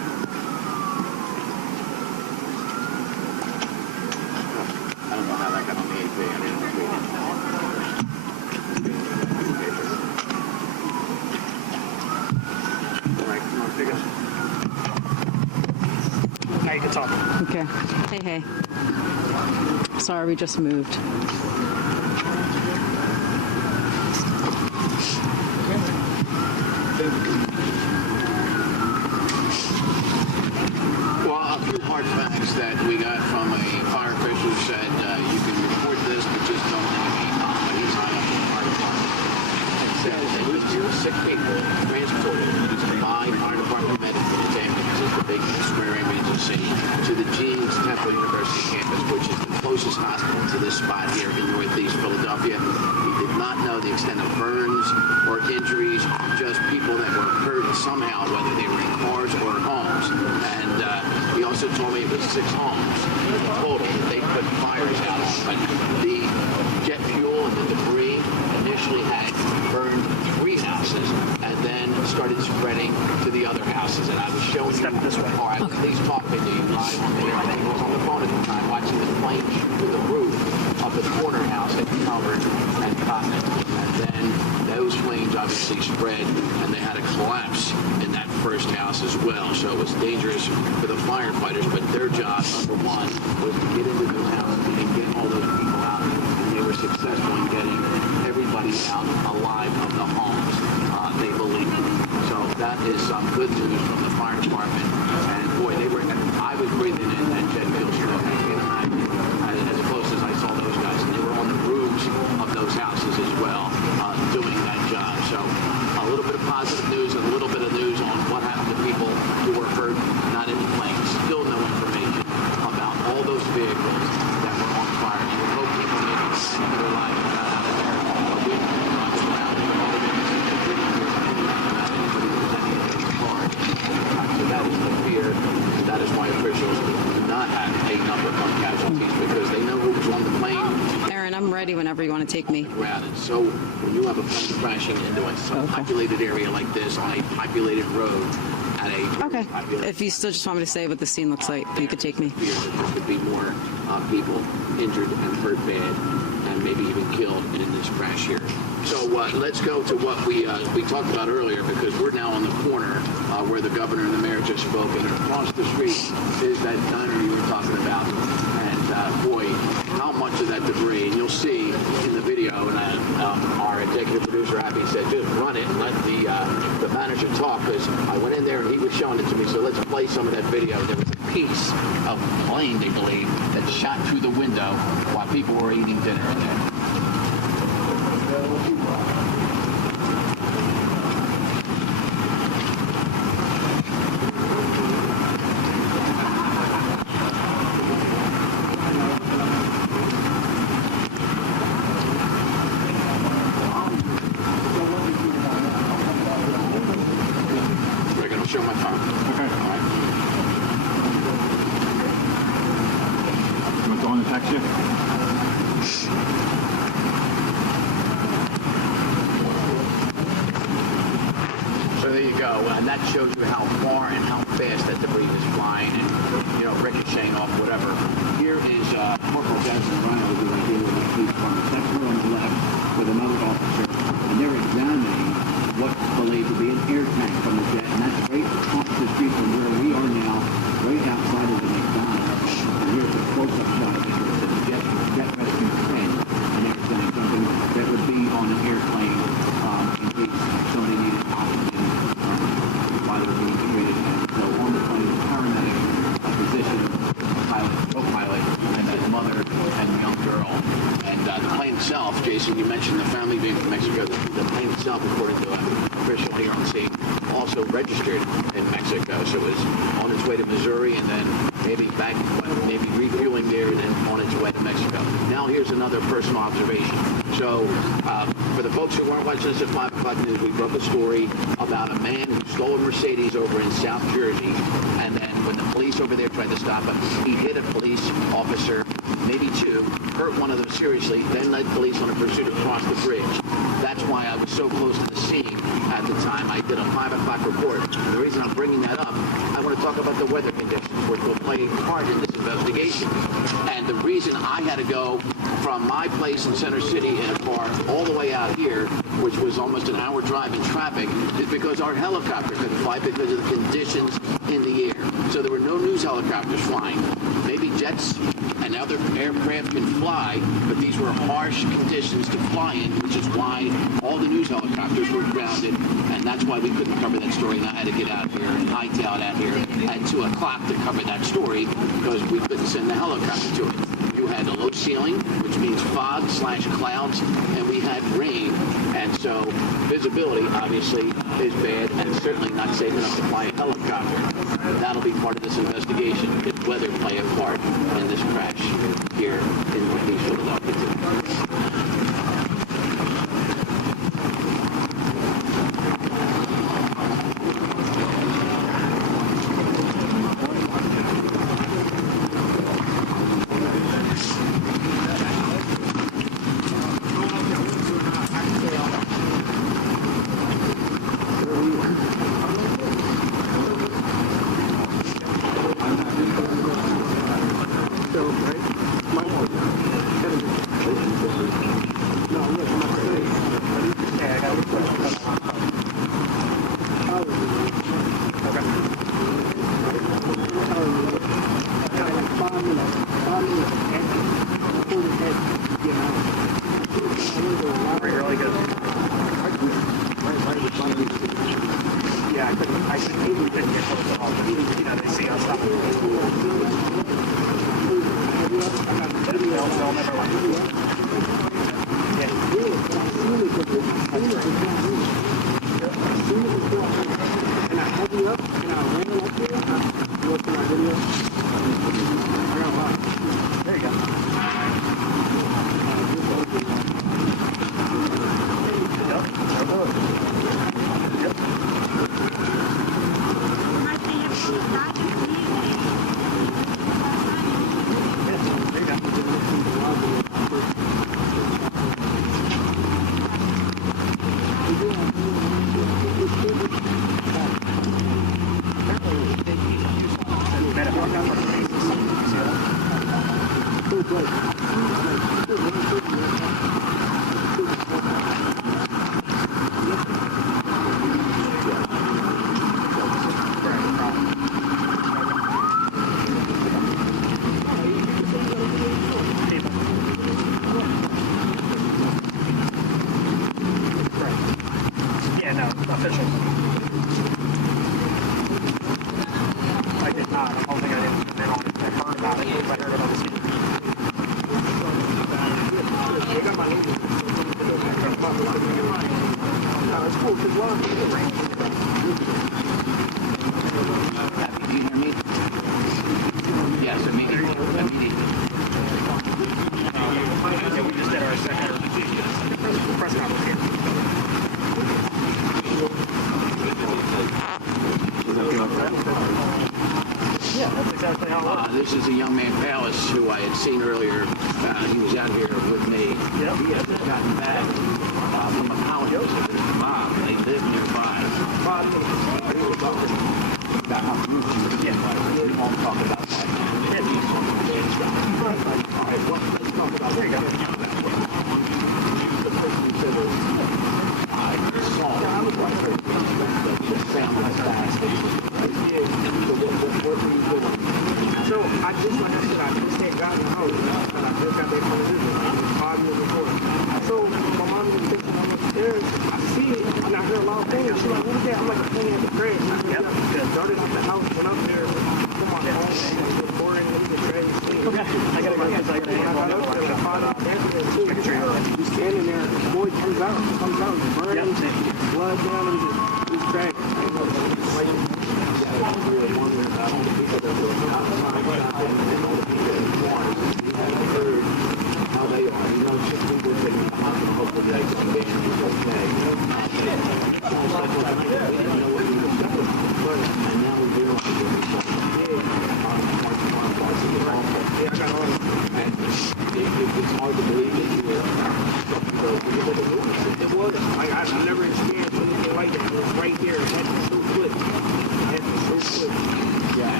Now you can talk. Okay. Hey. Sorry, we just moved. Well, a few hard facts that we got from a fire official who said you can report this, but just don't indicate but he's high up in the fire department. And said that he was sick people transported by fire department medics in his ambulances, the big square ambulance city, to the James Temple University campus, which is the closest hospital to this spot here in Northeast Philadelphia. He did not know the extent of burns or injuries, just people that were hurt somehow, whether they were in cars or homes. And he also told me it was 6 homes total that they put fires out on. But the jet fuel and the debris initially had burned 3 houses and then started spreading to the other houses. And I was showing you, or I was at least talking to you live on the air. I think I was on the phone at the time watching the flame shoot the roof of the corner house at Calvert and Cotton. And then those flames obviously spread and they had a collapse in that first house as well. So it was dangerous for the firefighters, but their job, number one, was to get into those houses and get all those people out. And they were successful in getting everybody out alive of the homes, they believe. So that is some good news from the fire department. And boy, I was breathing in that jet fuel smoke. As close as I saw those guys, and they were on the roofs of those houses as well, doing that job. So a little bit of positive news and a little bit of news on what happened to people who were hurt, not in the planes. Still no information about all those vehicles that were on fire. You would hope people made it back to their lives and got out of there. But we didn't run around and all the witnesses that didn't hear anything about anybody who was any of these cars. So that is the fear. That is why officials do not have a number of casualties, because they know who was on the plane. Aaron, I'm ready whenever you want to take me. So when you have a plane crashing into a populated area like this on a populated road at a Okay. If you still just want me to say what the scene looks like, you could take me. There could be more people injured and hurt bad, and maybe even killed in this crash here. So let's go to what we talked about earlier, because we're now on the corner where the governor and the mayor just spoke, and across the street is that diner you were talking about. And boy, how much of that debris, and you'll see in the video, and our executive producer Abby said just run it and let the manager talk, because I went in there and he was showing it to me. So let's play some of that video. There was a piece of plane, they believe, that shot through the window while people were eating dinner in there. Show my phone. Okay. All right. You want to go on the text you? So there you go. And that shows you how far and how fast that debris is flying and, ricocheting off whatever. Here is Corporal Jackson Rhino, who I deal with the police department. That's on the left with another officer. And they're examining what's believed to be an air tank from the jet. And that's right across the street from where we are now, right outside of the McDonald's. And here's a close-up shot of the jet rescue plane and everything, something that would be on an airplane in case somebody needed oxygen while they were being integrated. And so on the plane, the paramedic, physician, pilot, co-pilot, and that mother and young girl. And the plane itself, Jason, you mentioned the family being from Mexico. The plane itself, according to an official here on scene, also registered in Mexico. So it was on its way to Missouri and then maybe refueling there and then on its way to Mexico. Now here's another personal observation. So for the folks who weren't watching this at 5 o'clock news, we broke a story about a man who stole a Mercedes over in South Jersey, and then when the police over there tried to stop him, he hit a police officer, maybe 2, hurt one of them seriously, then led police on a pursuit across the bridge. That's why I was so close to the scene at the time. I did a 5 o'clock report. The reason I'm bringing that up, I want to talk talk about the weather conditions, which will play a part in this investigation. And the reason I had to go from my place in Center City in a car all the way out here, which was almost an hour drive in traffic, is because our helicopter couldn't fly because of the conditions in the air. So there were no news helicopters flying. Maybe jets and other aircraft can fly, but these were harsh conditions to fly in, which is why all the news helicopters were grounded, and that's why we couldn't cover that story. And I had to get out here and hightail out here at 2 o'clock to cover that story because we couldn't send the helicopter to it. You had a low ceiling, which means fog/clouds, and we had rain. And so visibility, obviously, is bad and certainly not safe enough to fly a helicopter. That'll be part of this investigation. Did weather play a part in this crash here in Northeast Philadelphia? This is a young man, Palace, who I had seen earlier. He was out here with me. Yep. He had just gotten back from a college visit with his mom. They live nearby. We were talking about how huge you get. We won't talk about that. All right, let's talk about there you go. I saw the family fast. So I just, like I said, I just had gotten the house, and I just got back from the visit, like 5 minutes before. So my mom was thinking I'm upstairs, I see it, and I hear a loud thing, she's like, what is that? I'm like, a thing at the crib. Yep. Started out the house, went up there, put my phone, and recording, and the crib, sleep. Okay, I gotta go, I got up there, I found out that too. He's standing there, the boy comes out, burning, blood down, and he's cracked. How they are, you know, just people taking the hospital, hopefully they can be okay. We didn't know what we were doing, and now we do know what we're doing. And it's hard to believe that you it was. I never experienced anything like that. It was right here. It had to be so quick. It had to be so quick. Yeah.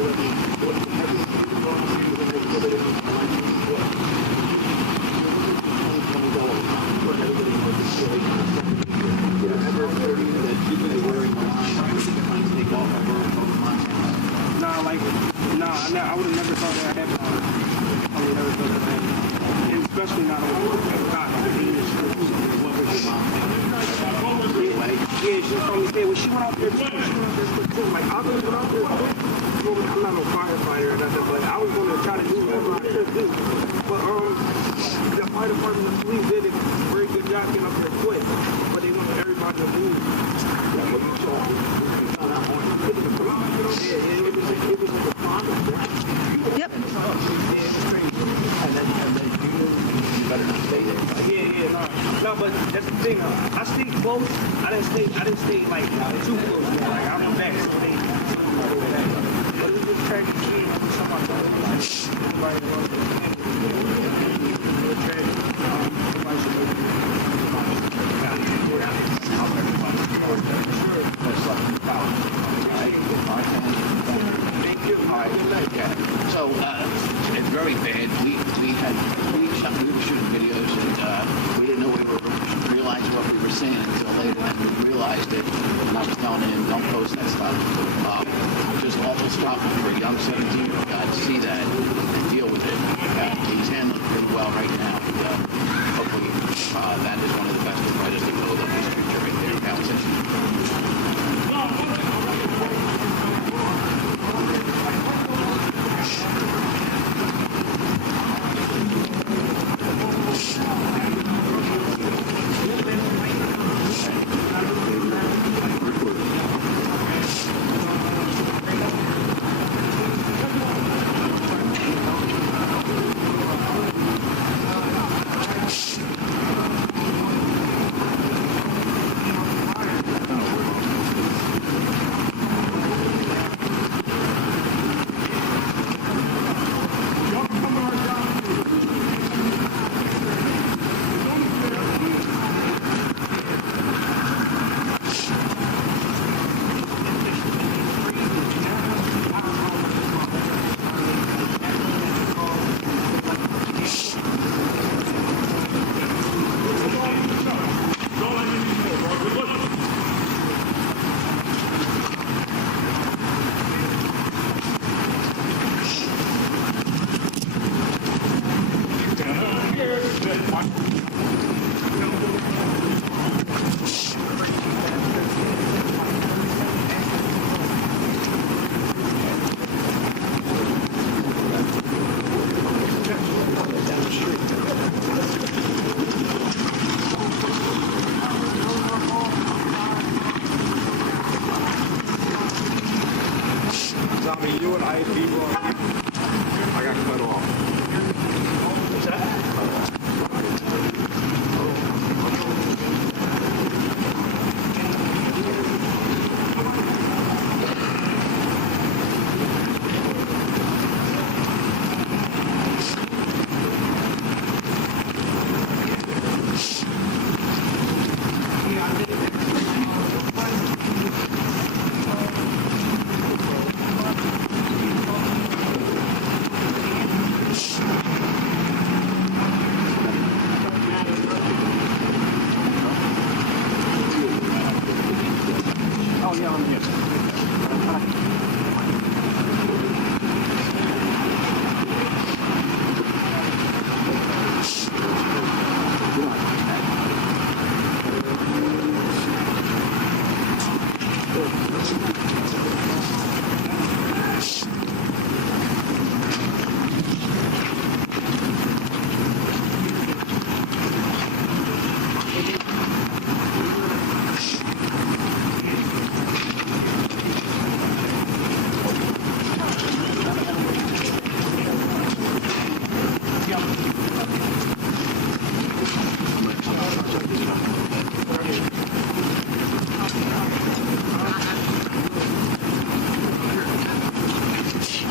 I would have never thought that I had power. I would have never thought that I had power. And especially not on God, yeah, she told me, hey, when she went out there, like, I was going out there, I'm not no firefighter or nothing, but I was going to try to do whatever I could do. But, the fire department and the police did a very good job getting up there quick, but they wanted everybody to move. Yep. No, but that's the thing. I stayed close. I didn't stay like too close. Like I'm back. So they, but it was just tragic. So it's very bad. We were shooting videos and we didn't know realize what we were saying until later, and we realized it. And I was telling him, don't post that stuff. Just awful stuff for a young 17-year-old guy to see that and deal with it. He's handling it pretty well right now. And, hopefully that is one of the best and brightest to build up his future right there.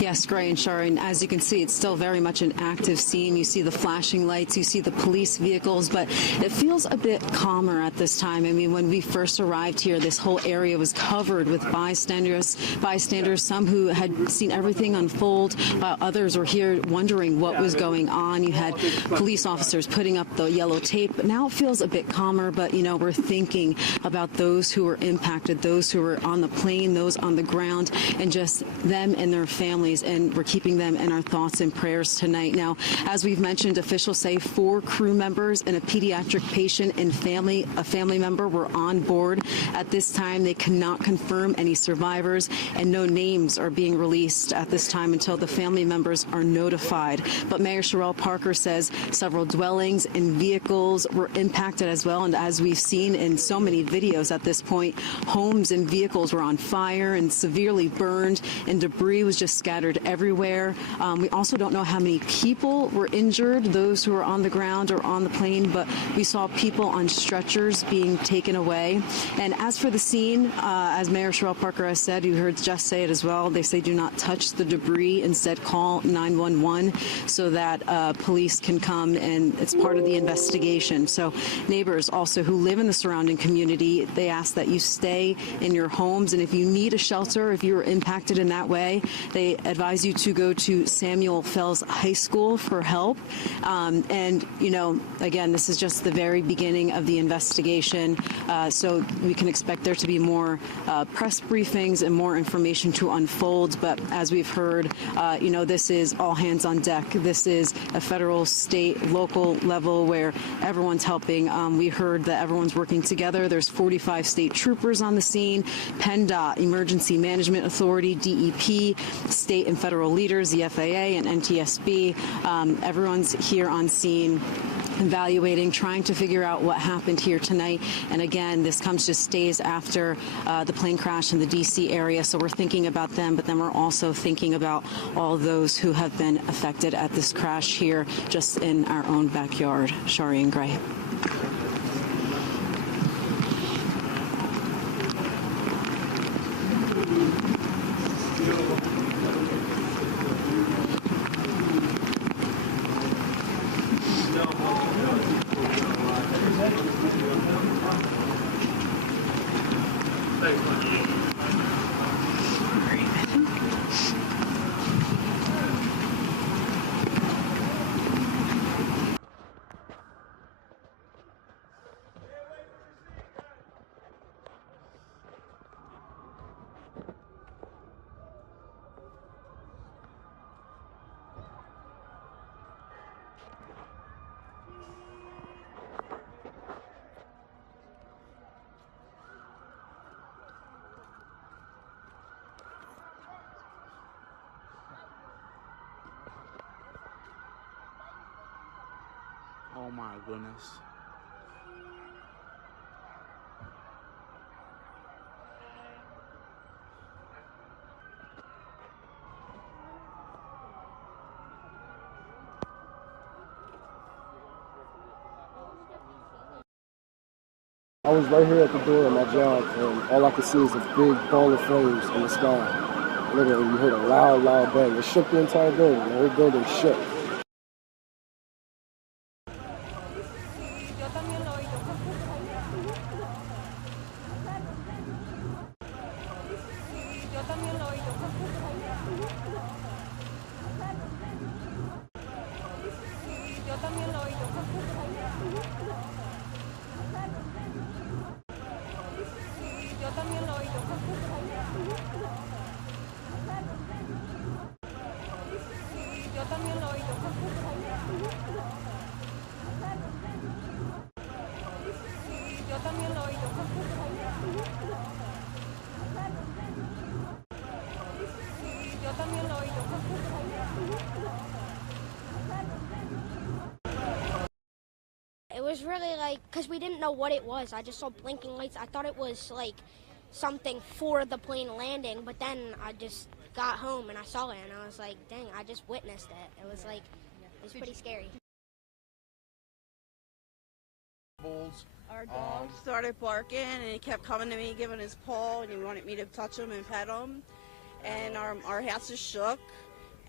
Yes, Gray and Sharon, as you can see, it's still very much an active scene. You see the flashing lights, you see the police vehicles, but it feels a bit calmer at this time. I mean, when we first arrived here, this whole area was covered with bystanders, some who had seen everything unfold, while others were here wondering what was going on. You had police officers putting up the yellow tape. But now it feels a bit calmer, but, you know, we're thinking about those who were impacted, those who were on the plane, those on the ground, and just them and their families, and we're keeping them in our thoughts and prayers tonight. Now, as we've mentioned, officials say 4 crew members and a pediatric patient and a family member were on board. At this time, they cannot confirm any survivors, and no names are being released at this time until the family members are notified. But Mayor Sherelle Parker says several dwellings and vehicles were impacted as well, and as we've seen in so many videos at this point, homes and vehicles were on fire and severely burned, and debris was just scattered everywhere. We also don't know how many people were injured, those who were on the ground or on the plane, but we saw people on stretchers being taken away. And as for the scene, as Mayor Sherelle Parker has said, you heard Jess say it as well, they say do not touch the debris, instead call 911 so that police can come, and it's part of the investigation. So neighbors also who live in the surrounding community, they ask that you stay in your homes, and if you need a shelter, if you were impacted in that way, they advise you to go to Samuel Fells High School for help. And, you know, again, this is just the very beginning of the investigation, so we can expect there to be more press briefings and more information to unfold. But as we've heard, you know, this is all hands on deck. This is a federal, state, local level where everyone's helping. We heard that everyone's working together. There's 45 state troopers on the scene, PennDOT, Emergency Management Authority, DEP, state and federal leaders, the FAA and NTSB. Everyone's here on scene, evaluating, trying to figure out what happened here tonight. And again, this comes just days after the plane crash in the D.C. area, so we're thinking about them, but then we're also thinking about all those who have been affected at this crash here just in our own backyard. Shari and Gray. Oh my goodness. I was right here at the door of my job, and all I could see is a big ball of flames in the sky. Literally, you heard a loud, loud bang. It shook the entire building. The whole building shook. It was really like, because we didn't know what it was. I just saw blinking lights. I thought it was like something for the plane landing, but then I just got home and I saw it and I was like, dang, I just witnessed it. It was like, it was pretty scary. Our dog started barking and he kept coming to me, giving his paw, and he wanted me to touch him and pet him. And our house is shook.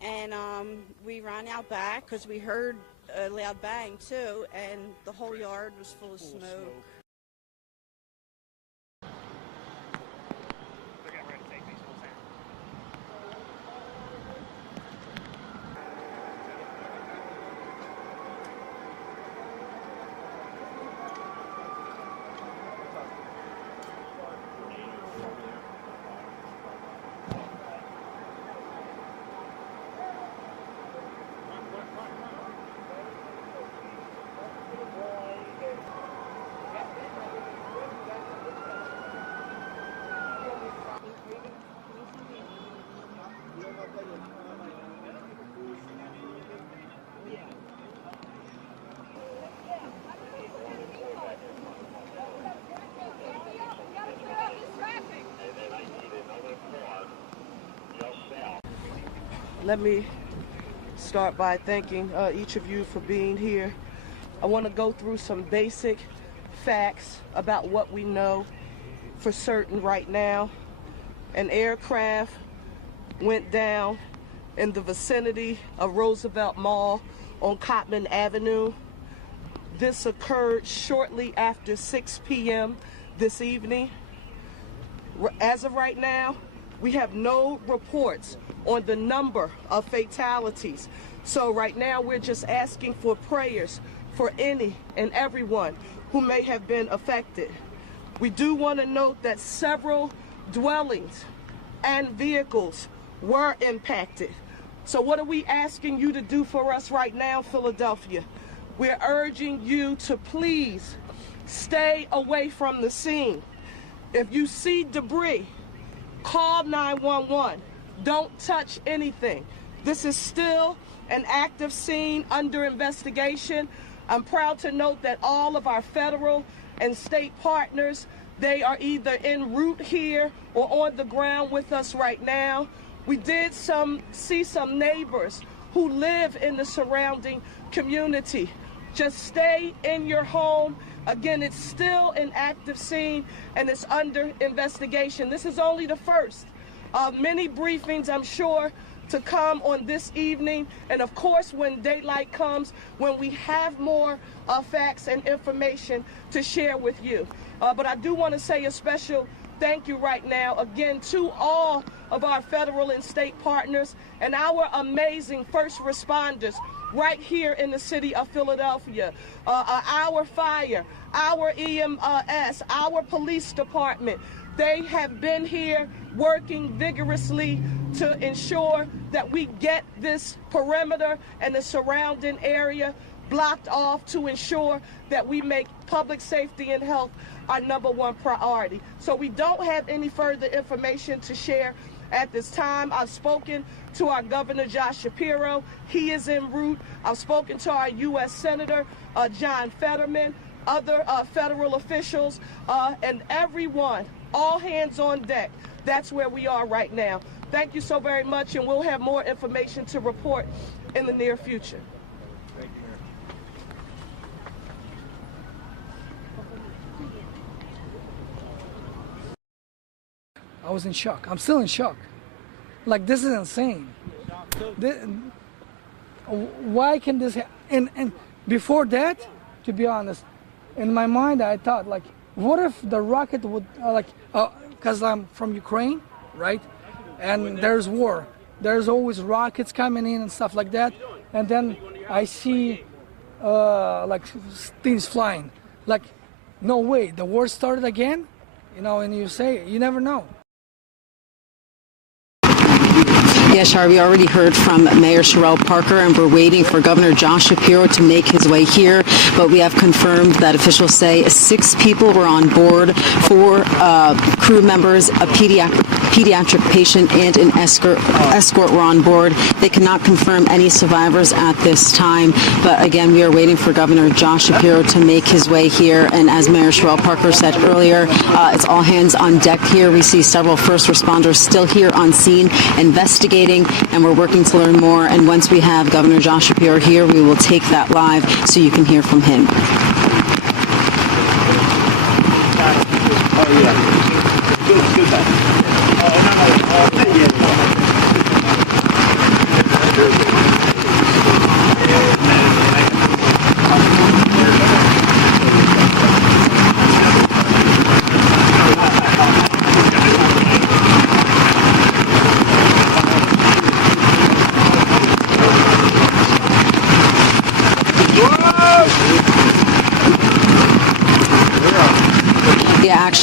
and we ran out back because we heard a loud bang too, and the whole yard was full of smoke. Let me start by thanking each of you for being here. I want to go through some basic facts about what we know for certain right now. An aircraft went down in the vicinity of Roosevelt Mall on Cottman Avenue. This occurred shortly after 6 p.m. this evening. As of right now, we have no reports on the number of fatalities. So right now we're just asking for prayers for any and everyone who may have been affected. We do want to note that several dwellings and vehicles were impacted. So what are we asking you to do for us right now, Philadelphia? We're urging you to please stay away from the scene. If you see debris, call 911. Don't touch anything. This is still an active scene under investigation. I'm proud to note that all of our federal and state partners, they are either en route here or on the ground with us right now. We did see some neighbors who live in the surrounding community. Just stay in your home. Again, it's still an active scene and it's under investigation. This is only the first of many briefings, I'm sure, to come on this evening. And of course, when daylight comes, when we have more facts and information to share with you. But I do want to say a special thank you right now, again, to all of our federal and state partners and our amazing first responders right here in the city of Philadelphia. Our fire, our EMS, our police department, they have been here working vigorously to ensure that we get this perimeter and the surrounding area blocked off to ensure that we make public safety and health our #1 priority. So we don't have any further information to share at this time. I've spoken to our Governor Josh Shapiro. He is en route. I've spoken to our U.S. Senator John Fetterman, other federal officials, and everyone, all hands on deck. That's where we are right now. Thank you so very much, and we'll have more information to report in the near future. Thank you, Mayor. I was in shock. I'm still in shock. Like, this is insane. Why can this happen? And before that, to be honest, in my mind, I thought, like, what if the rocket would, because I'm from Ukraine, right? And there's war. There's always rockets coming in and stuff like that. And then I see, like, things flying. Like, no way, the war started again? You know, and you say, you never know. Yeah, Shar, we already heard from Mayor Sherrell Parker, and we're waiting for Governor Josh Shapiro to make his way here. But we have confirmed that officials say 6 people were on board, 4 crew members, a pediatric patient, and an escort were on board. They cannot confirm any survivors at this time. But again, we are waiting for Governor Josh Shapiro to make his way here. And as Mayor Sherrell Parker said earlier, it's all hands on deck here. We see several first responders still here on scene investigating, and we're working to learn more. And once we have Governor Josh Shapiro here, we will take that live so you can hear from him.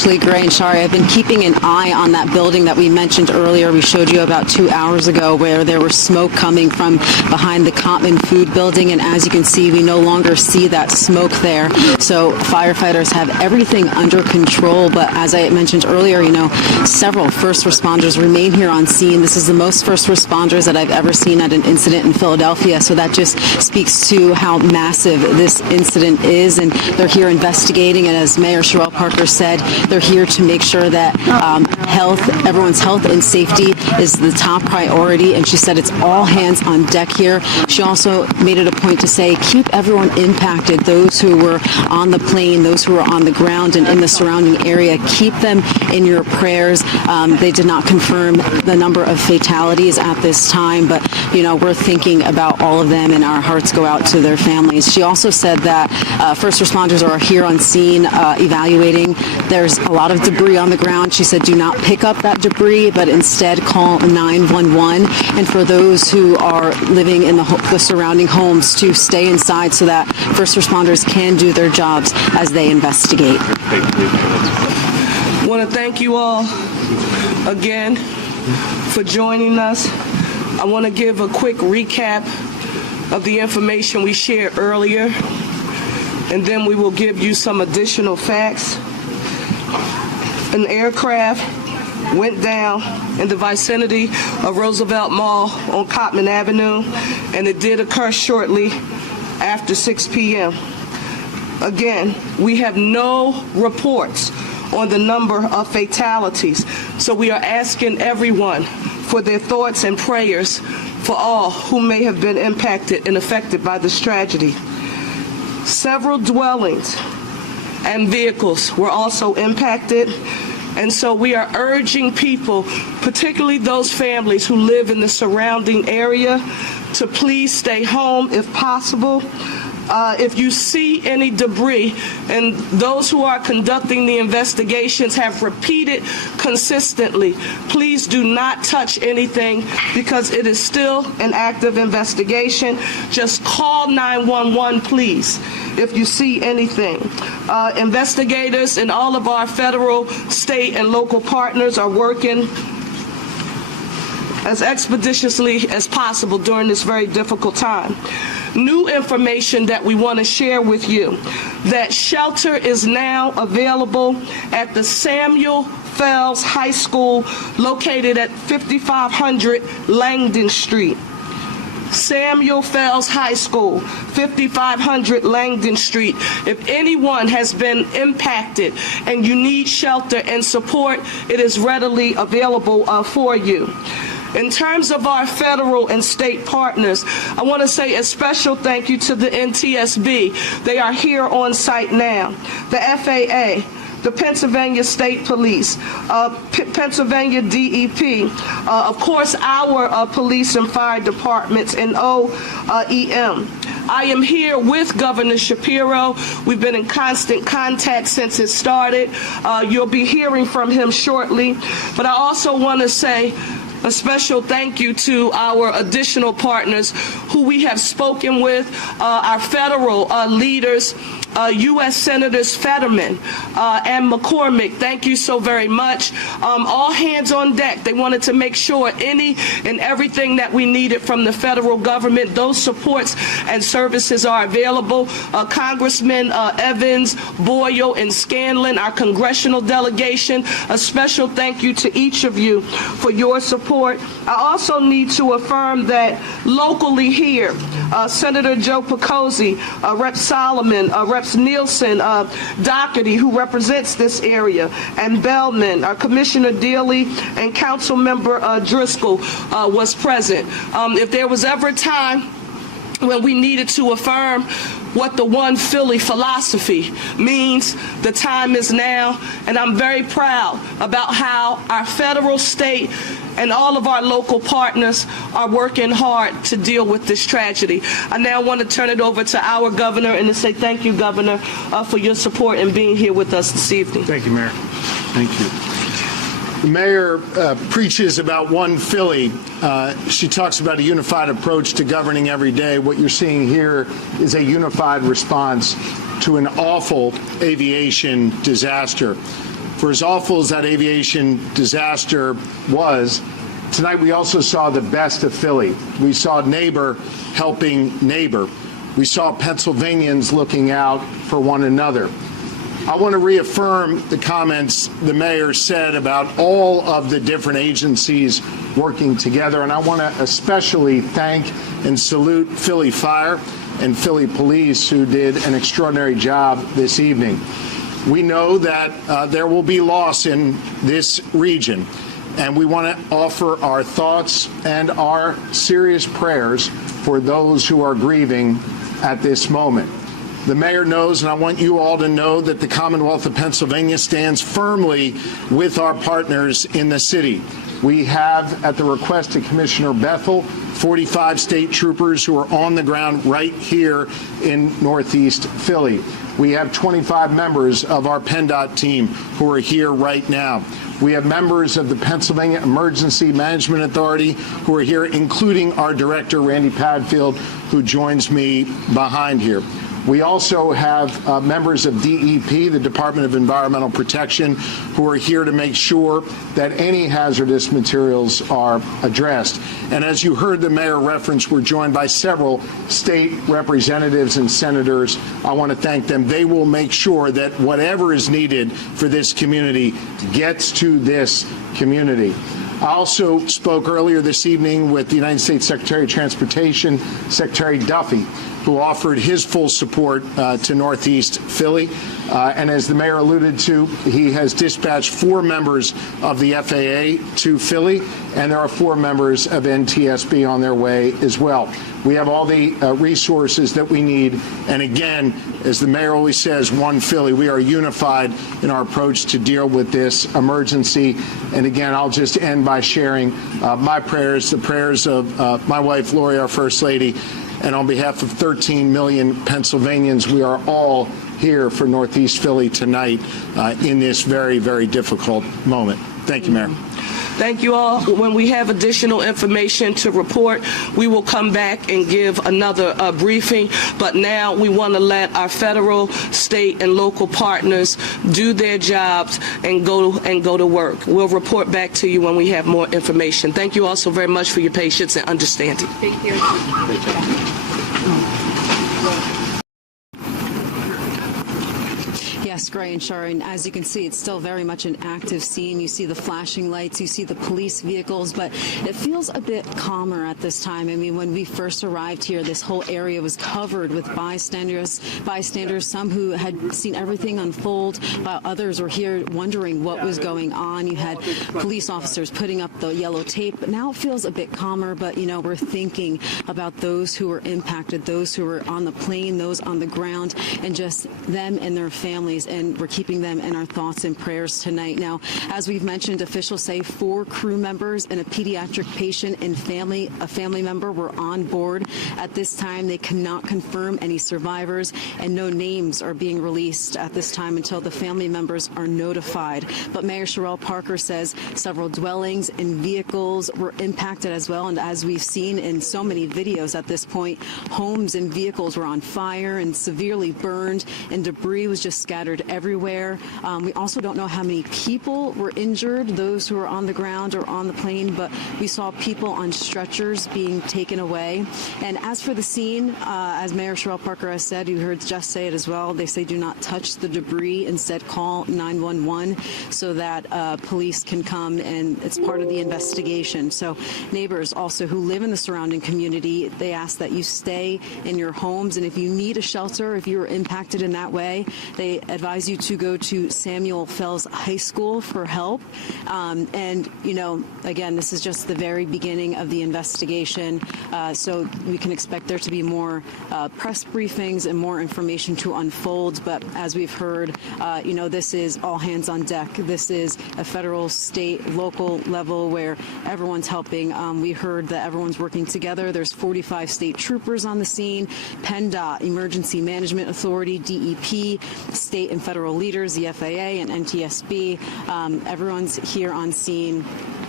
mostly gray and shary. I've been keeping an eye on that building that we mentioned earlier. We showed you about 2 hours ago where there was smoke coming from behind the Cottman Food Building, and as you can see, we no longer see that smoke there. So firefighters have everything under control, but as I mentioned earlier, several first responders remain here on scene. This is the most first responders that I've ever seen at an incident in Philadelphia, so that just speaks to how massive this incident is, and they're here investigating, and as Mayor Sherelle Parker said, they're here to make sure that everyone's health and safety is the top priority, and she said it's all hands on deck here. She also made it a point to say, keep everyone impacted, those who were on the plane, those who were on the ground and in the surrounding area, keep them in your prayers. They did not confirm the number of fatalities at this time, but we're thinking about all of them, and our hearts go out to their families. She also said that first responders are here on scene evaluating. There's a lot of debris on the ground. She said do not pick up that debris, but instead call 911. And for those who are living in the surrounding homes, to stay inside so that first responders can do their jobs as they investigate. I want to thank you all again for joining us. I want to give a quick recap of the information we shared earlier, and then we will give you some additional facts. An aircraft went down in the vicinity of Roosevelt Mall on Cottman Avenue, and it did occur shortly after 6 p.m. Again, we have no reports on the number of fatalities, so we are asking everyone for their thoughts and prayers for all who may have been impacted and affected by this tragedy. Several dwellings and vehicles were also impacted, and so we are urging people, particularly those families who live in the surrounding area, to please stay home if possible. If you see any debris, and those who are conducting the investigations have repeated consistently, please do not touch anything because it is still an active investigation. Just call 911, please, if you see anything. Investigators and all of our federal, state, and local partners are working as expeditiously as possible during this very difficult time. New information that we want to share with you, that shelter is now available at the Samuel Fells High School located at 5500 Langdon Street. Samuel Fells High School, 5500 Langdon Street. If anyone has been impacted and you need shelter and support, it is readily available for you. In terms of our federal and state partners, I want to say a special thank you to the NTSB. They are here on site now. The FAA, the Pennsylvania State Police, Pennsylvania DEP, of course our police and fire departments, and OEM. I am here with Governor Shapiro. We've been in constant contact since it started. You'll be hearing from him shortly. But I also want to say a special thank you to our additional partners who we have spoken with, our federal leaders, U.S. Senators Fetterman and McCormick. Thank you so very much. All hands on deck. They wanted to make sure any and everything that we needed from the federal government, those supports and services are available. Congressman Evans, Boyle, and Scanlon, our congressional delegation, a special thank you to each of you for your support. I also need to affirm that locally here, Senator Joe Picozzi, Rep. Solomon, Reps. Nielsen, Doherty, who represents this area, and Bellman, Commissioner Dealey, and Council Member Driscoll was present. If there was ever a time when we needed to affirm what the One Philly philosophy means, the time is now, and I'm very proud about how our federal, state, and all of our local partners are working hard to deal with this tragedy. I now want to turn it over to our governor and to say thank you, Governor, for your support and being here with us this evening. Thank you, Mayor. Thank you. The mayor preaches about One Philly. She talks about a unified approach to governing every day. What you're seeing here is a unified response to an awful aviation disaster. For as awful as that aviation disaster was, tonight we also saw the best of Philly. We saw neighbor helping neighbor. We saw Pennsylvanians looking out for one another. I want to reaffirm the comments the mayor said about all of the different agencies working together, and I want to especially thank and salute Philly Fire and Philly Police, who did an extraordinary job this evening. We know that there will be loss in this region, and we want to offer our thoughts and our serious prayers for those who are grieving at this moment. The mayor knows, and I want you all to know, that the Commonwealth of Pennsylvania stands firmly with our partners in the city. We have, at the request of Commissioner Bethel, 45 state troopers who are on the ground right here in Northeast Philly. We have 25 members of our PennDOT team who are here right now. We have members of the Pennsylvania Emergency Management Authority who are here, including our director, Randy Padfield, who joins me behind here. We also have members of DEP, the Department of Environmental Protection, who are here to make sure that any hazardous materials are addressed. And as you heard the mayor reference, we're joined by several state representatives and senators. I want to thank them. They will make sure that whatever is needed for this community gets to this community. I also spoke earlier this evening with the United States Secretary of Transportation, Secretary Duffy, who offered his full support to Northeast Philly. And as the mayor alluded to, he has dispatched 4 members of the FAA to Philly, and there are 4 members of NTSB on their way as well. We have all the resources that we need. And again, as the mayor always says, one Philly, we are unified in our approach to deal with this emergency. And again, I'll just end by sharing my prayers, the prayers of my wife, Lori, our First Lady, and on behalf of 13 million Pennsylvanians, we are all here for Northeast Philly tonight in this very, very difficult moment. Thank you, Mayor. Thank you all. When we have additional information to report, we will come back and give another briefing. But now we want to let our federal, state, and local partners do their jobs and go to work. We'll report back to you when we have more information. Thank you all so very much for your patience and understanding. Thank you. Yes, Gray and Sharon, as you can see, it's still very much an active scene. You see the flashing lights, you see the police vehicles, but it feels a bit calmer at this time. I mean, when we first arrived here, this whole area was covered with bystanders, some who had seen everything unfold, while others were here wondering what was going on. You had police officers putting up the yellow tape, but now it feels a bit calmer, but, you know, we're thinking about those who were impacted, those who were on the plane, those on the ground, and just them and their families. And we're keeping them in our thoughts and prayers tonight. Now, as we've mentioned, officials say 4 crew members and a pediatric patient and a family member were on board. At this time, they cannot confirm any survivors, and no names are being released at this time until the family members are notified. But Mayor Sherrell Parker says several dwellings and vehicles were impacted as well. And as we've seen in so many videos at this point, homes and vehicles were on fire and severely burned, and debris was just scattered everywhere. We also don't know how many people were injured, those who were on the ground or on the plane, but we saw people on stretchers being taken away. And as for the scene, as Mayor Sherrell Parker has said, you heard Jess say it as well, they say do not touch the debris, instead call 911 so that police can come, and it's part of the investigation. So neighbors also who live in the surrounding community, they ask that you stay in your homes, and if you need a shelter, if you were impacted in that way, they advise you to go to Samuel Fells High School for help. And, you know, again, this is just the very beginning of the investigation, so we can expect there to be more press briefings and more information to unfold. But as we've heard, you know, this is all hands on deck. This is a federal, state, local level where everyone's helping. We heard that everyone's working together. There's 45 state troopers on the scene, PennDOT, Emergency Management Authority, DEP, state and federal leaders, the FAA and NTSB. Everyone's here on scene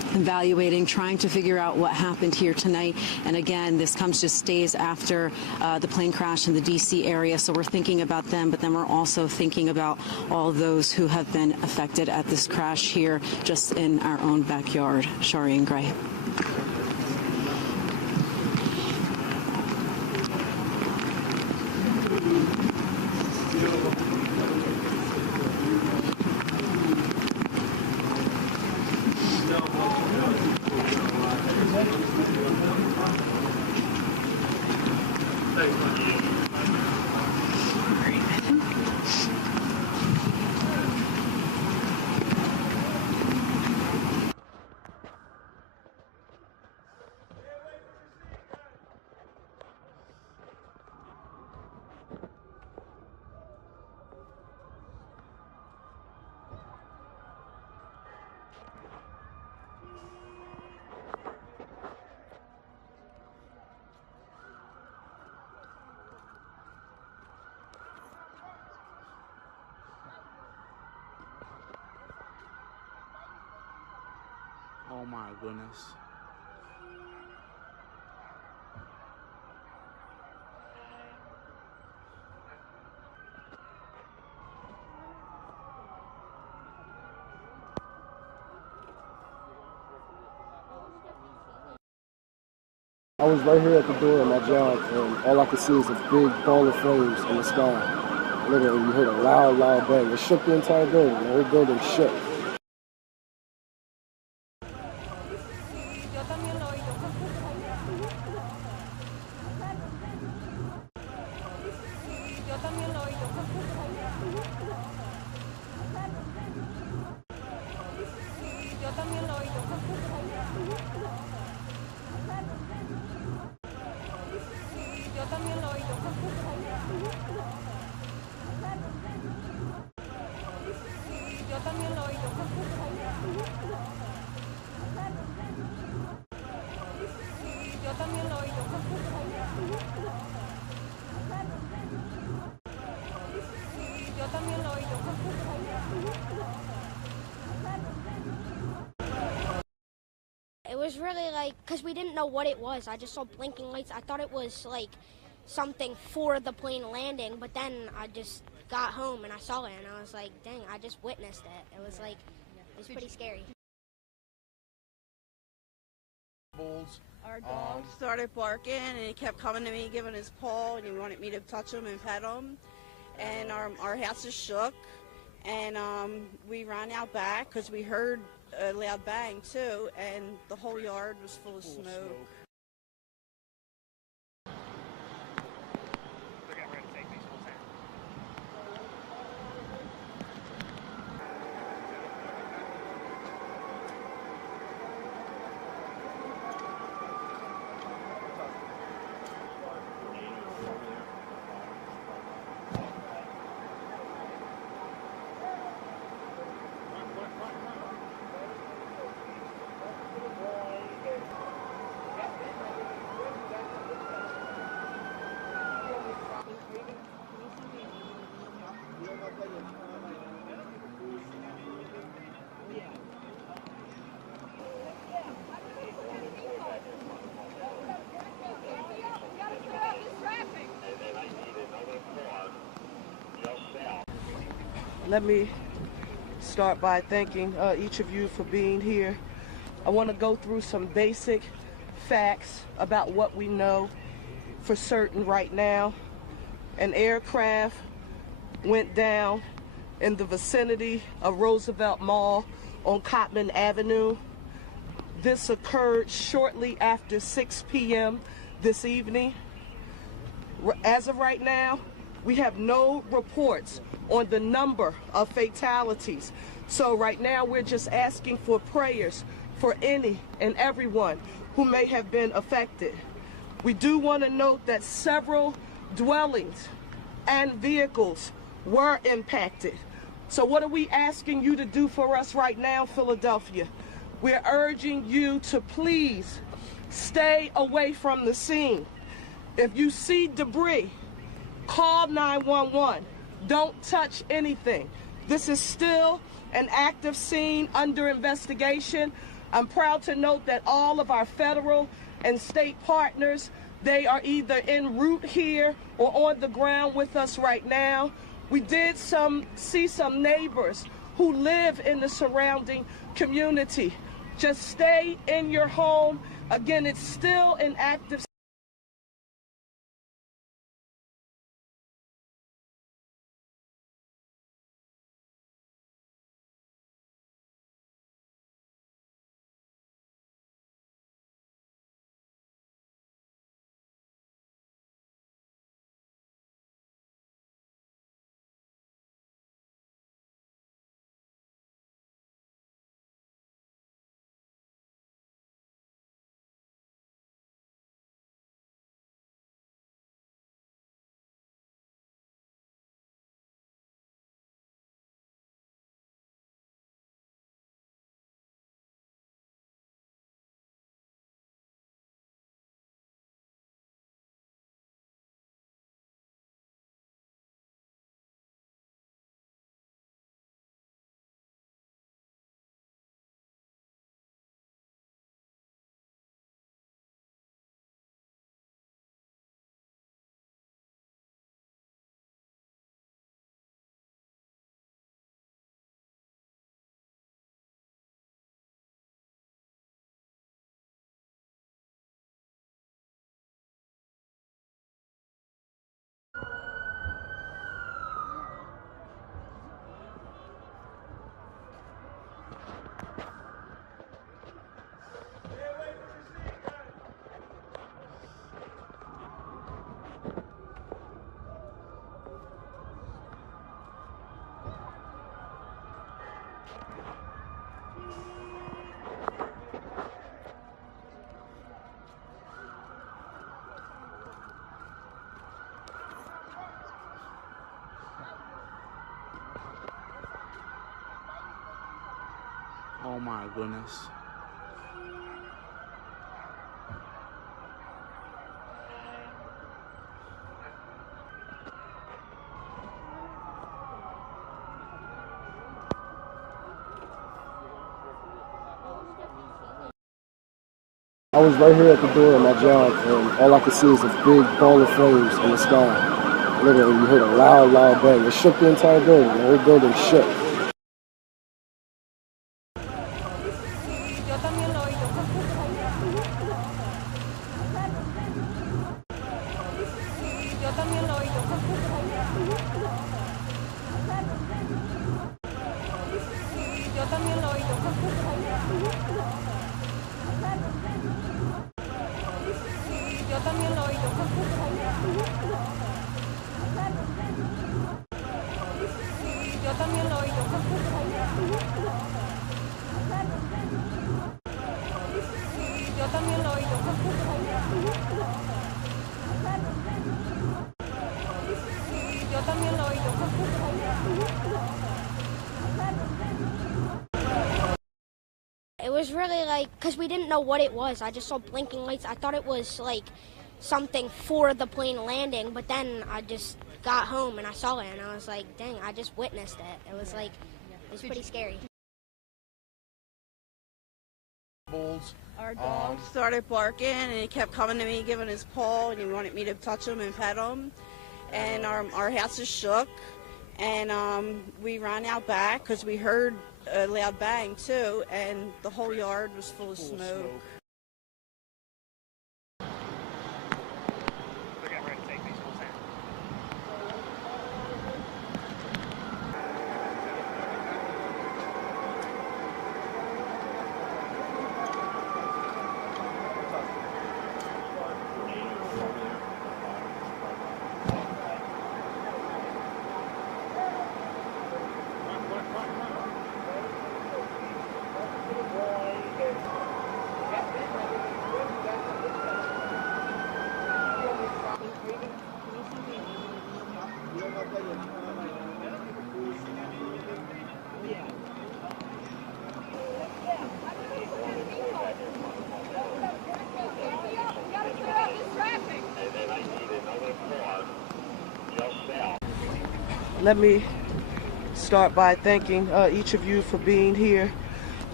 evaluating, trying to figure out what happened here tonight. And again, this comes just days after the plane crash in the D.C. area, so we're thinking about them, but then we're also thinking about all those who have been affected at this crash here just in our own backyard. Shari and Gray. Oh my goodness. I was right here at the door of my job, and all I could see is a big ball of flames in the sky. Literally, you heard a loud, loud bang. It shook the entire building. The whole building shook. It was really like, because we didn't know what it was. I just saw blinking lights. I thought it was like something for the plane landing, but then I just got home and I saw it and I was like, dang, I just witnessed it. It was like, it was pretty scary. Our dog started barking and he kept coming to me, giving his paw, and he wanted me to touch him and pet him. And our house is shook, and we ran out back because we heard a loud bang too, and the whole yard was full of smoke. Let me start by thanking each of you for being here. I want to go through some basic facts about what we know for certain right now. An aircraft went down in the vicinity of Roosevelt Mall on Cottman Avenue. This occurred shortly after 6 p.m. this evening. As of right now, we have no reports on the number of fatalities. So right now we're just asking for prayers for any and everyone who may have been affected. We do want to note that several dwellings and vehicles were impacted. So what are we asking you to do for us right now, Philadelphia? We're urging you to please stay away from the scene. If you see debris, call 911. Don't touch anything. This is still an active scene under investigation. I'm proud to note that all of our federal and state partners, they are either en route here or on the ground with us right now. We did see some neighbors who live in the surrounding community. Just stay in your home. Again, it's still an active. Oh my goodness. I was right here at the door of my job, and all I could see is a big ball of flames in the sky. Literally, you heard a loud, loud bang. It shook the entire building. The whole building shook. It was really like, because we didn't know what it was. I just saw blinking lights. I thought it was like something for the plane landing, but then I just got home and I saw it and I was like, dang, I just witnessed it. It was like, it was pretty scary. Our dog started barking and he kept coming to me, giving his paw, and he wanted me to touch him and pet him. And our houses shook, and we ran out back because we heard a loud bang too, and the whole yard was full of smoke. Let me start by thanking each of you for being here.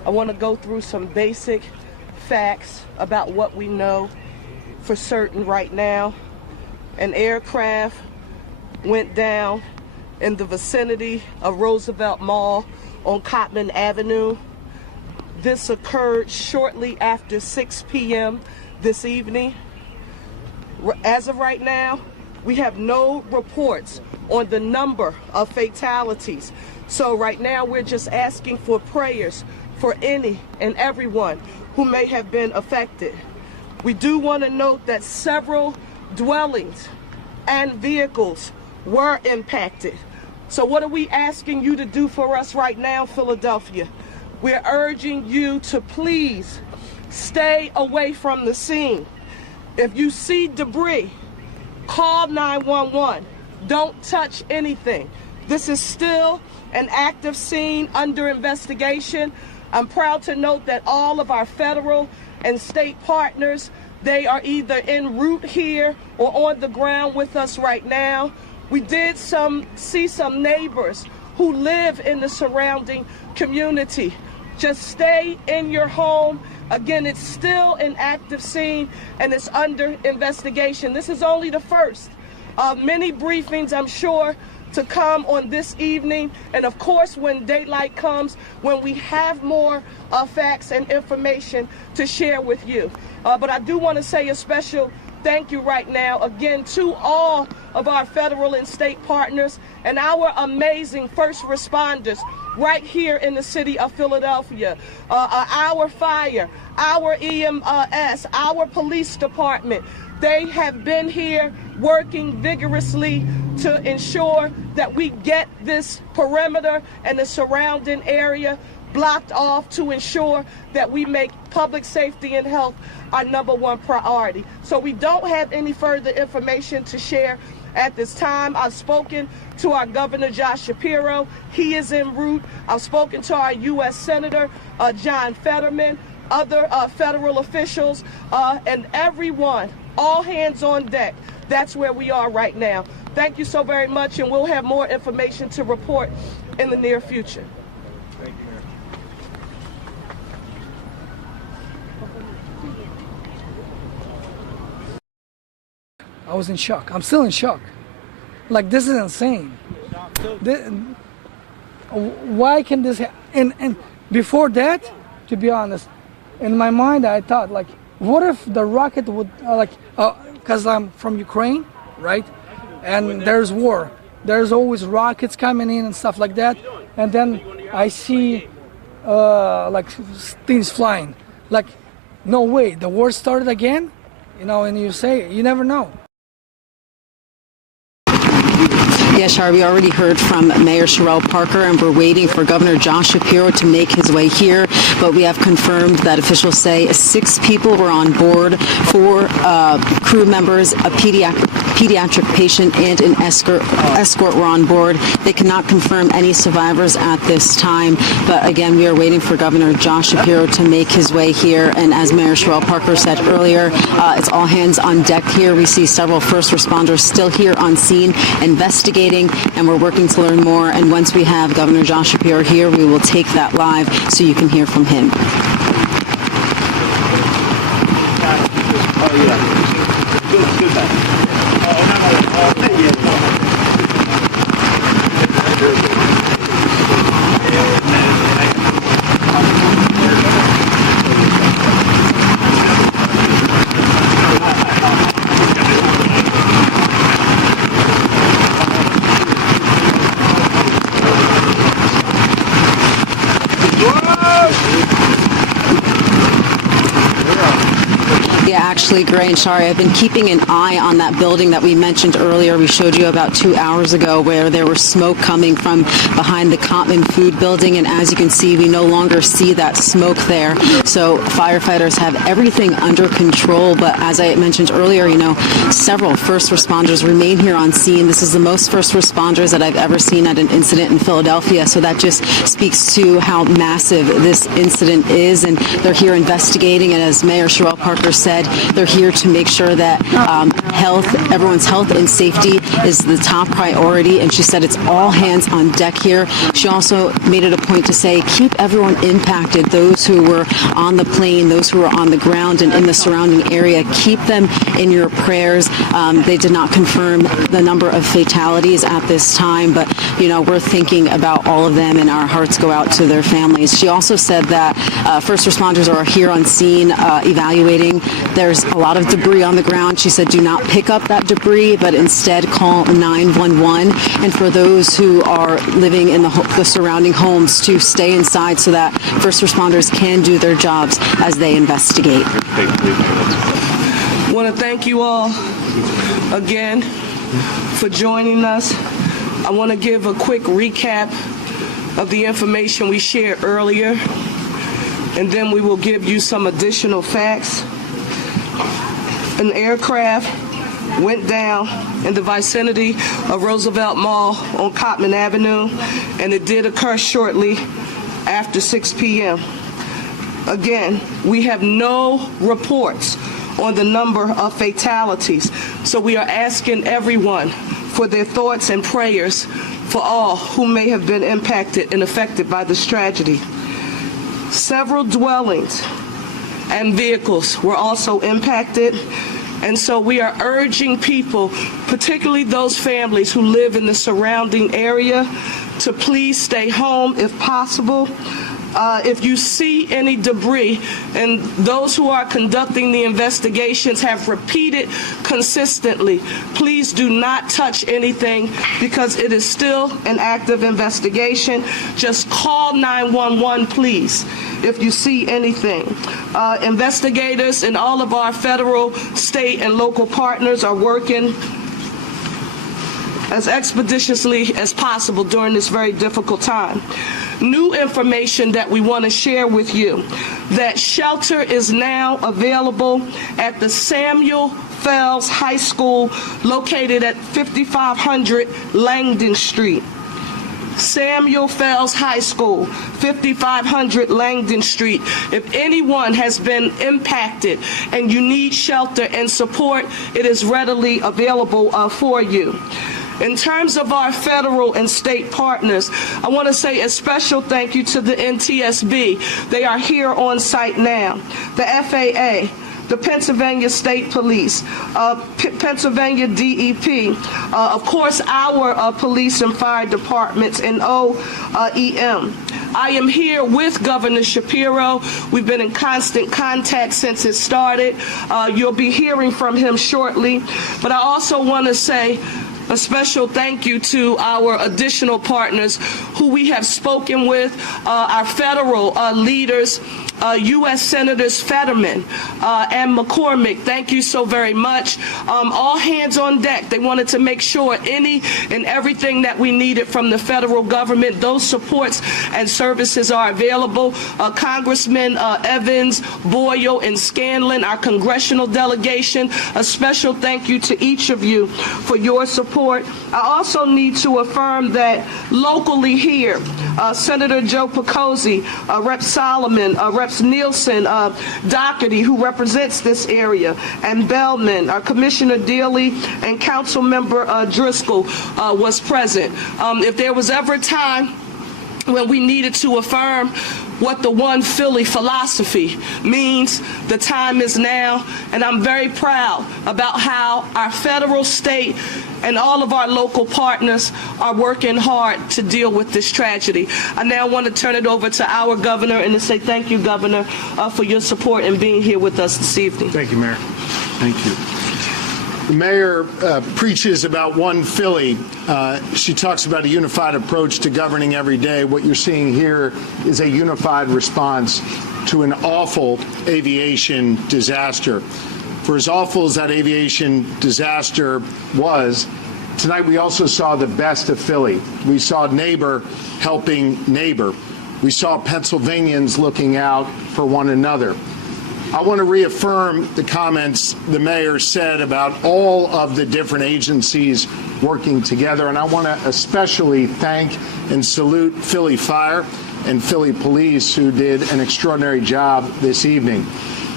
I want to go through some basic facts about what we know for certain right now. An aircraft went down in the vicinity of Roosevelt Mall on Cottman Avenue. This occurred shortly after 6 p.m. this evening. As of right now, we have no reports on the number of fatalities. So right now we're just asking for prayers for any and everyone who may have been affected. We do want to note that several dwellings and vehicles were impacted. So what are we asking you to do for us right now, Philadelphia? We're urging you to please stay away from the scene. If you see debris, call 911. Don't touch anything. This is still an active scene under investigation. I'm proud to note that all of our federal and state partners, they are either en route here or on the ground with us right now. We did see some neighbors who live in the surrounding community. Just stay in your home. Again, it's still an active scene and it's under investigation. This is only the first of many briefings, I'm sure, to come on this evening. And of course, when daylight comes, when we have more facts and information to share with you. But I do want to say a special thank you right now, again, to all of our federal and state partners and our amazing first responders right here in the city of Philadelphia. Our fire, our EMS, our police department, they have been here working vigorously to ensure that we get this perimeter and the surrounding area blocked off to ensure that we make public safety and health our #1 priority. So we don't have any further information to share at this time. I've spoken to our Governor Josh Shapiro. He is en route. I've spoken to our U.S. Senator John Fetterman, other federal officials, and everyone, all hands on deck. That's where we are right now. Thank you so very much, and we'll have more information to report in the near future. Thank you, Mayor. I was in shock. I'm still in shock. Like, this is insane. Why can this happen? And before that, to be honest, in my mind I thought, like, what if the rocket would, because I'm from Ukraine, right? And there's war. There's always rockets coming in and stuff like that. And then I see like things flying. Like, no way, the war started again? You know, and you say, you never know. Yes, Shar, we already heard from Mayor Sherrell Parker, and we're waiting for Governor Josh Shapiro to make his way here. But we have confirmed that officials say 6 people were on board, 4 crew members, a pediatric patient, and an escort were on board. They cannot confirm any survivors at this time. But again, we are waiting for Governor Josh Shapiro to make his way here. And as Mayor Sherrell Parker said earlier, it's all hands on deck here. We see several first responders still here on scene investigating, and we're working to learn more. And once we have Governor Josh Shapiro here, we will take that live so you can hear from him. Actually, Gray and Shari, I've been keeping an eye on that building that we mentioned earlier. We showed you about 2 hours ago where there was smoke coming from behind the Cottman Food Building, and as you can see, we no longer see that smoke there. So firefighters have everything under control, but as I mentioned earlier, you know, several first responders remain here on scene. This is the most first responders that I've ever seen at an incident in Philadelphia, so that just speaks to how massive this incident is, and they're here investigating, and as Mayor Sherrell Parker said, said they're here to make sure that everyone's health and safety is the top priority, and she said it's all hands on deck here. She also made it a point to say keep everyone impacted, those who were on the plane, those who were on the ground and in the surrounding area, keep them in your prayers. They did not confirm the number of fatalities at this time, but we're thinking about all of them and our hearts go out to their families. She also said that first responders are here on scene evaluating. There's a lot of debris on the ground. She said do not pick up that debris, but instead call 911. And for those who are living in the surrounding homes to stay inside so that first responders can do their jobs as they investigate. I want to thank you all again for joining us. I want to give a quick recap of the information we shared earlier, and then we will give you some additional facts. An aircraft went down in the vicinity of Roosevelt Mall on Cottman Avenue, and it did occur shortly after 6 p.m. Again, we have no reports on the number of fatalities, so we are asking everyone for their thoughts and prayers for all who may have been impacted and affected by this tragedy. Several dwellings and vehicles were also impacted, and so we are urging people, particularly those families who live in the surrounding area, to please stay home if possible. If you see any debris, and those who are conducting the investigations have repeated consistently, please do not touch anything because it is still an active investigation. Just call 911, please, if you see anything. Investigators and all of our federal, state, and local partners are working as expeditiously as possible during this very difficult time. New information that we want to share with you, that shelter is now available at the Samuel Fells High School located at 5500 Langdon Street. Samuel Fells High School, 5500 Langdon Street. If anyone has been impacted and you need shelter and support, it is readily available for you. In terms of our federal and state partners, I want to say a special thank you to the NTSB. They are here on site now. The FAA, the Pennsylvania State Police, Pennsylvania DEP, of course our police and fire departments, and OEM. I am here with Governor Shapiro. We've been in constant contact since it started. You'll be hearing from him shortly. But I also want to say a special thank you to our additional partners who we have spoken with, our federal leaders, U.S. Senators Fetterman and McCormick. Thank you so very much. All hands on deck. They wanted to make sure any and everything that we needed from the federal government, those supports and services are available. Congressman Evans, Boyle, and Scanlon, our congressional delegation, a special thank you to each of you for your support. I also need to affirm that locally here, Senator Joe Picozzi, Rep. Solomon, Reps Nielsen, Doherty, who represents this area, and Bellman, Commissioner Dealey, and Council Member Driscoll was present. If there was ever a time when we needed to affirm what the One Philly philosophy means, the time is now, and I'm very proud about how our federal, state, and all of our local partners are working hard to deal with this tragedy. I now want to turn it over to our governor and to say thank you, Governor, for your support and being here with us this evening. Thank you, Mayor. Thank you. The mayor preaches about One Philly. She talks about a unified approach to governing every day. What you're seeing here is a unified response to an awful aviation disaster. For as awful as that aviation disaster was, tonight we also saw the best of Philly. We saw neighbor helping neighbor. We saw Pennsylvanians looking out for one another. I want to reaffirm the comments the mayor said about all of the different agencies working together, and I want to especially thank and salute Philly Fire and Philly Police, who did an extraordinary job this evening.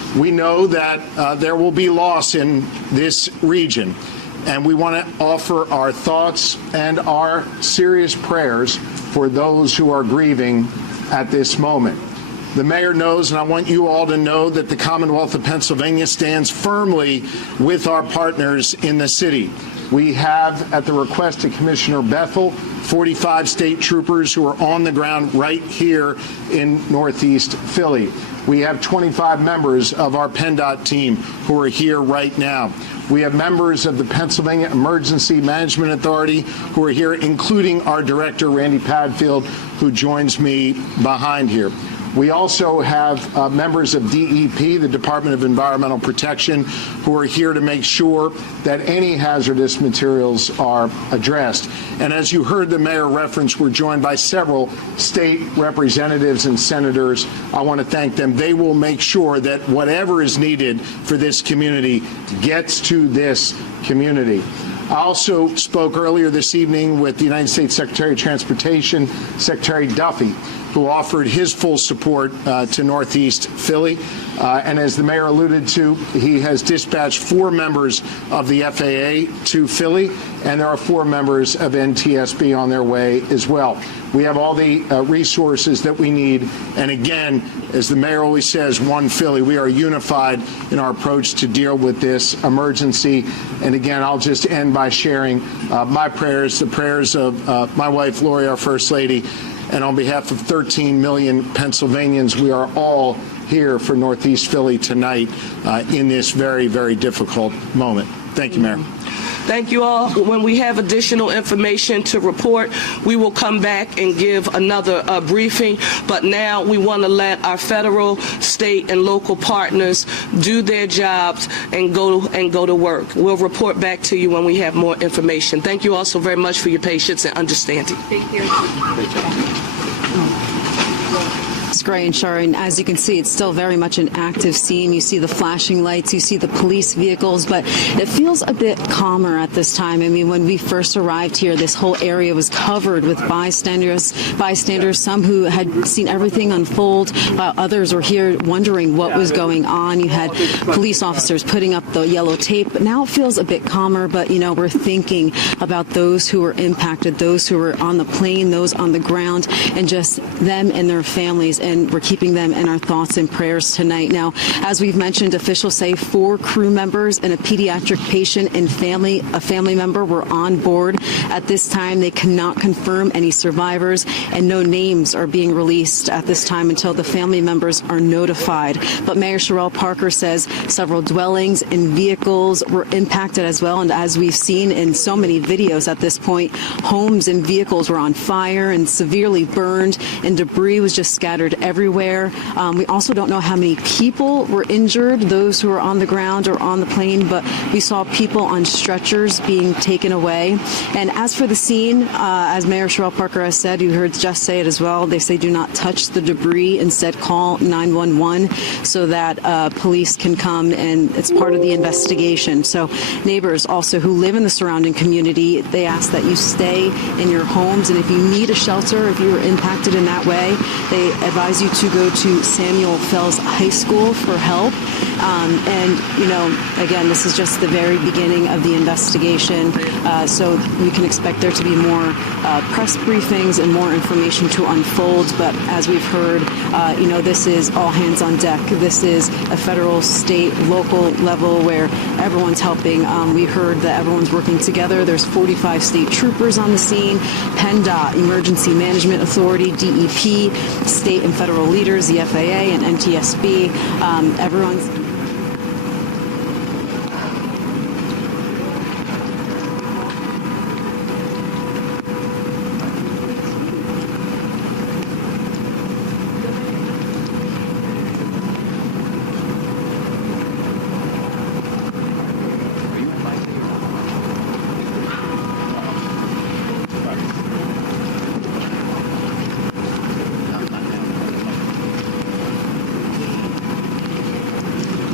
We know that there will be loss in this region, and we want to offer our thoughts and our serious prayers for those who are grieving at this moment. The mayor knows, and I want you all to know, that the Commonwealth of Pennsylvania stands firmly with our partners in the city. We have, at the request of Commissioner Bethel, 45 state troopers who are on the ground right here in Northeast Philly. We have 25 members of our PennDOT team who are here right now. We have members of the Pennsylvania Emergency Management Authority who are here, including our director, Randy Padfield, who joins me behind here. We also have members of DEP, the Department of Environmental Protection, who are here to make sure that any hazardous materials are addressed. And as you heard the mayor reference, we're joined by several state representatives and senators. I want to thank them. They will make sure that whatever is needed for this community gets to this community. I also spoke earlier this evening with the United States Secretary of Transportation, Secretary Duffy, who offered his full support to Northeast Philly. And as the mayor alluded to, he has dispatched 4 members of the FAA to Philly, and there are 4 members of NTSB on their way as well. We have all the resources that we need. And again, as the mayor always says, one Philly, we are unified in our approach to deal with this emergency. And again, I'll just end by sharing my prayers, the prayers of my wife, Lori, our First Lady, and on behalf of 13 million Pennsylvanians, we are all here for Northeast Philly tonight in this very, very difficult moment. Thank you, Mayor. Thank you all. When we have additional information to report, we will come back and give another briefing. But now we want to let our federal, state, and local partners do their jobs and go to work. We'll report back to you when we have more information. Thank you all so very much for your patience and understanding. Thank you. It's great, and Sharon, as you can see, it's still very much an active scene. You see the flashing lights, you see the police vehicles, but it feels a bit calmer at this time. I mean, when we first arrived here, this whole area was covered with bystanders, some who had seen everything unfold, while others were here wondering what was going on. You had police officers putting up the yellow tape, but now it feels a bit calmer, but, you know, we're thinking about those who were impacted, those who were on the plane, those on the ground, and just them and their families. And we're keeping them in our thoughts and prayers tonight. Now, as we've mentioned, officials say 4 crew members and a pediatric patient and a family member were on board. At this time, they cannot confirm any survivors, and no names are being released at this time until the family members are notified. But Mayor Sherrell Parker says several dwellings and vehicles were impacted as well. And as we've seen in so many videos at this point, homes and vehicles were on fire and severely burned, and debris was just scattered everywhere. We also don't know how many people were injured, those who were on the ground or on the plane, but we saw people on stretchers being taken away. And as for the scene, as Mayor Sherrell Parker has said, you heard Jess say it as well, they say do not touch the debris, instead call 911 so that police can come, and it's part of the investigation. So neighbors also who live in the surrounding community, they ask that you stay in your homes, and if you need a shelter, if you were impacted in that way, they advise you to go to Samuel Fells High School for help. And, you know, again, this is just the very beginning of the investigation, so you can expect there to be more press briefings and more information to unfold. But as we've heard, you know, this is all hands on deck. This is a federal, state, local level where everyone's helping. We heard that everyone's working together. There's 45 state troopers on the scene, PennDOT, Emergency Management Authority, DEP, state and federal leaders, the FAA and NTSB. Everyone's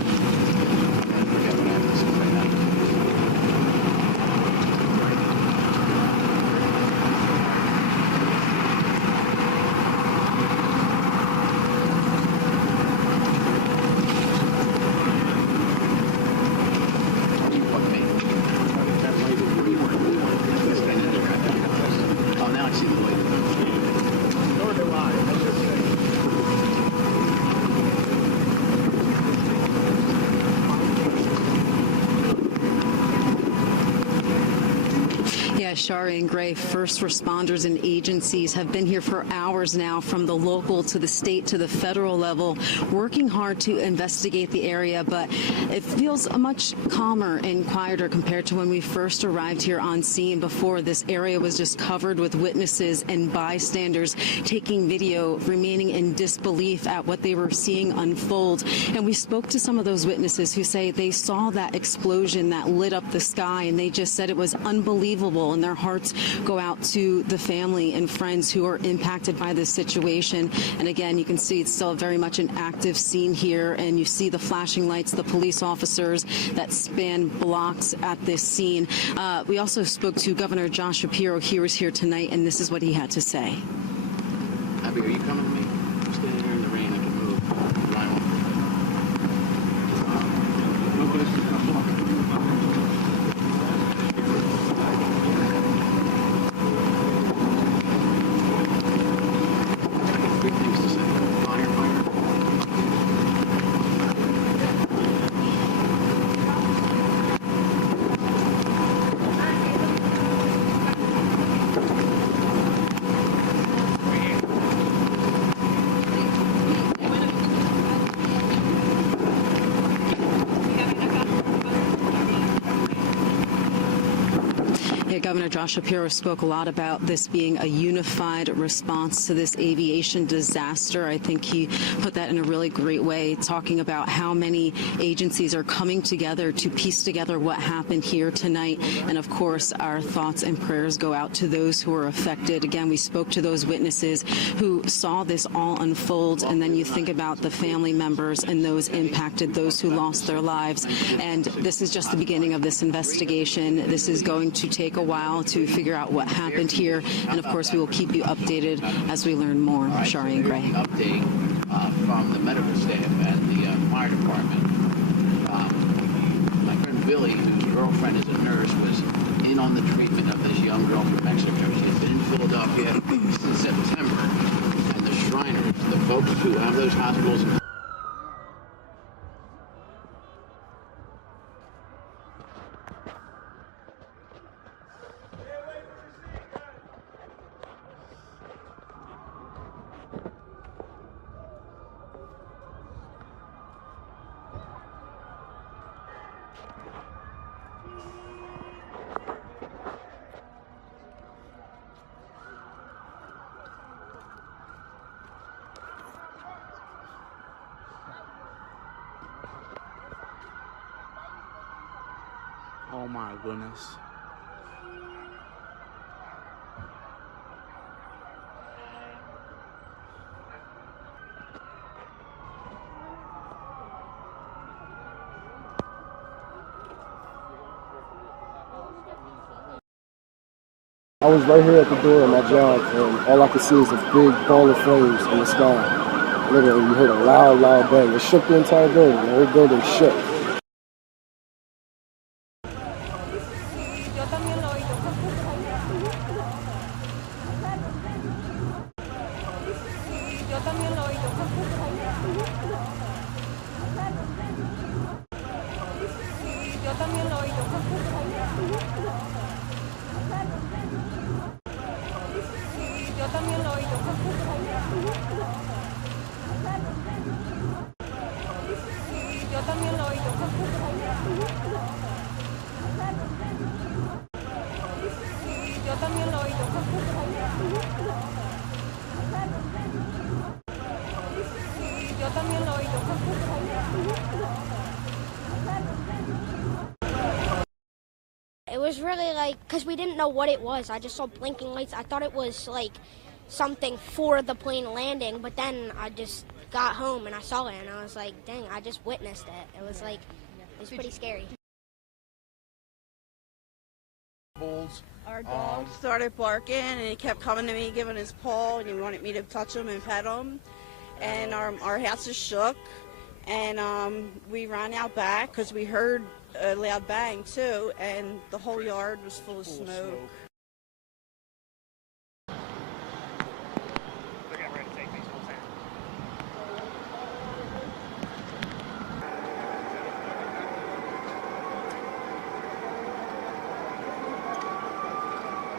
Yes, Shari and Gray, first responders and agencies have been here for hours now, from the local to the state to the federal level, working hard to investigate the area, but it feels much calmer and quieter compared to when we first arrived here on scene. Before, this area was just covered with witnesses and bystanders taking video, remaining in disbelief at what they were seeing unfold. And we spoke to some of those witnesses who say they saw that explosion that lit up the sky, and they just said it was unbelievable, and their hearts go out to the family and friends who are impacted by this situation. And again, you can see it's still very much an active scene here, and you see the flashing lights, the police officers that span blocks at this scene. We also spoke to Governor Josh Shapiro. He was here tonight, and this is what he had to say. Abby, are you coming with me? I'm standing here in the rain. I can move. Three things to say. Fire, fire. Governor Josh Shapiro spoke a lot about this being a unified response to this aviation disaster. I think he put that in a really great way, talking about how many agencies are coming together to piece together what happened here tonight. And of course, our thoughts and prayers go out to those who are affected. Again, we spoke to those witnesses who saw this all unfold, and then you think about the family members and those impacted, those who lost their lives. And this is just the beginning of this investigation. This is going to take a while to figure out what happened here, and of course we will keep you updated as we learn more. Shari and Gray. Update from the medical staff at the fire department. My friend Billy, whose girlfriend is a nurse, was in on the treatment of this young girl from Mexico. She had been in Philadelphia since September, and the Shriners, the folks who have those hospitals. Oh my goodness. I was right here at the door of my job, and all I could see is a big ball of flames in the sky. Literally, you heard a loud, loud bang. It shook the entire building. The whole building shook. It was really like, because we didn't know what it was. I just saw blinking lights. I thought it was like something for the plane landing, but then I just got home and I saw it and I was like, dang, I just witnessed it. It was like, it was pretty scary. Our dog started barking and he kept coming to me, giving his paw, and he wanted me to touch him and pet him. And our house is shook, and we ran out back because we heard a loud bang too, and the whole yard was full of smoke.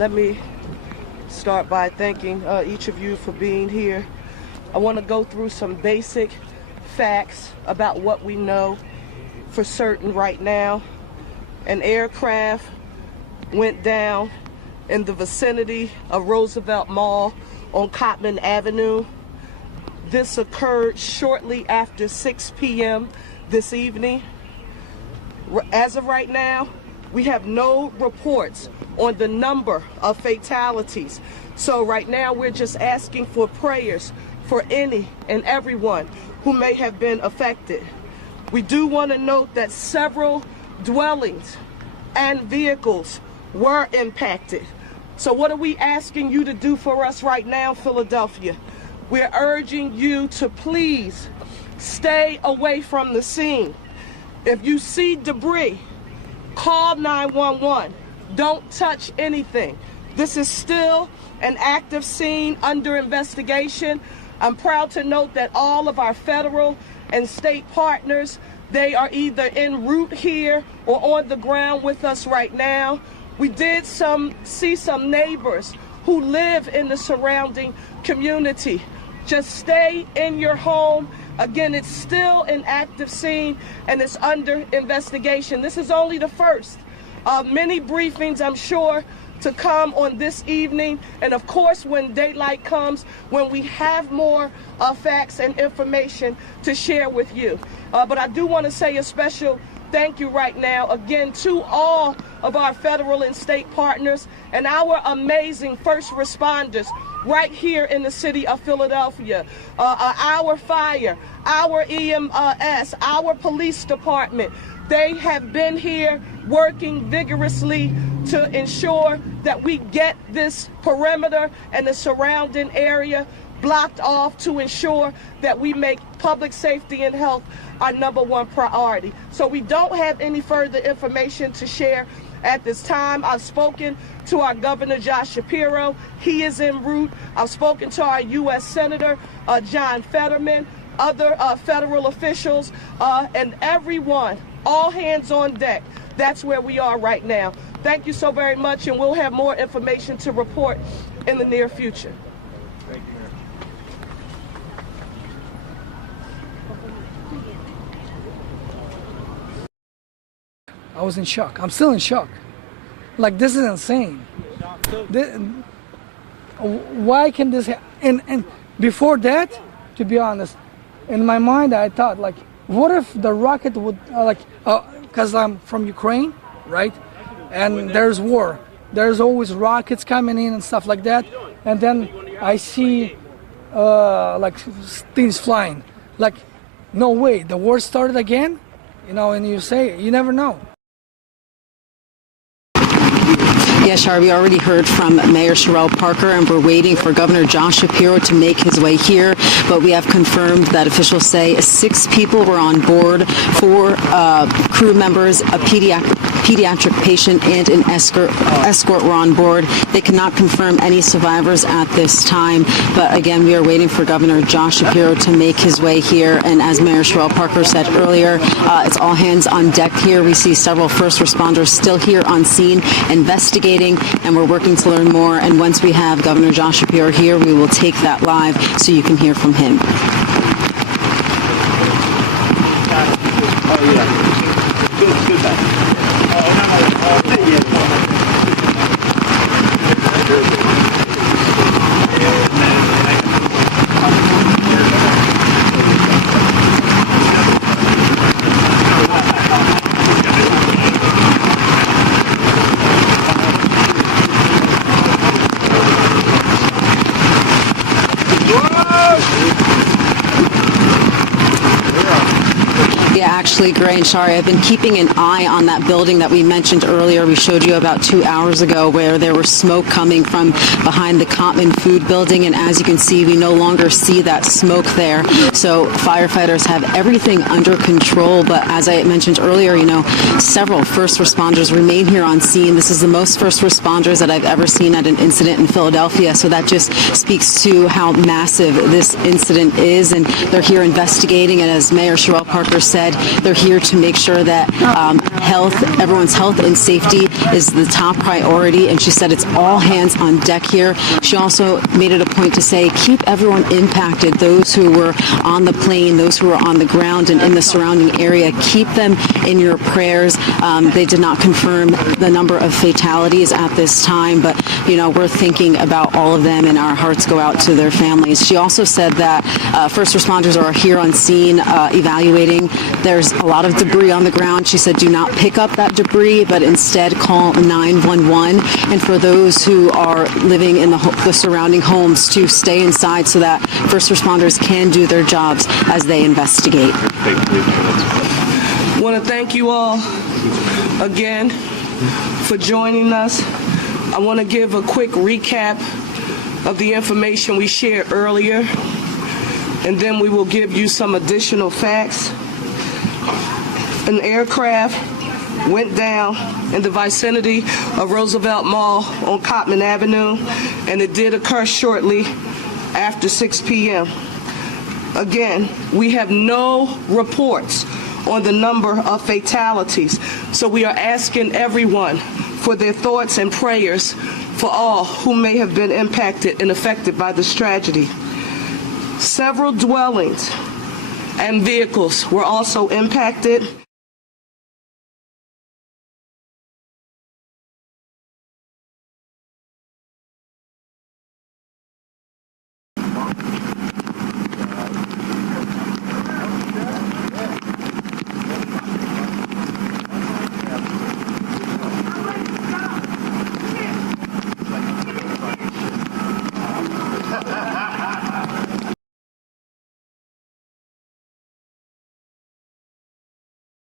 Let me start by thanking each of you for being here. I want to go through some basic facts about what we know for certain right now. An aircraft went down in the vicinity of Roosevelt Mall on Cottman Avenue. This occurred shortly after 6 p.m. this evening. As of right now, we have no reports on the number of fatalities. So right now we're just asking for prayers for any and everyone who may have been affected. We do want to note that several dwellings and vehicles were impacted. So what are we asking you to do for us right now, Philadelphia? We're urging you to please stay away from the scene. If you see debris, call 911. Don't touch anything. This is still an active scene under investigation. I'm proud to note that all of our federal and state partners, they are either en route here or on the ground with us right now. We did see some neighbors who live in the surrounding community. Just stay in your home. Again, it's still an active scene and it's under investigation. This is only the first of many briefings, I'm sure, to come on this evening. And of course, when daylight comes, when we have more facts and information to share with you. But I do want to say a special thank you right now, again, to all of our federal and state partners and our amazing first responders right here in the city of Philadelphia. Our fire, our EMS, our police department, they have been here working vigorously to ensure that we get this perimeter and the surrounding area blocked off to ensure that we make public safety and health our #1 priority. So we don't have any further information to share at this time. I've spoken to our Governor Josh Shapiro. He is en route. I've spoken to our U.S. Senator John Fetterman, other federal officials, and everyone, all hands on deck. That's where we are right now. Thank you so very much, and we'll have more information to report in the near future. Thank you, Mayor. I was in shock. I'm still in shock. Like, this is insane. Why can this happen? And before that, to be honest, in my mind, I thought, like, what if the rocket would, because I'm from Ukraine, right? And there's war. There's always rockets coming in and stuff like that. And then I see, like, things flying. Like, no way, the war started again? You know, and you say, you never know. Yes, Shar, we already heard from Mayor Sherrell Parker, and we're waiting for Governor Josh Shapiro to make his way here. But we have confirmed that officials say 6 people were on board, 4 crew members, a pediatric patient, and an escort were on board. They cannot confirm any survivors at this time. But again, we are waiting for Governor Josh Shapiro to make his way here. And as Mayor Sherrell Parker said earlier, it's all hands on deck here. We see several first responders still here on scene investigating, and we're working to learn more. And once we have Governor Josh Shapiro here, we will take that live so you can hear from him. Actually, Gray and Shari, I've been keeping an eye on that building that we mentioned earlier. We showed you about 2 hours ago where there was smoke coming from behind the Cottman Food Building, and as you can see, we no longer see that smoke there. So firefighters have everything under control, but as I mentioned earlier, you know, several first responders remain here on scene. This is the most first responders that I've ever seen at an incident in Philadelphia, so that just speaks to how massive this incident is, and they're here investigating, and as Mayor Sherrell Parker said, said they're here to make sure that everyone's health and safety is the top priority, and she said it's all hands on deck here. She also made it a point to say keep everyone impacted, those who were on the plane, those who were on the ground and in the surrounding area, keep them in your prayers. They did not confirm the number of fatalities at this time, but we're thinking about all of them and our hearts go out to their families. She also said that first responders are here on scene evaluating. There's a lot of debris on the ground. She said do not pick up that debris, but instead call 911. And for those who are living in the surrounding homes, to stay inside so that first responders can do their jobs as they investigate. I want to thank you all again for joining us. I want to give a quick recap of the information we shared earlier, and then we will give you some additional facts. An aircraft went down in the vicinity of Roosevelt Mall on Cottman Avenue, and it did occur shortly after 6 p.m. Again, we have no reports on the number of fatalities, so we are asking everyone for their thoughts and prayers for all who may have been impacted and affected by this tragedy. Several dwellings and vehicles were also impacted.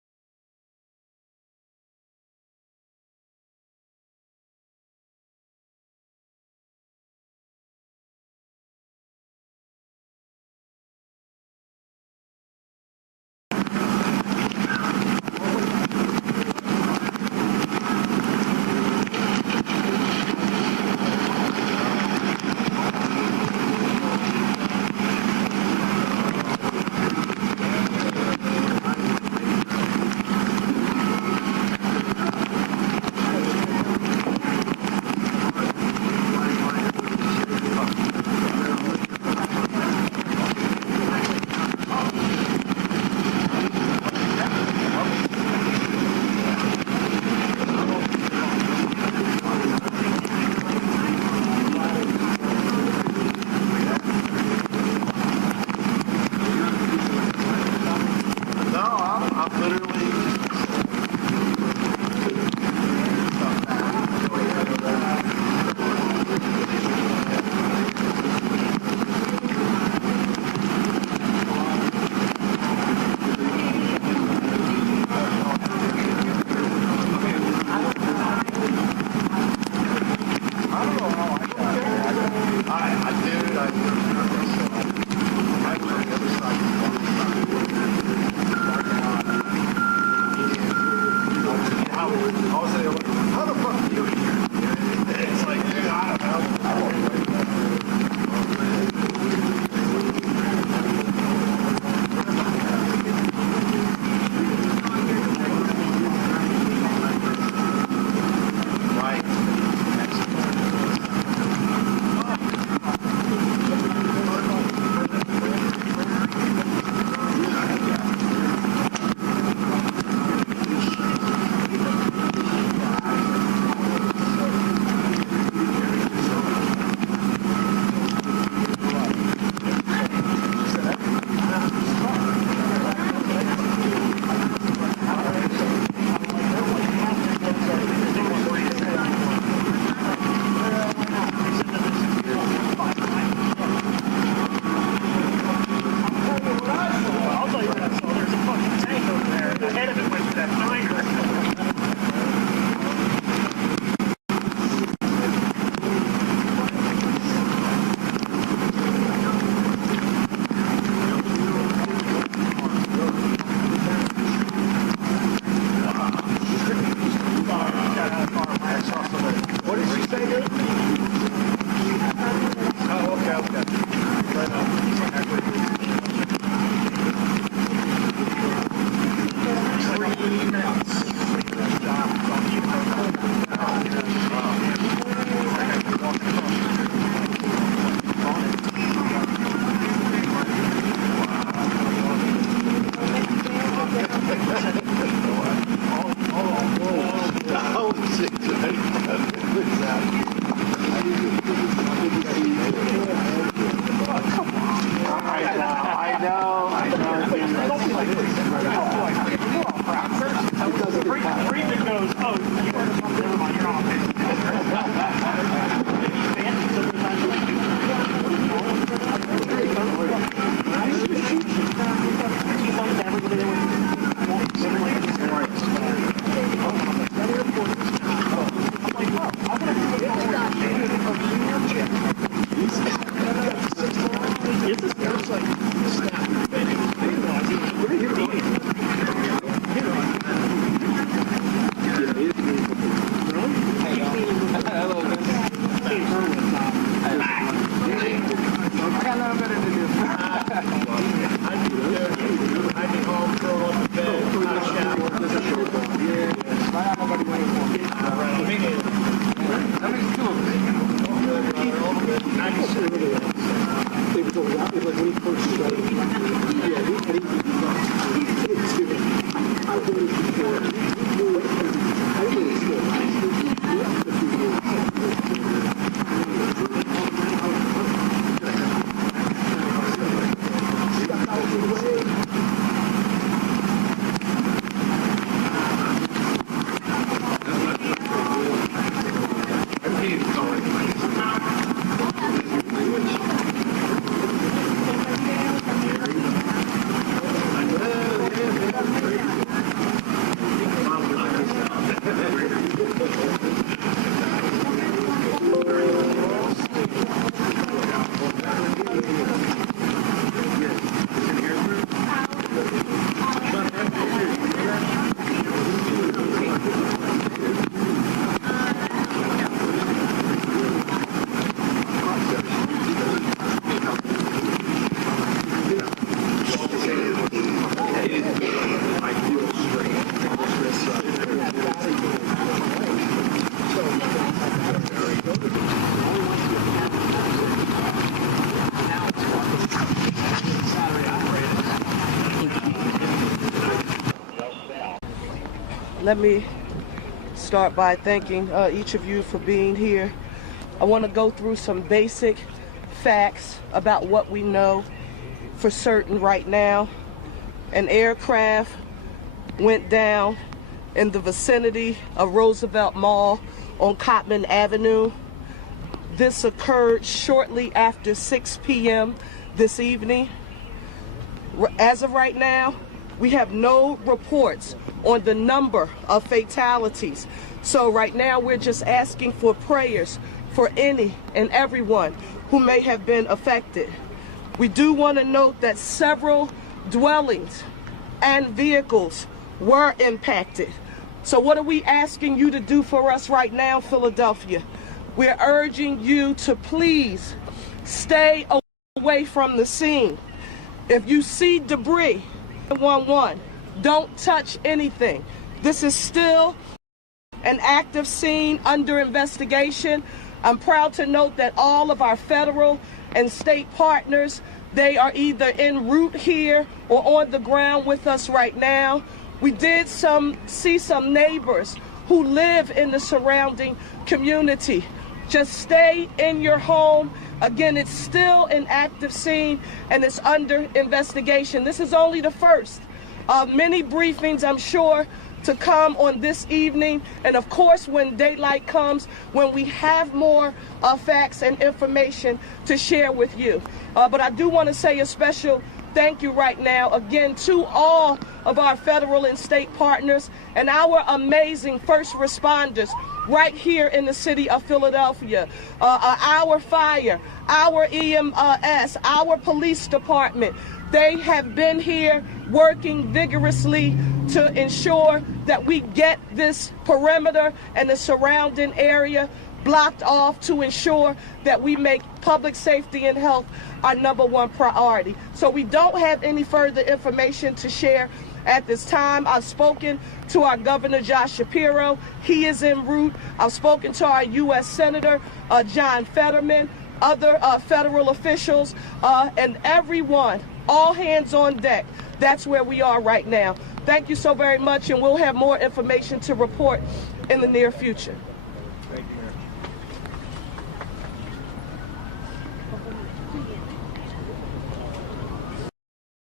Freeman goes, oh, you are never mind, you're off. Let me start by thanking each of you for being here. I want to go through some basic facts about what we know for certain right now. An aircraft went down in the vicinity of Roosevelt Mall on Cottman Avenue. This occurred shortly after 6 p.m. this evening. As of right now, we have no reports on the number of fatalities. So right now we're just asking for prayers for any and everyone who may have been affected. We do want to note that several dwellings and vehicles were impacted. So what are we asking you to do for us right now, Philadelphia? We're urging you to please stay away from the scene. If you see debris, 911, don't touch anything. This is still an active scene under investigation. I'm proud to note that all of our federal and state partners, they are either en route here or on the ground with us right now. We did see some neighbors who live in the surrounding community. Just stay in your home. Again, it's still an active scene and it's under investigation. This is only the first of many briefings, I'm sure, to come on this evening. And of course, when daylight comes, when we have more facts and information to share with you. But I do want to say a special thank you right now, again, to all of our federal and state partners and our amazing first responders right here in the city of Philadelphia. Our fire, our EMS, our police department, they have been here working vigorously to ensure that we get this perimeter and the surrounding area blocked off to ensure that we make public safety and health our #1 priority. So we don't have any further information to share at this time. I've spoken to our Governor Josh Shapiro. He is en route. I've spoken to our U.S. Senator John Fetterman, other federal officials, and everyone, all hands on deck. That's where we are right now. Thank you so very much, and we'll have more information to report in the near future.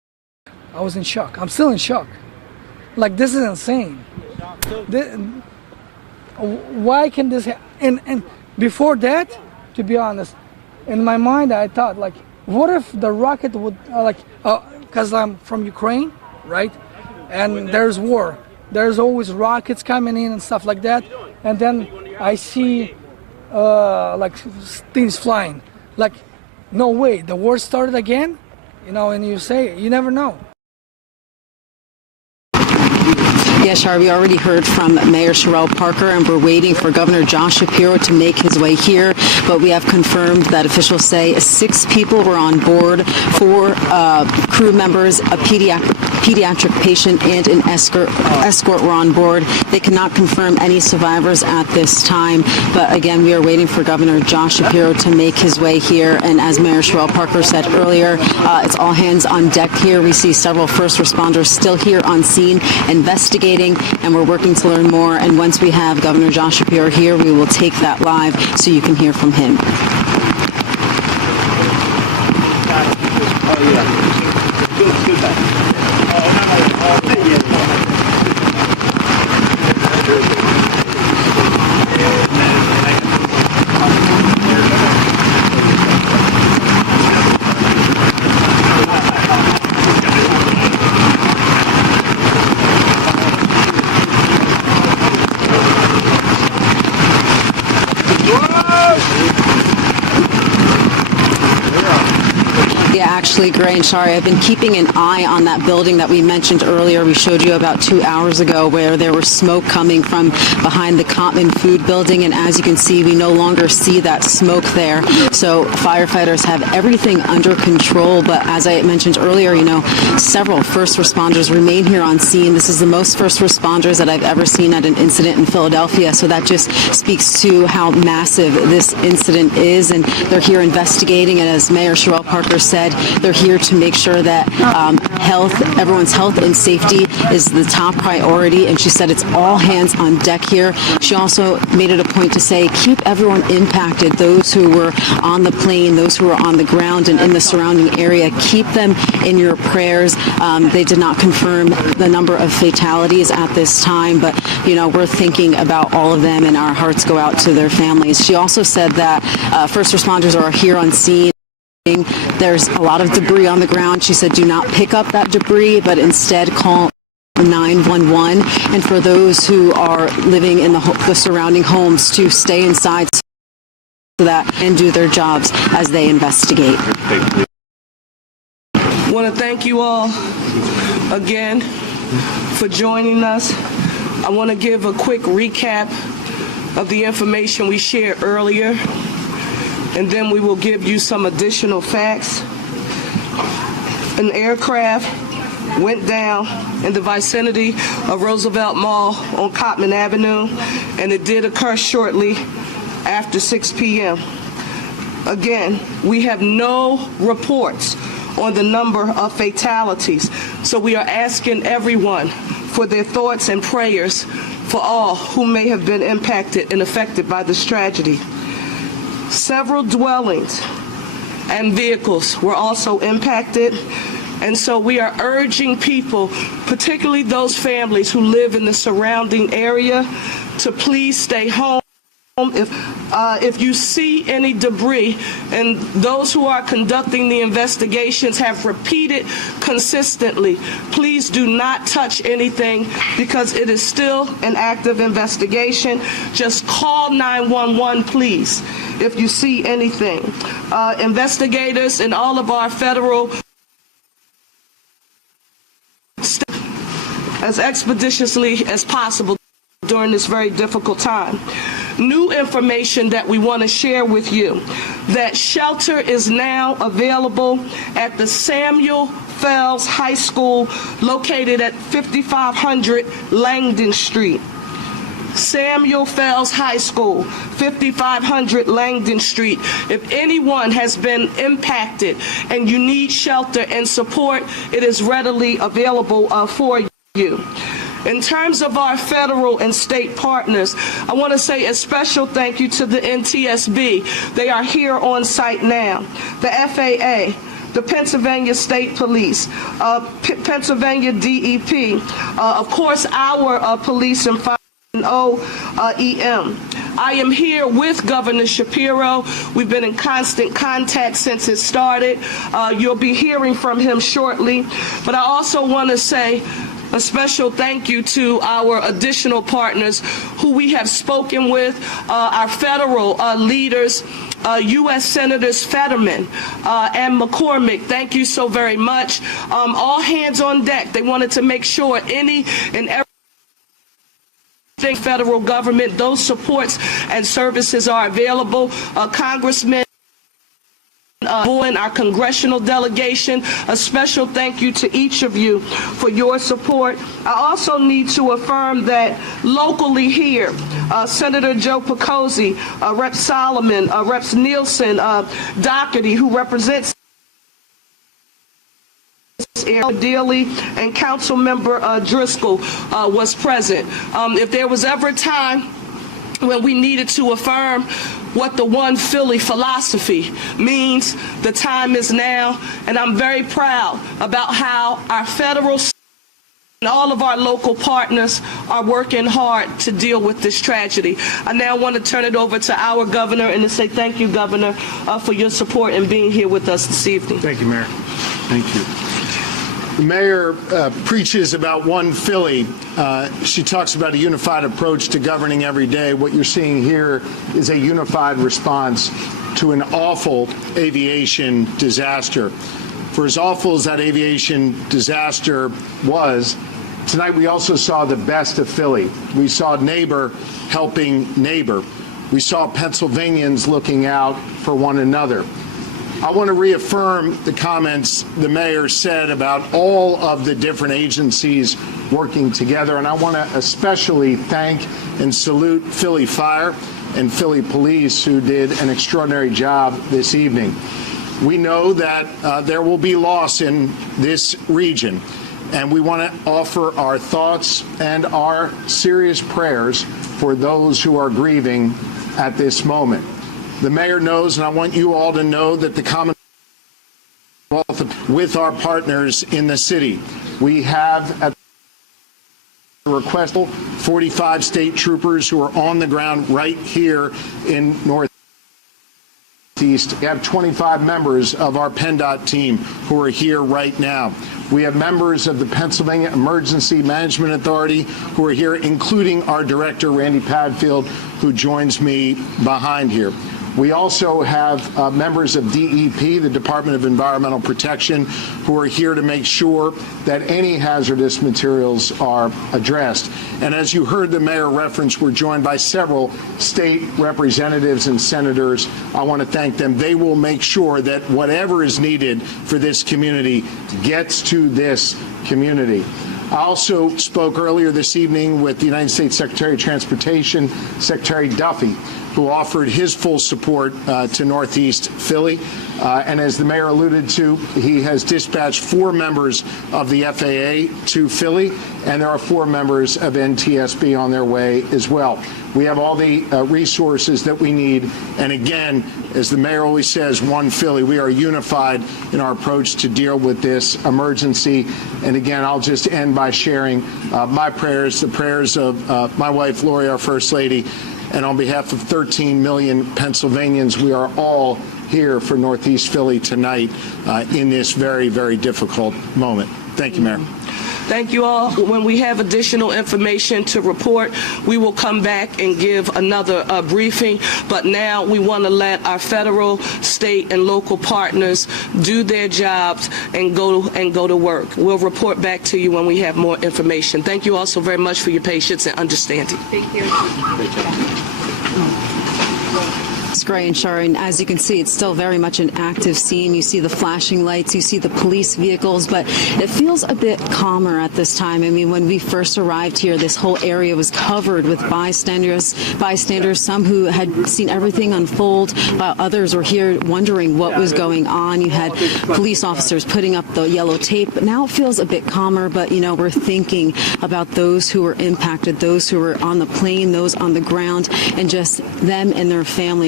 I was in shock. I'm still in shock. Like, this is insane. Why can this happen? And before that, to be honest, in my mind, I thought, like, what if the rocket would, because I'm from Ukraine, right? And there's war. There's always rockets coming in and stuff like that. And then I see, things flying. Like, no way, the war started again? You know, and you say, you never know. Yeah, Shar, we already heard from Mayor Sherrell Parker, and we're waiting for Governor Josh Shapiro to make his way here. But we have confirmed that officials say 6 people were on board, 4 crew members, a pediatric patient, and an escort were on board. They cannot confirm any survivors at this time. But again, we are waiting for Governor Josh Shapiro to make his way here. And as Mayor Sherrell Parker said earlier, it's all hands on deck here. We see several first responders still here on scene investigating, and we're working to learn more. And once we have Governor Josh Shapiro here, we will take that live so you can hear from him. Actually, Gray and Shari, I've been keeping an eye on that building that we mentioned earlier. We showed you about 2 hours ago where there was smoke coming from behind the Cottman Food Building, and as you can see, we no longer see that smoke there. So firefighters have everything under control, but as I mentioned earlier, you know, several first responders remain here on scene. This is the most first responders that I've ever seen at an incident in Philadelphia, so that just speaks to how massive this incident is, and they're here investigating, and as Mayor Sherrell Parker said, they're here to make sure that everyone's health and safety is the top priority, and she said it's all hands on deck here. She also made it a point to say, keep everyone impacted, those who were on the plane, those who were on the ground and in the surrounding area, keep them in your prayers. They did not confirm the number of fatalities at this time, but, you know, we're thinking about all of them, and our hearts go out to their families. She also said that first responders are here on scene. There's a lot of debris on the ground. She said, do not pick up that debris, but instead call 911. And for those who are living in the surrounding homes, to stay inside so that and do their jobs as they investigate. I want to thank you all again for joining us. I want to give a quick recap of the information we shared earlier, and then we will give you some additional facts. An aircraft went down in the vicinity of Roosevelt Mall on Cottman Avenue, and it did occur shortly after 6 p.m. Again, we have no reports on the number of fatalities, so we are asking everyone for their thoughts and prayers for all who may have been impacted and affected by this tragedy. Several dwellings and vehicles were also impacted, and so we are urging people, particularly those families who live in the surrounding area, to please stay home. If you see any debris, and those who are conducting the investigations have repeated consistently, please do not touch anything because it is still an active investigation. Just call 911, please, if you see anything. Investigators and all of our federal as expeditiously as possible during this very difficult time. New information that we want to share with you, that shelter is now available at the Samuel Fells High School located at 5500 Langdon Street. Samuel Fells High School, 5500 Langdon Street. If anyone has been impacted and you need shelter and support, it is readily available for you. In terms of our federal and state partners, I want to say a special thank you to the NTSB. They are here on site now. The FAA, the Pennsylvania State Police, Pennsylvania DEP, of course our police and fire and OEM. I am here with Governor Shapiro. We've been in constant contact since it started. You'll be hearing from him shortly. But I also want to say a special thank you to our additional partners who we have spoken with, our federal leaders, U.S. Senators Fetterman and McCormick. Thank you so very much. All hands on deck. They wanted to make sure any and every federal government, those supports and services are available. Congressman, our congressional delegation, a special thank you to each of you for your support. I also need to affirm that locally here, Senator Joe Picozzi, Rep. Solomon, Reps. Nielsen, Doherty, who represents Dealey, and Councilmember Driscoll was present. If there was ever a time when we needed to affirm what the one Philly philosophy means, the time is now, and I'm very proud about how our federal and all of our local partners are working hard to deal with this tragedy. I now want to turn it over to our governor and to say thank you, Governor, for your support and being here with us this evening. Thank you, Mayor. Thank you. The mayor preaches about one Philly. She talks about a unified approach to governing every day. What you're seeing here is a unified response to an awful aviation disaster. For as awful as that aviation disaster was, tonight we also saw the best of Philly. We saw neighbor helping neighbor. We saw Pennsylvanians looking out for one another. I want to reaffirm the comments the mayor said about all of the different agencies working together, and I want to especially thank and salute Philly Fire and Philly Police, who did an extraordinary job this evening. We know that there will be loss in this region, and we want to offer our thoughts and our serious prayers for those who are grieving at this moment. The mayor knows, and I want you all to know, that the Commonwealth, with our partners in the city, we have at the request 45 state troopers who are on the ground right here in Northeast. We have 25 members of our PennDOT team who are here right now. We have members of the Pennsylvania Emergency Management Authority who are here, including our director, Randy Padfield, who joins me behind here. We also have members of DEP, the Department of Environmental Protection, who are here to make sure that any hazardous materials are addressed. And as you heard the mayor reference, we're joined by several state representatives and senators. I want to thank them. They will make sure that whatever is needed for this community gets to this community. I also spoke earlier this evening with the United States Secretary of Transportation, Secretary Duffy, who offered his full support to Northeast Philly. And as the mayor alluded to, he has dispatched 4 members of the FAA to Philly, and there are 4 members of NTSB on their way as well. We have all the resources that we need. And again, as the mayor always says, one Philly, we are unified in our approach to deal with this emergency. And again, I'll just end by sharing my prayers, the prayers of my wife, Lori, our First Lady, and on behalf of 13 million Pennsylvanians, we are all here for Northeast Philly tonight in this very, very difficult moment. Thank you, Mayor. Thank you all. When we have additional information to report, we will come back and give another briefing. But now we want to let our federal, state, and local partners do their jobs and go to work. We'll report back to you when we have more information. Thank you all so very much for your patience and understanding. Thank you. It's great, and Sharon, as you can see, it's still very much an active scene. You see the flashing lights, you see the police vehicles, but it feels a bit calmer at this time. I mean, when we first arrived here, this whole area was covered with bystanders, some who had seen everything unfold, while others were here wondering what was going on. You had police officers putting up the yellow tape. But now it feels a bit calmer, but, you know, we're thinking about those who were impacted, those who were on the plane, those on the ground, and just them and their families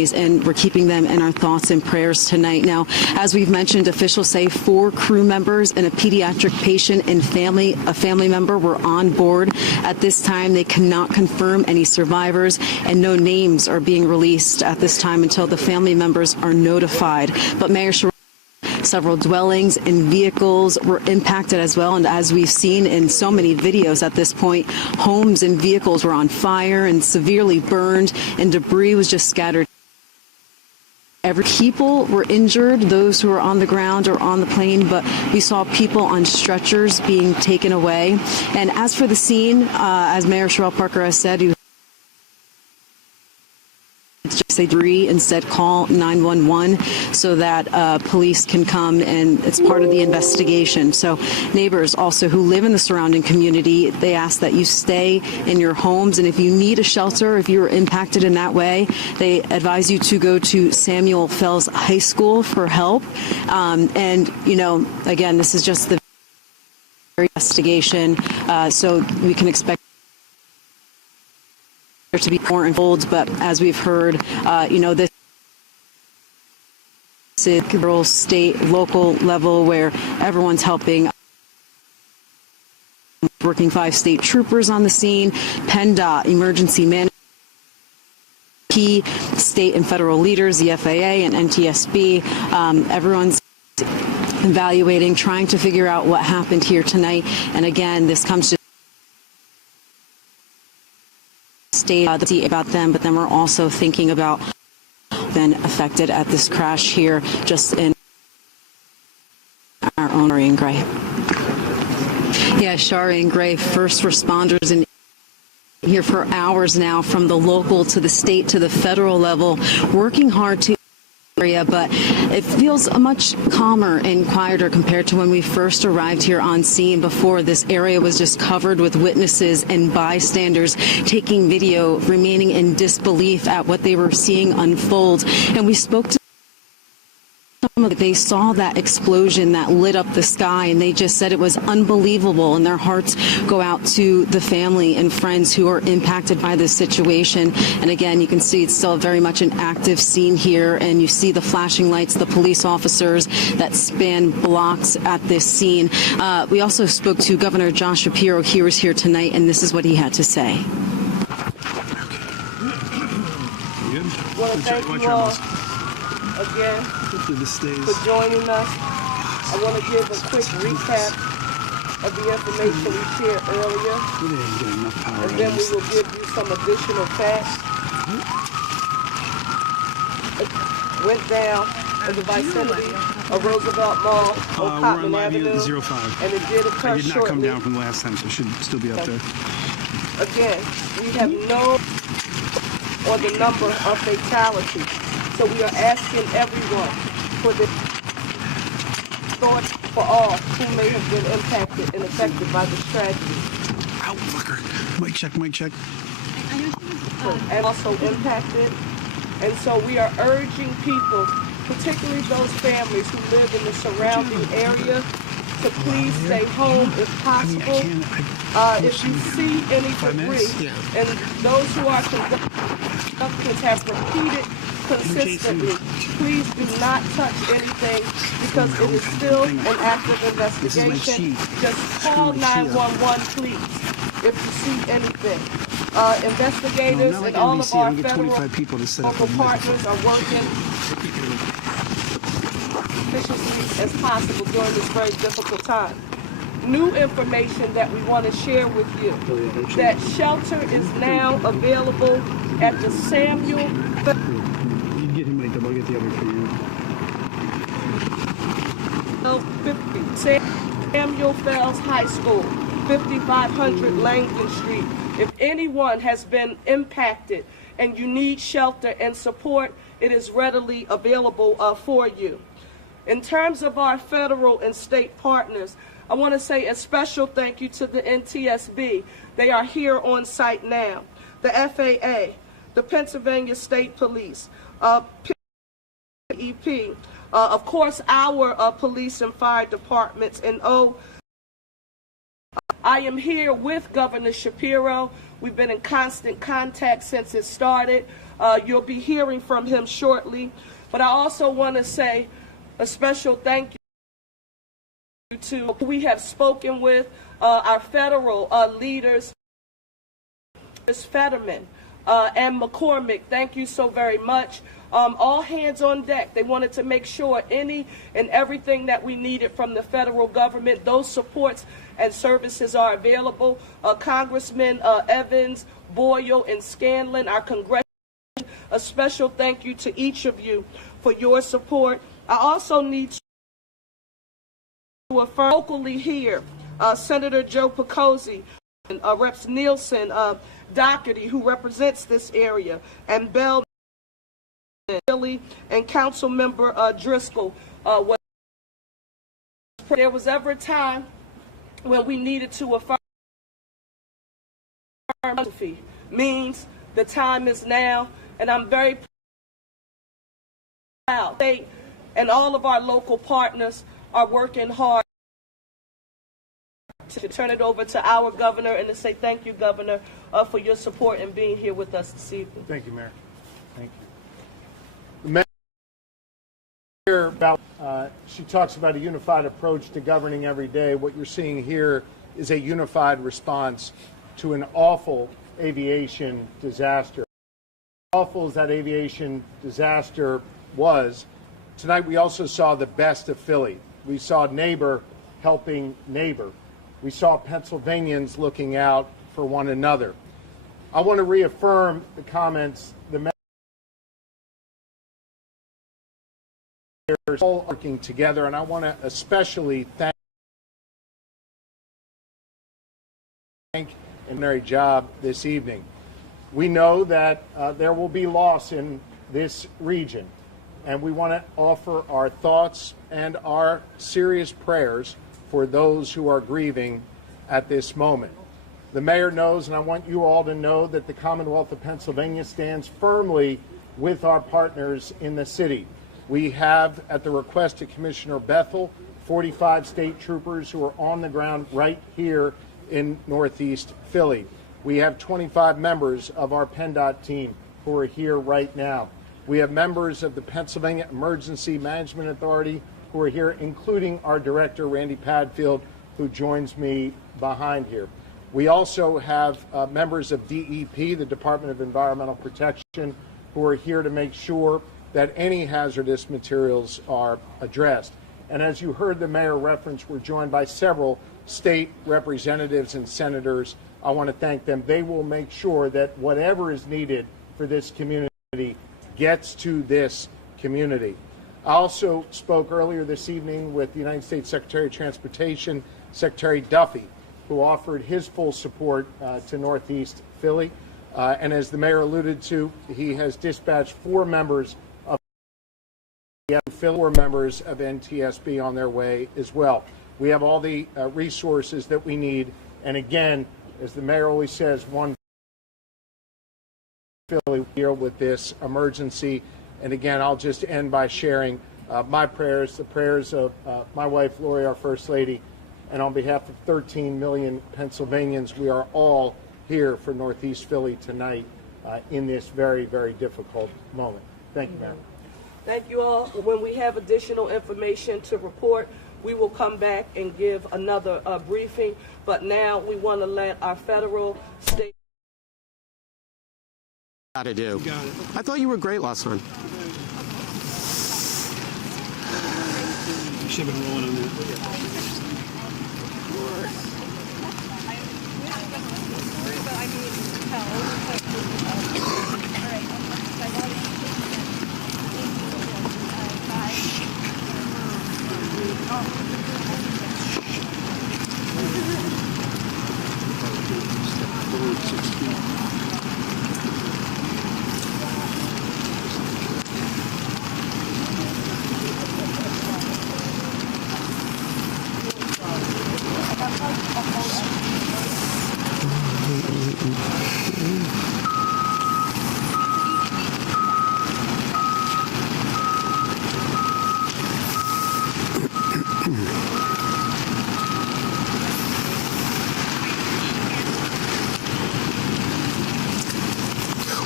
families, and we're keeping them in our thoughts and prayers tonight. Now, as we've mentioned, officials say 4 crew members and a pediatric patient and a family member were on board. At this time, they cannot confirm any survivors, and no names are being released at this time until the family members are notified. But Mayor several dwellings and vehicles were impacted as well, and as we've seen in so many videos at this point, homes and vehicles were on fire and severely burned, and debris was just scattered. People were injured, those who were on the ground or on the plane, but we saw people on stretchers being taken away. And as for the scene, as Mayor Sherrell Parker has said, just say 3, instead call 911 so that police can come, and it's part of the investigation. So neighbors also who live in the surrounding community, they ask that you stay in your homes, and if you need a shelter, if you were impacted in that way, they advise you to go to Samuel Fells High School for help. And, you know, again, this is just the investigation, so we can expect there to be more involved, but as we've heard, you know, this is federal, state, local level where everyone's helping. Working 5 state troopers on the scene, PennDOT, emergency management, state and federal leaders, the FAA and NTSB, everyone's evaluating, trying to figure out what happened here tonight. And again, this comes to state about them, but then we're also thinking about been affected at this crash here just in our own area in Gray. Yeah, Shari and Gray, first responders in here for hours now, from the local to the state to the federal level, working hard to area, but it feels much calmer and quieter compared to when we first arrived here on scene. Before, this area was just covered with witnesses and bystanders taking video, remaining in disbelief at what they were seeing unfold. And we spoke to some of them. They saw that explosion that lit up the sky, and they just said it was unbelievable, and their hearts go out to the family and friends who are impacted by this situation. And again, you can see it's still very much an active scene here, and you see the flashing lights, the police officers that span blocks at this scene. We also spoke to Governor Josh Shapiro. He was here tonight, and this is what he had to say. Well, thank you all again for joining us. I want to give a quick recap of the information we shared earlier, and then we will give you some additional facts. It went down in the vicinity of Roosevelt Mall on Cotman Avenue, 05. and it did occur I did not shortly. come down from the last time, so it should still be up there. Again, we have no on the number of fatalities. So we are asking everyone for the thought for all who may have been impacted and affected by this tragedy. Ow, fucker. Mic check, mic check. And also impacted. And so we are urging people, particularly those families who live in the surrounding area, to please stay home if possible. If you see any debris, and those who are conductors have repeated consistently, please do not touch anything because it is still an active investigation. Just call 911, please, if you see anything. Investigators and all of our federal local partners are working efficiently as possible during this very difficult time. New information that we want to share with you, that shelter is now available at the Samuel Fells High School, 5500 Langdon Street. If anyone has been impacted and you need shelter and support, it is readily available for you. In terms of our federal and state partners, I want to say a special thank you to the NTSB. They are here on site now. The FAA, the Pennsylvania State Police, PEP, of course our police and fire departments, and I am here with Governor Shapiro. We've been in constant contact since it started. You'll be hearing from him shortly. But I also want to say a special thank you to who we have spoken with, our federal leaders, Ms. Fetterman and McCormick. Thank you so very much. All hands on deck. They wanted to make sure any and everything that we needed from the federal government, those supports and services are available. Congressman Evans, Boyle, and Scanlon, our congressional, a special thank you to each of you for your support. I also need to affirm locally here, Senator Joe Picozzi, Reps Nielsen, Doherty, who represents this area, and Bell, and Council Member Driscoll. There was ever a time when we needed to affirm means the time is now, and I'm very proud. They and all of our local partners are working hard to turn it over to our governor and to say thank you, Governor, for your support and being here with us this evening. Thank you, Mayor. Thank you. The Mayor, she talks about a unified approach to governing every day. What you're seeing here is a unified response to an awful aviation disaster. As awful as that aviation disaster was, tonight we also saw the best of Philly. We saw neighbor helping neighbor. We saw Pennsylvanians looking out for one another. I want to reaffirm the comments the mayor is all working together, and I want to especially thank and Mary job this evening. We know that there will be loss in this region, and we want to offer our thoughts and our serious prayers for those who are grieving at this moment. The mayor knows, and I want you all to know, that the Commonwealth of Pennsylvania stands firmly with our partners in the city. We have, at the request of Commissioner Bethel, 45 state troopers who are on the ground right here in Northeast Philly. We have 25 members of our PennDOT team who are here right now. We have members of the Pennsylvania Emergency Management Authority who are here, including our director, Randy Padfield, who joins me behind here. We also have members of DEP, the Department of Environmental Protection, who are here to make sure that any hazardous materials are addressed. And as you heard the mayor reference, we're joined by several state representatives and senators. I want to thank them. They will make sure that whatever is needed for this community gets to this community. I also spoke earlier this evening with the United States Secretary of Transportation, Secretary Duffy, who offered his full support to Northeast Philly. And as the mayor alluded to, he has dispatched 4 members of NTSB on their way as well. We have all the resources that we need. And again, as the mayor always says, one Philly deal with this emergency. And again, I'll just end by sharing my prayers, the prayers of my wife, Lori, our First Lady, and on behalf of 13 million Pennsylvanians, we are all here for Northeast Philly tonight in this very, very difficult moment. Thank you, Mayor. Thank you all. When we have additional information to report, we will come back and give another briefing. But now we want to let our federal, state. Gotta do. I thought you were great last time. Should have been rolling on that.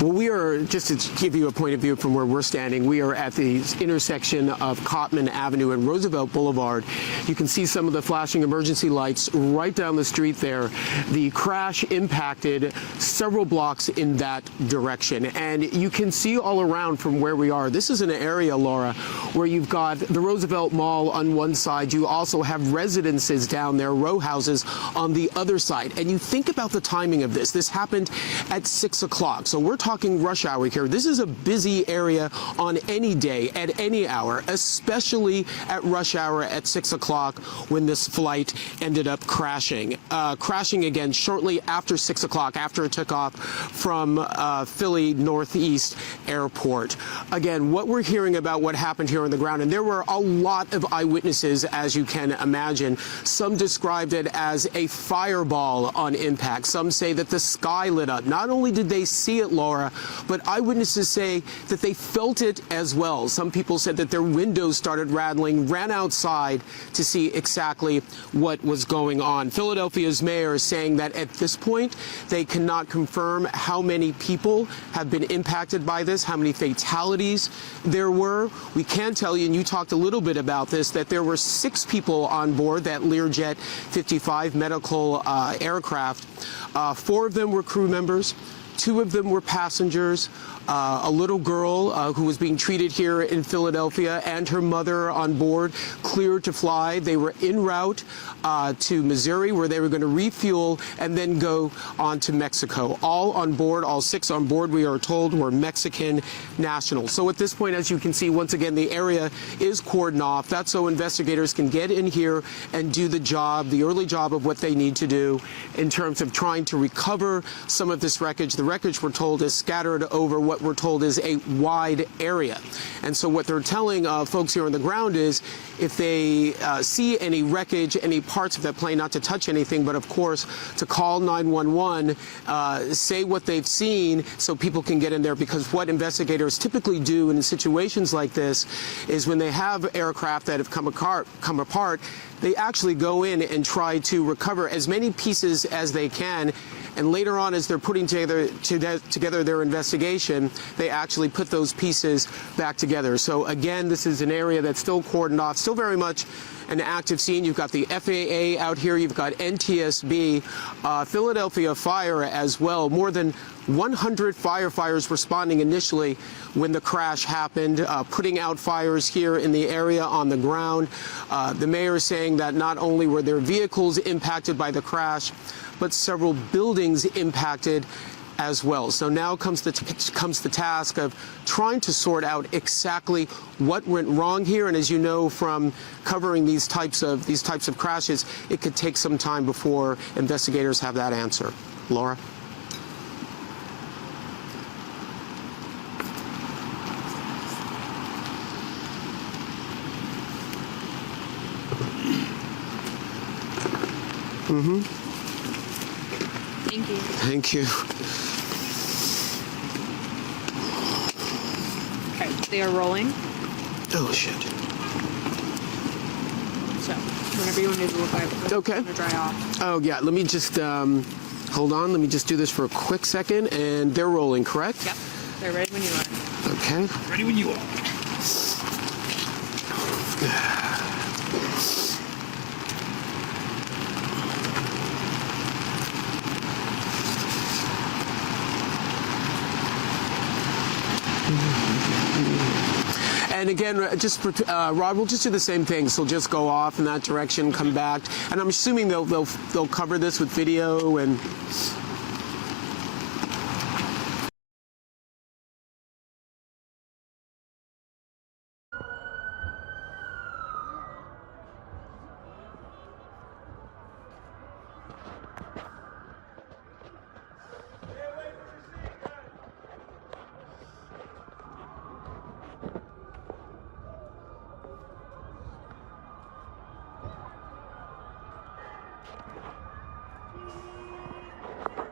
Well, we are, just to give you a point of view from where we're standing, we are at the intersection of Cotman Avenue and Roosevelt Boulevard. You can see some of the flashing emergency lights right down the street there. The crash impacted several blocks in that direction. And you can see all around from where we are. This is an area, Laura, where you've got the Roosevelt Mall on one side. You also have residences down there, row houses on the other side. And you think about the timing of this. This happened at 6 o'clock. So we're talking rush hour here. This is a busy area on any day, at any hour, especially at rush hour at 6 o'clock when this flight ended up crashing. Crashing again shortly after 6 o'clock, after it took off from Philly Northeast Airport. Again, what we're hearing about what happened here on the ground, and there were a lot of eyewitnesses, as you can imagine. Some described it as a fireball on impact. Some say that the sky lit up. Not only did they see it, Laura, but eyewitnesses say that they felt it as well. Some people said that their windows started rattling, ran outside to see exactly what was going on. Philadelphia's mayor is saying that at this point, they cannot confirm how many people have been impacted by this, how many fatalities there were. We can tell you, and you talked a little bit about this, that there were 6 people on board that Learjet 55 medical aircraft. 4 of them were crew members. 2 of them were passengers. A little girl who was being treated here in Philadelphia and her mother on board, cleared to fly. They were en route to Missouri, where they were going to refuel and then go on to Mexico. All on board, all 6 on board, we are told, were Mexican nationals. So at this point, as you can see, once again, the area is cordoned off. That's so investigators can get in here and do the job, the early job of what they need to do in terms of trying to recover some of this wreckage. The wreckage, we're told, is scattered over what we're told is a wide area. And so what they're telling folks here on the ground is if they see any wreckage, any parts of that plane, not to touch anything, but of course to call 911, say what they've seen so people can get in there, because what investigators typically do in situations like this is when they have aircraft that have come apart, they actually go in and try to recover as many pieces as they can. And later on, as they're putting together their investigation, they actually put those pieces back together. So again, this is an area that's still cordoned off, still very much an active scene. You've got the FAA out here. You've got NTSB, Philadelphia Fire as well. More than 100 firefighters responding initially when the crash happened, putting out fires here in the area on the ground. The mayor is saying that not only were their vehicles impacted by the crash, but several buildings impacted as well. So now comes the task of trying to sort out exactly what went wrong here. And as you know from covering these types of crashes, it could take some time before investigators have that answer. Laura? Mm-hmm. Thank you. Thank you. Okay, they are rolling. Oh, shit. So, whenever you want to do it, okay. It's going to dry off. Oh, yeah. Let me just, hold on. Let me just do this for a quick second. And they're rolling, correct? Yep. They're ready when you are. Okay. Ready when you are. And again, just Rob, we'll just do the same thing. So just go off in that direction, come back, and I'm assuming they'll cover this with video and.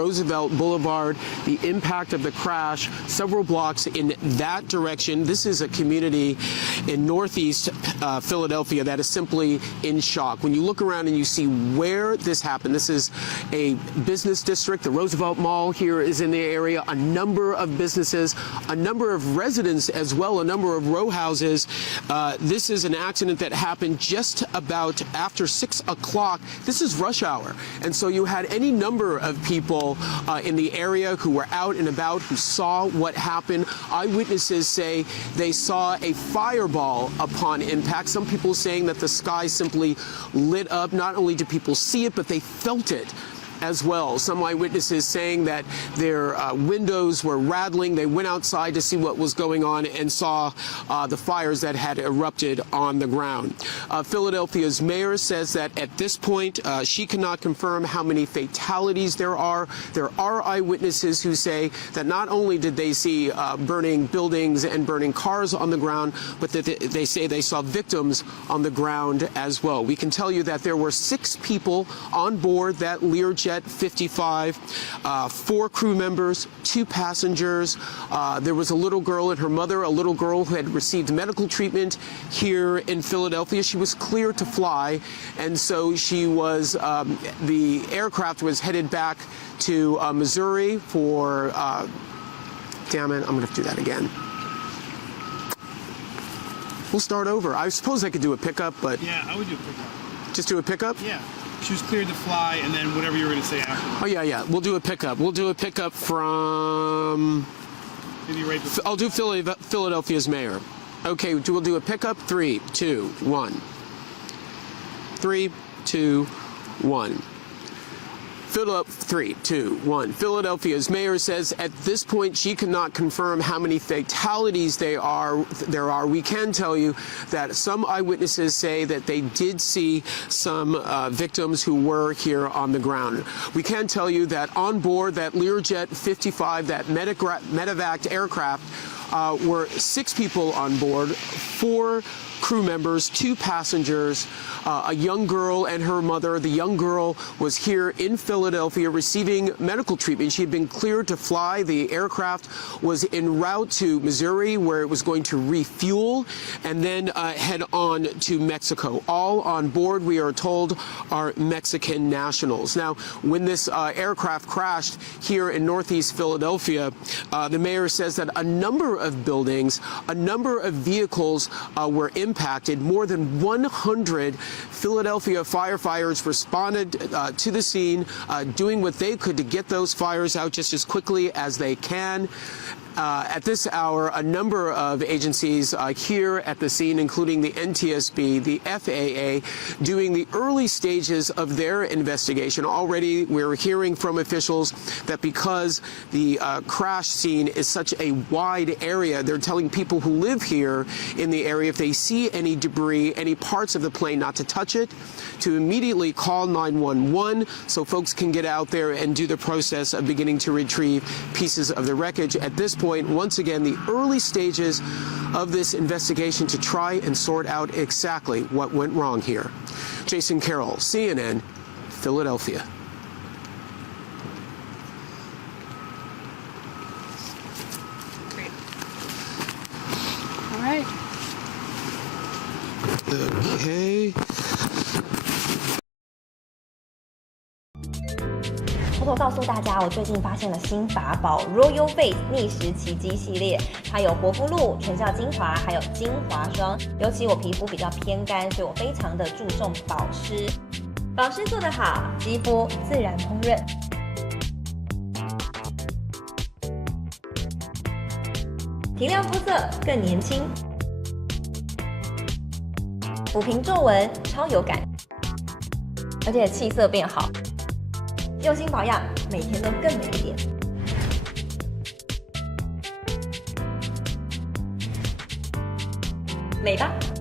Roosevelt Boulevard, the impact of the crash several blocks in that direction. This is a community in northeast Philadelphia that is simply in shock. When you look around and you see where this happened, this is a business district. The Roosevelt Mall here is in the area. A number of businesses, a number of residents as well, a number of row houses. This is an accident that happened just about after 6 o'clock. This is rush hour. And so you had any number of people in the area who were out and about, who saw what happened. Eyewitnesses say they saw a fireball upon impact. Some people saying that the sky simply lit up. Not only did people see it, but they felt it as well. Some eyewitnesses saying that their windows were rattling. They went outside to see what was going on and saw the fires that had erupted on the ground. Philadelphia's mayor says that at this point, she cannot confirm how many fatalities there are. There are eyewitnesses who say that not only did they see burning buildings and burning cars on the ground, but that they say they saw victims on the ground as well. We can tell you that there were 6 people on board that Learjet 55, 4 crew members, 2 passengers. There was a little girl and her mother, a little girl who had received medical treatment here in Philadelphia. She was cleared to fly, and so she was, the aircraft was headed back to Missouri for, damn it, I'm going to do that again. We'll start over. I suppose I could do a pickup, but... Yeah, I would do a pickup. Just do a pickup? Yeah. She was cleared to fly, and then whatever you were going to say after. Oh, yeah. We'll do a pickup. We'll do a pickup from... Maybe right before. I'll do Philadelphia's mayor. Okay, we'll do a pickup. 3, 2, 1. 3, 2, 1. 3, 2, 1. Philadelphia's mayor says at this point she cannot confirm how many fatalities there are. We can tell you that some eyewitnesses say that they did see some victims who were here on the ground. We can tell you that on board that Learjet 55, that medevac aircraft, were 6 people on board, 4 crew members, 2 passengers, a young girl and her mother. The young girl was here in Philadelphia receiving medical treatment. She had been cleared to fly. The aircraft was en route to Missouri, where it was going to refuel and then head on to Mexico. All on board, we are told, are Mexican nationals. Now, when this aircraft crashed here in northeast Philadelphia, the mayor says that a number of buildings, a number of vehicles were impacted. More than 100 Philadelphia firefighters responded to the scene, doing what they could to get those fires out just as quickly as they can. At this hour, a number of agencies here at the scene, including the NTSB, the FAA, doing the early stages of their investigation. Already, we're hearing from officials that because the crash scene is such a wide area, they're telling people who live here in the area, if they see any debris, any parts of the plane, not to touch it, to immediately call 911 so folks can get out there and do the process of beginning to retrieve pieces of the wreckage. At this point, once again, the early stages of this investigation to try and sort out exactly what went wrong here. Jason Carroll, CNN, Philadelphia. All right. Okay. 偷偷告诉大家，我最近发现了新法宝 Royal Face 逆时奇迹系列，它有活肤露、全效精华，还有精华霜。尤其我皮肤比较偏干，所以我非常的注重保湿。保湿做得好，肌肤自然烹润。提亮肤色更年轻，抚平皱纹超有感，而且气色变好。 用心保养，每天都更美一点。美吧。